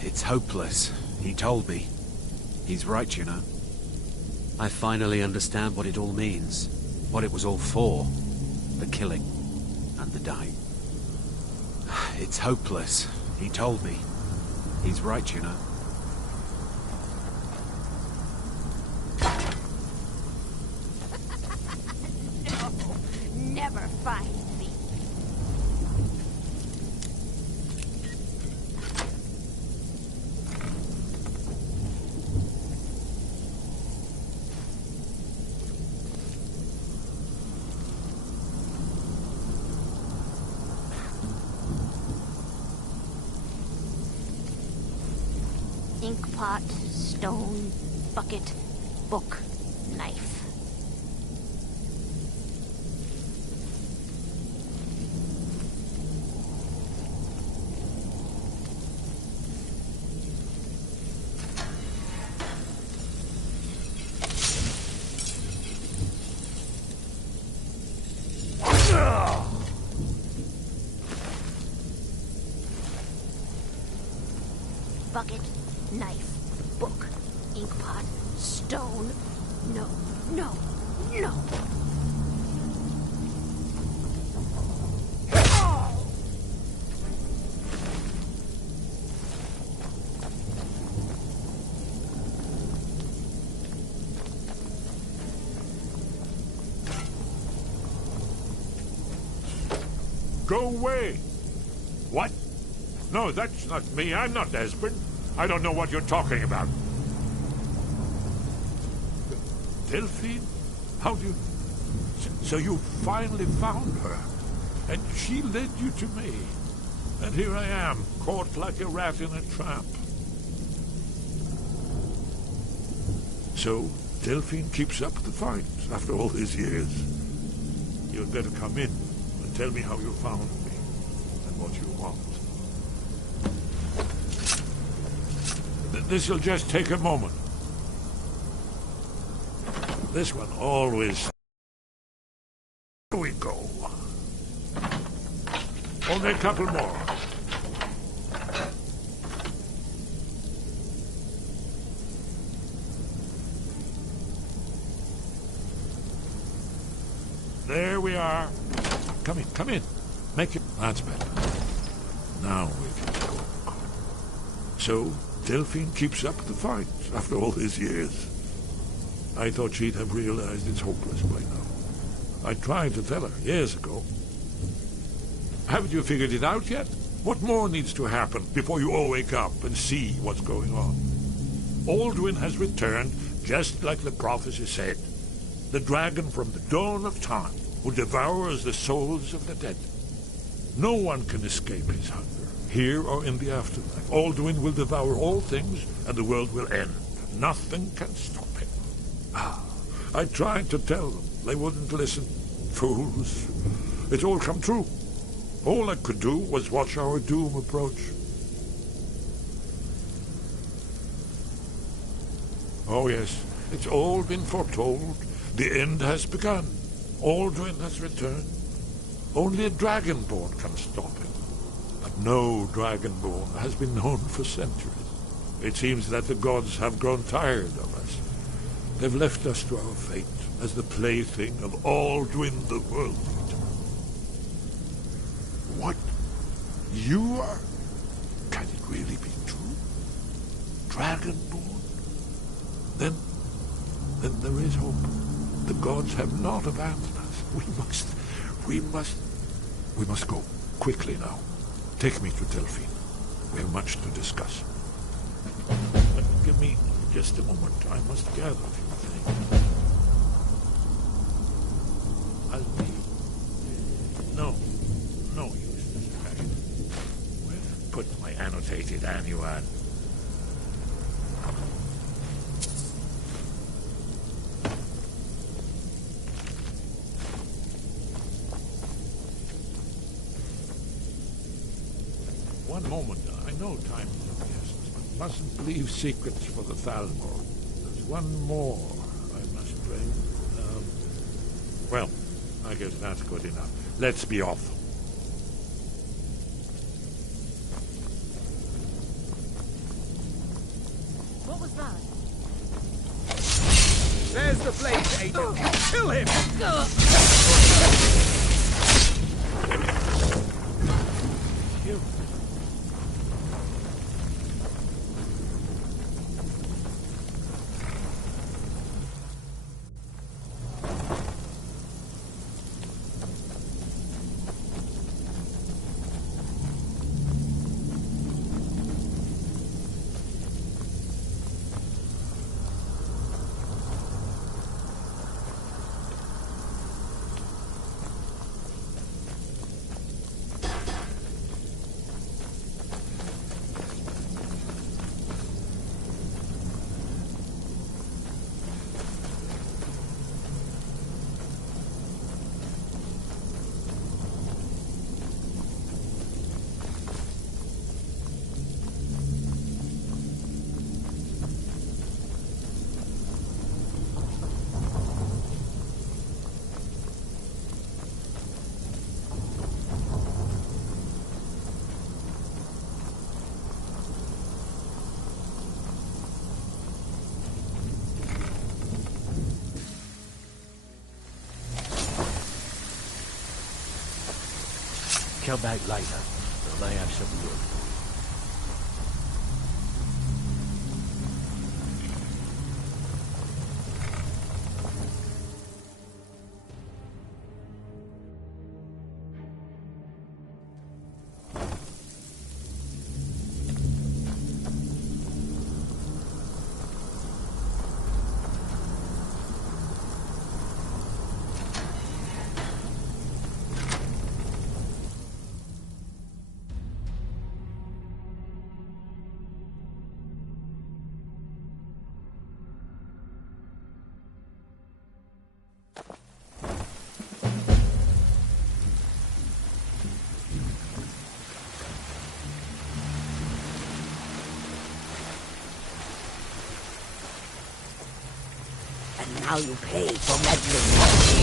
It's hopeless. He told me. He's right, you know. I finally understand what it all means. What it was all for. The killing. And the dying. It's hopeless. He told me. He's right, you know. No, never find me. Inkpot, stone, bucket, book, knife. bucket, knife, book, ink pot, stone. No, no, no. Go away! What? No, that's not me. I'm not Esbern. I don't know what you're talking about. Delphine? How do you... So you finally found her, and she led you to me. And here I am, caught like a rat in a trap. So, Delphine keeps up the fight after all these years. You'd better come in and tell me how you found me and what you want. This'll just take a moment. This one always... Here we go. Only a couple more. There we are. Come in, come in. Make it... That's better. Now we can talk. So, Delphine keeps up the fight after all these years. I thought she'd have realized it's hopeless by now. I tried to tell her years ago. Haven't you figured it out yet? What more needs to happen before you all wake up and see what's going on? Alduin has returned, just like the prophecy said. The dragon from the dawn of time, who devours the souls of the dead. No one can escape his hunger, here or in the afterlife. Alduin will devour all things, and the world will end. Nothing can stop him. I tried to tell them. They wouldn't listen. Fools. It's all come true. All I could do was watch our doom approach. Oh yes, it's all been foretold. The end has begun. Alduin has returned. Only a dragonborn can stop him. But no dragonborn has been known for centuries. It seems that the gods have grown tired of us. They've left us to our fate as the plaything of Alduin the Whirlwind. What? You are... Can it really be true? Dragonborn? Then there is hope. The gods have not abandoned us. We must go. Quickly now. Take me to Delphine. We have much to discuss. But give me just a moment. I must gather a few things. I'll leave. No use this bag. Where did I put my annotated annuan? One moment. I know time is of the essence, but mustn't leave secrets for the Thalmor. There's one more I must bring. Well, I guess that's good enough. Let's be off. What was that? There's the Blade Agent! Kill him! You. come back later. I may have some wood. Now you pay for meddling.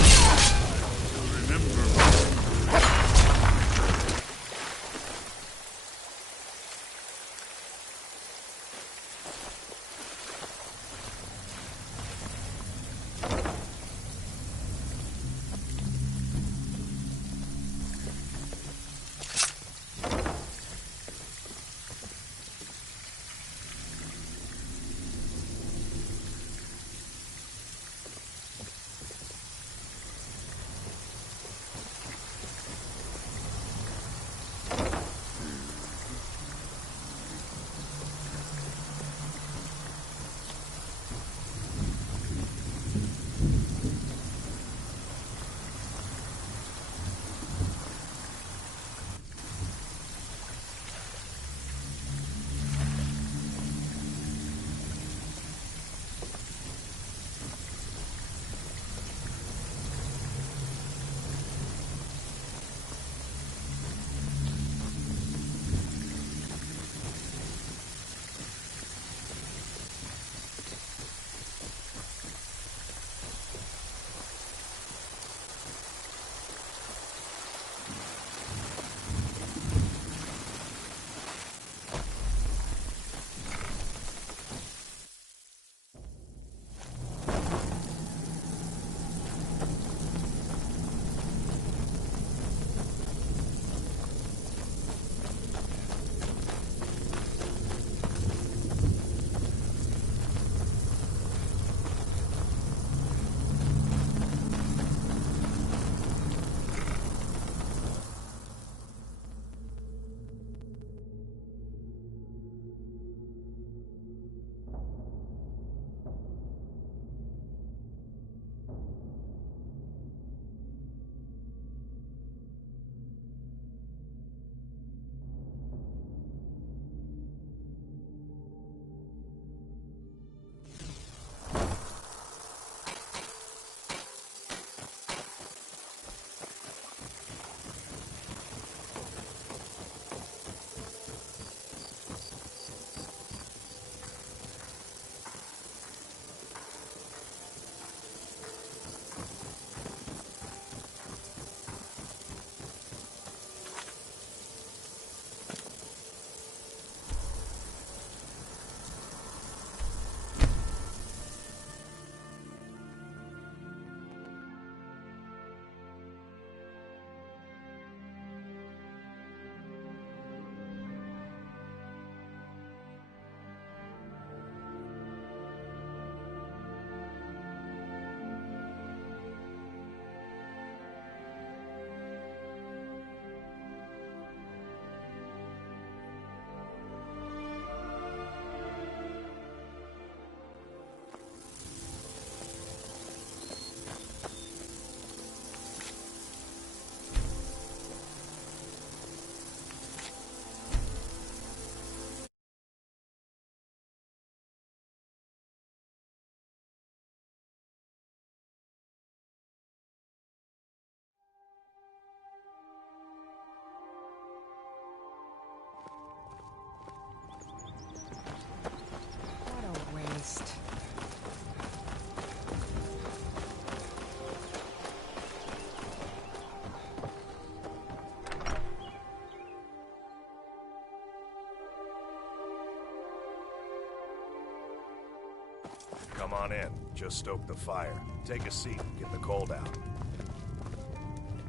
Come on in. Just stoke the fire. Take a seat and get the cold out.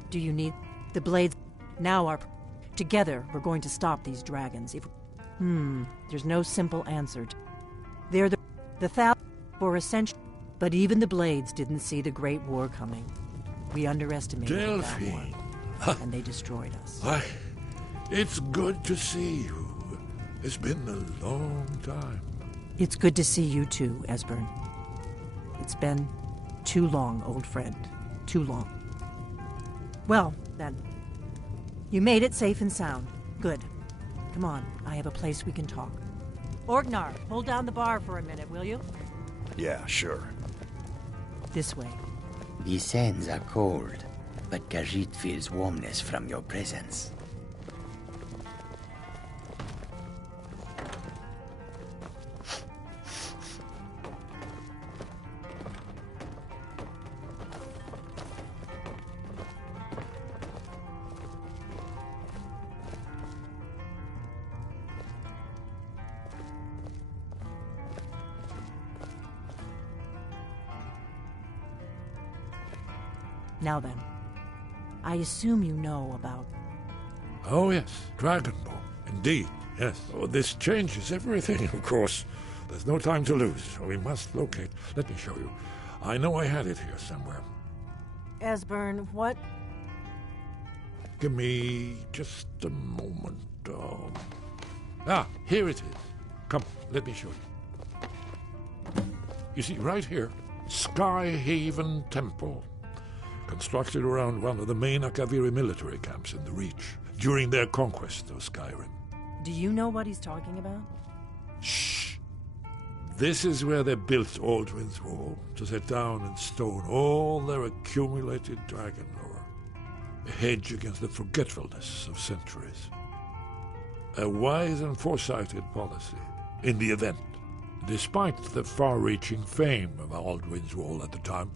Do you need the blades? Now our... Together, we're going to stop these dragons. There's no simple answer. They're the thousand for ascension, but even the Blades didn't see the Great War coming. We underestimated that Delphine. one, and they destroyed us. It's good to see you. It's been a long time. It's good to see you too, Esbern. It's been too long, old friend. Too long. Well, then. You made it safe and sound. Good. Come on, I have a place we can talk. Orgnar, hold down the bar for a minute, will you? Yeah, sure. This way. The sands are cold, but Khajiit feels warmness from your presence. Now then, I assume you know about... Oh yes, Dragon Ball. Indeed, yes. Oh, this changes everything, of course. There's no time to lose, so we must locate. Let me show you. I know I had it here somewhere. Esbern, what? Give me just a moment. Here it is. Come, let me show you. You see, right here, Skyhaven Temple. Constructed around one of the main Akaviri military camps in the Reach during their conquest of Skyrim. Do you know what he's talking about? Shh! This is where they built Aldrin's Wall, to set down in stone all their accumulated dragon lore. A hedge against the forgetfulness of centuries. A wise and foresighted policy, in the event. Despite the far-reaching fame of Aldrin's Wall at the time,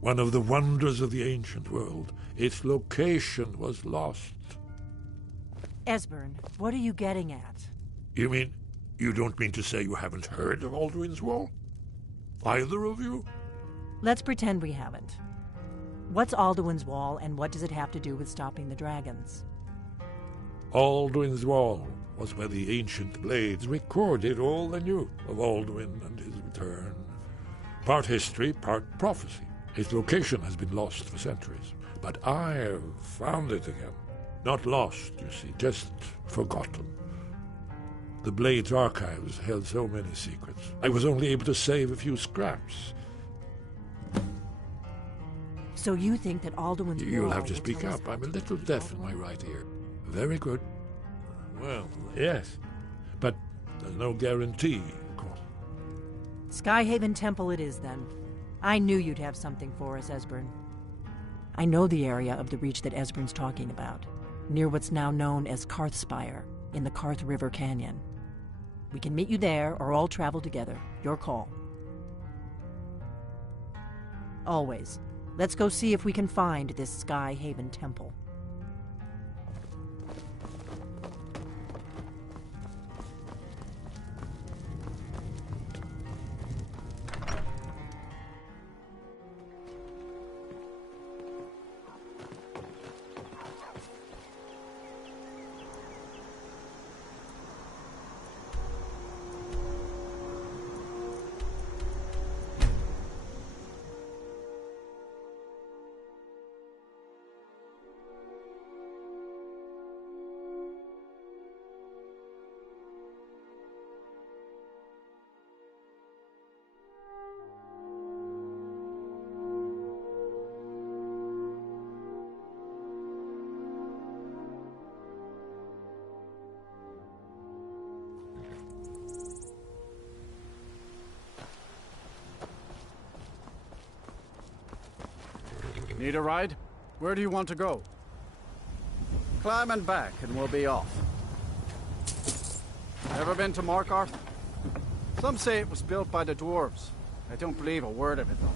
one of the wonders of the ancient world, its location was lost. Esbern, what are you getting at? You mean, you don't mean to say you haven't heard of Aldrin's Wall? Either of you? Let's pretend we haven't. What's Alduin's Wall, and what does it have to do with stopping the dragons? Alduin's Wall was where the ancient Blades recorded all they knew of Alduin and his return. Part history, part prophecy. Its location has been lost for centuries, but I have found it again. Not lost, you see, just forgotten. The Blades' archives held so many secrets. I was only able to save a few scraps. So you think that Alduin's You'll Wall have to will speak tell us up. I'm a little deaf in my right ear. Very good. Well, yes, but there's no guarantee, of course. Skyhaven Temple it is, then. I knew you'd have something for us, Esbern. I know the area of the Reach that Esbern's talking about, near what's now known as Karthspire, in the Karth River Canyon. We can meet you there, or all travel together. Your call. Always. Let's go see if we can find this Skyhaven Temple. Need a ride? Where do you want to go? Climb and back, and we'll be off. Ever been to Markarth? Some say it was built by the dwarves. I don't believe a word of it, though.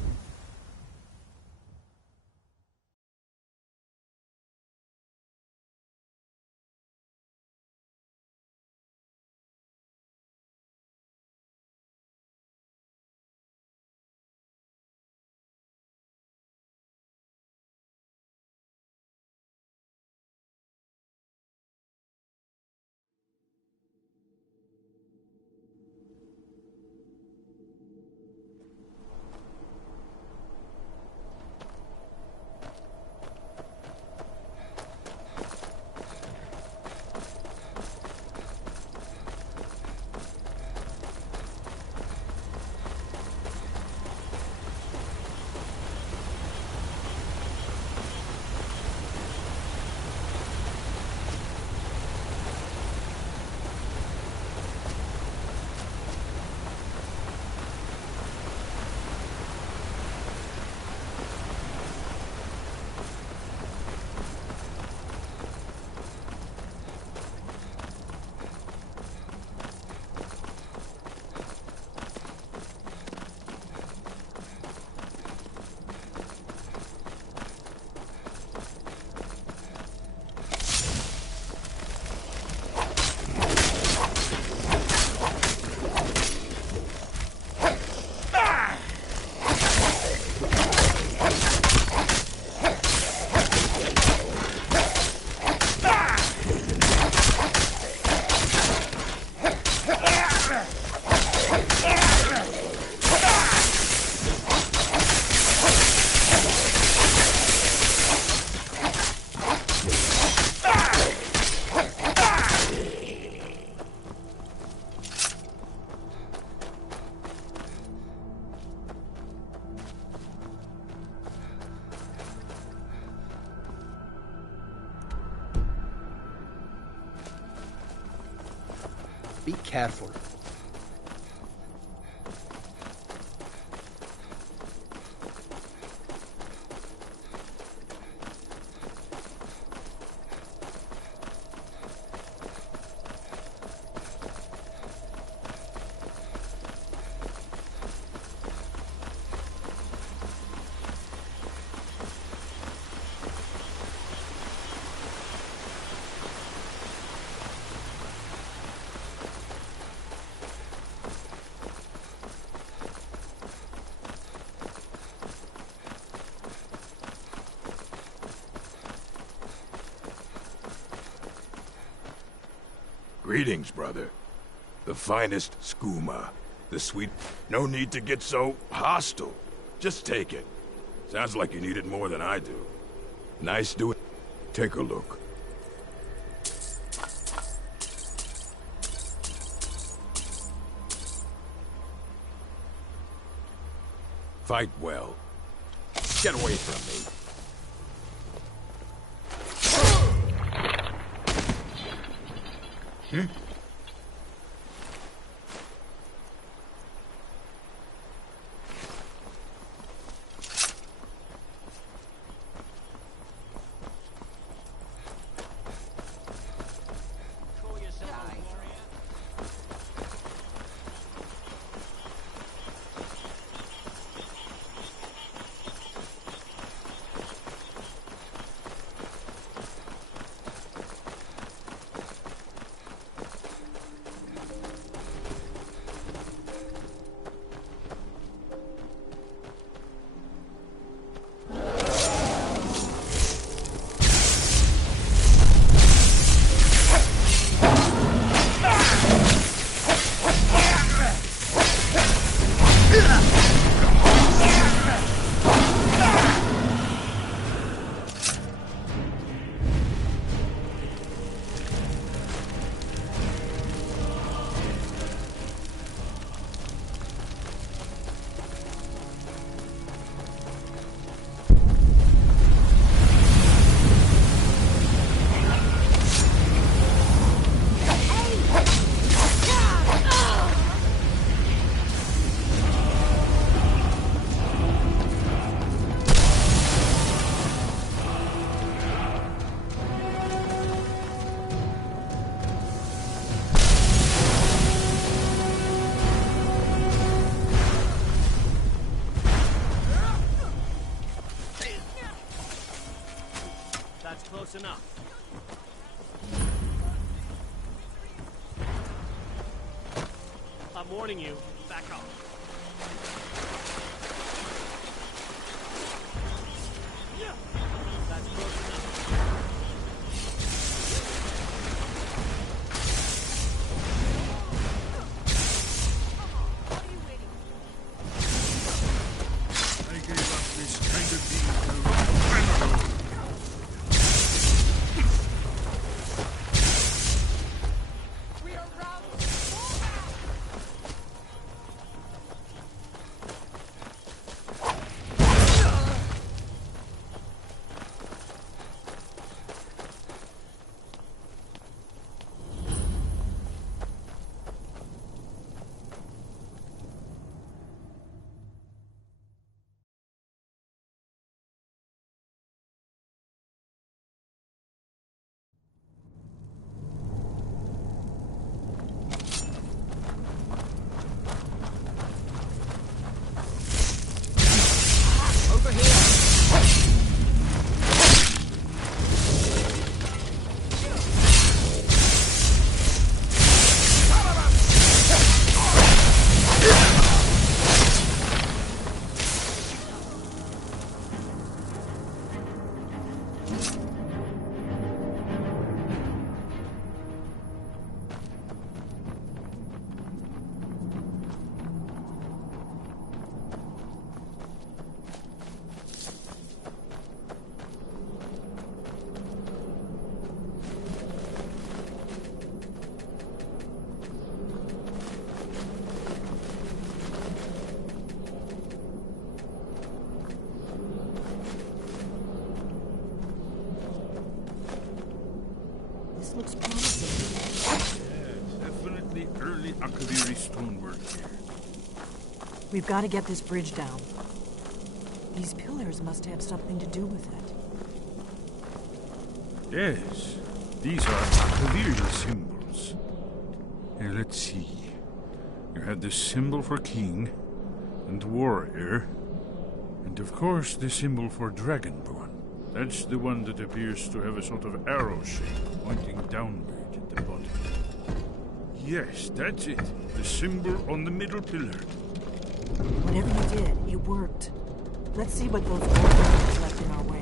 Be careful. Greetings, brother. The finest skooma. The sweet... No need to get so hostile. Just take it. Sounds like you need it more than I do. Nice doing... Take a look. Fight well. Get away from me. Hmm? Enough. I'm warning you, back off. That's close enough. I gave up this kind of deed a long time ago. the early Akaviri stonework here. We've got to get this bridge down. These pillars must have something to do with it. Yes, these are Akaviri symbols. Here, let's see. You have the symbol for king and warrior, and of course the symbol for dragonborn. That's the one that appears to have a sort of arrow shape pointing downward at the bottom. Yes, that's it. The symbol on the middle pillar. Whatever you did, it worked. Let's see what those orphans left in our way.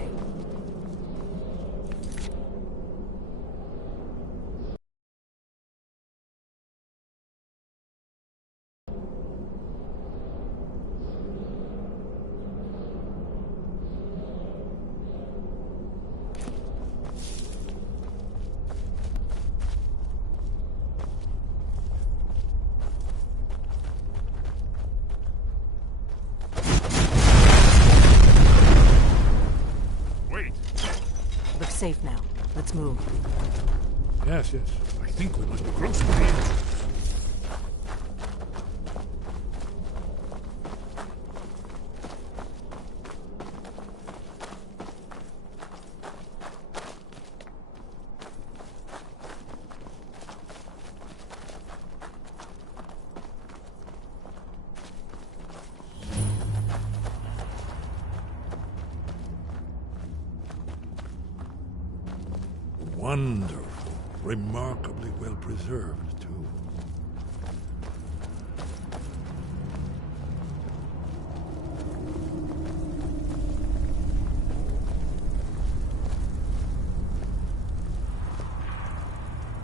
Safe now. Let's move. Yes. I think we must be close to the entrance. Wonderful. Remarkably well preserved, too.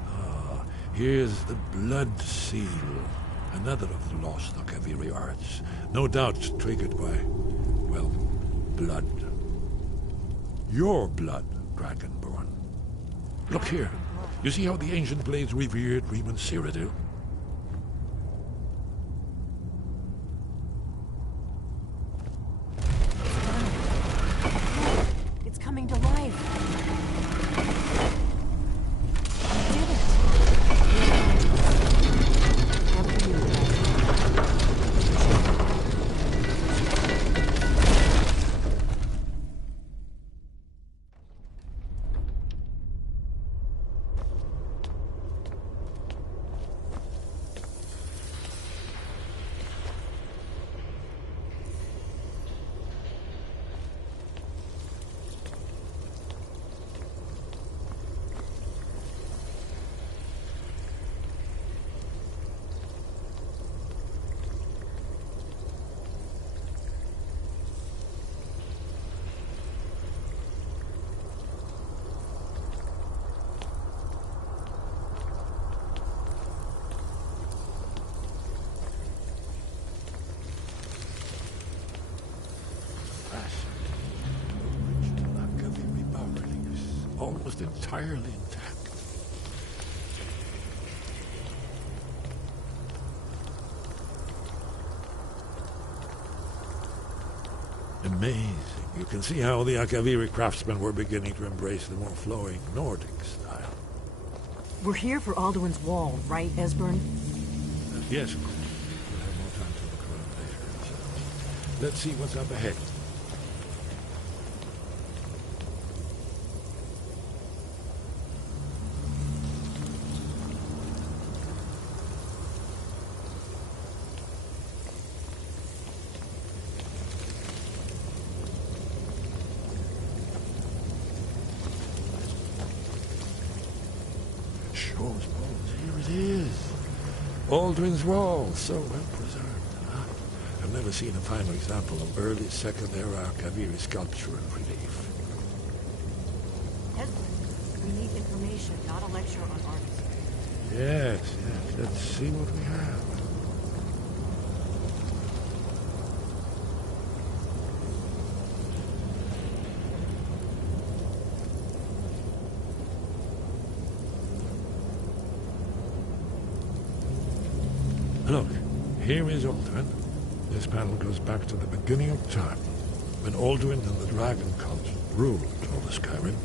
Ah, here's the blood seal. Another of the lost Akaviri arts. No doubt triggered by, well, blood. Your blood, Dragonborn. Look here. You see how the ancient blades revered Riemann Cyrodiil? It's coming to life. You did it. After you. Almost entirely intact. Amazing. You can see how the Akaviri craftsmen were beginning to embrace the more flowing Nordic style. We're here for Alduin's Wall, right, Esbern? Yes, of course. We'll have more time to look around later. So let's see what's up ahead. Alduin's Wall, so well preserved. Huh? I've never seen a finer example of early Second-era Akaviri sculpture and relief. We need information, not a lecture on artistry. Yes. Let's see what we have. Look, here is Alduin. This panel goes back to the beginning of time, when Alduin and the Dragon Cult ruled over Skyrim.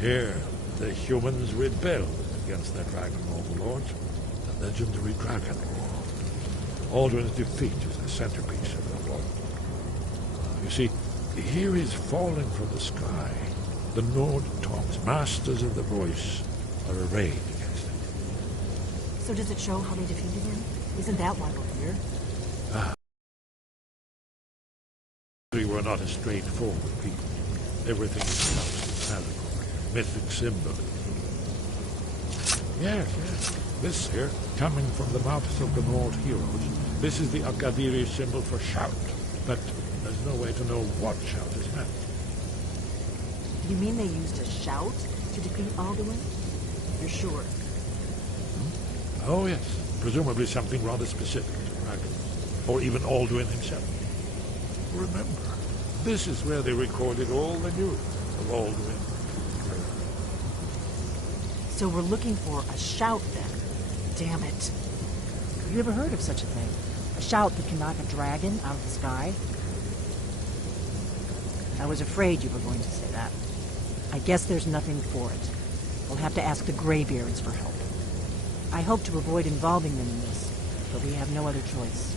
Here, the humans rebelled against their dragon overlords, the legendary Dragon War. Alduin's defeat is the centerpiece of the war. You see, here is falling from the sky. The Nord Talks, masters of the voice, are arrayed against it. So does it show how they defeated him? Isn't that why we're here? We were not a straightforward people. Everything is couched in allegory, mythic symbol. Yes. This here, coming from the mouths of the Nord heroes, this is the Akaviri symbol for shout. But there's no way to know what shout is meant. You mean they used a shout to defeat Alduin? You're sure? Oh, yes. Presumably something rather specific to dragons. Or even Alduin himself. Remember, this is where they recorded all the news of Alduin. So we're looking for a shout then. Damn it. Have you ever heard of such a thing? A shout that can knock a dragon out of the sky? I was afraid you were going to say that. I guess there's nothing for it. We'll have to ask the Greybeards for help. I hope to avoid involving them in this, but we have no other choice.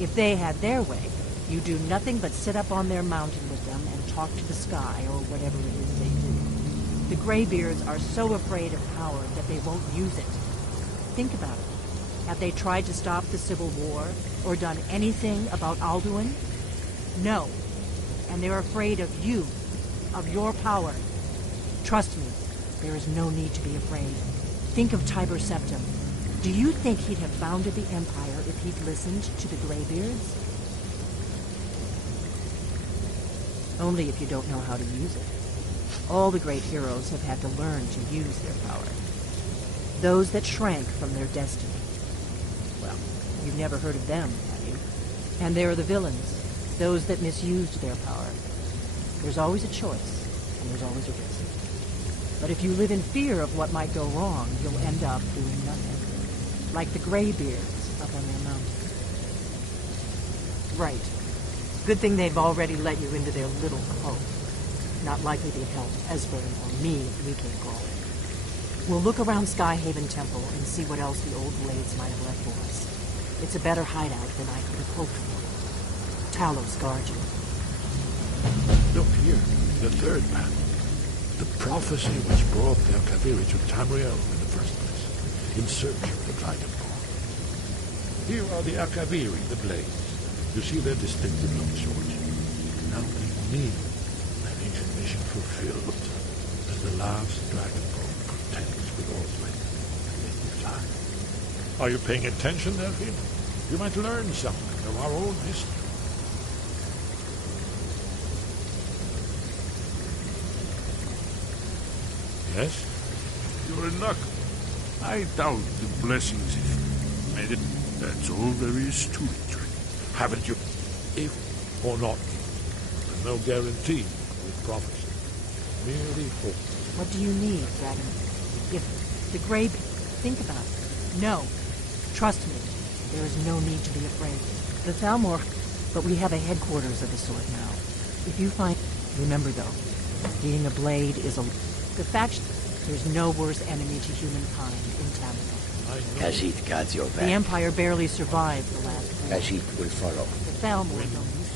If they had their way, you do nothing but sit up on their mountain with them and talk to the sky, or whatever it is they do. The Greybeards are so afraid of power that they won't use it. Think about it. Have they tried to stop the Civil War, or done anything about Alduin? No. And they're afraid of you, of your power. Trust me, there is no need to be afraid. Think of Tiber Septim. Do you think he'd have founded the Empire if he'd listened to the Greybeards? Only if you don't know how to use it. All the great heroes have had to learn to use their power. Those that shrank from their destiny. Well, you've never heard of them, have you? And there are the villains. Those that misused their power. There's always a choice, and there's always a risk. But if you live in fear of what might go wrong, you'll end up doing nothing. Like the Greybeards up on their mountain. Right. Good thing they've already let you into their little cult. Not likely they'd help Esbern or me if we came calling. We'll look around Skyhaven Temple and see what else the old blades might have left for us. It's a better hideout than I could have hoped for. Talos guard you. Look here, the third panel. The prophecy which brought the Akaviri to Tamriel in the first place, in search of the Dragonborn. Here are the Akaviri, the blades. You see their distinctive long swords. Now they mean an ancient mission fulfilled, as the last Dragonborn contends with Whirlwind in new time. Are you paying attention, Delphine? You might learn something of our own history. Yes? You're in luck. I doubt the blessings if you made it. That's all there is to it. Haven't you? If or not. There's no guarantee with prophecy. Merely hope. What do you need, Dragon? If the Grey... Think about it. No. Trust me. There is no need to be afraid. The Thalmor... But we have a headquarters of the sort now. If you find... Remember, though, being a blade is a... The faction... There's no worse enemy to humankind in Tamriel. Khajiit guards your back. The Empire barely survived the last war. Khajiit will follow. The Thalmor don't use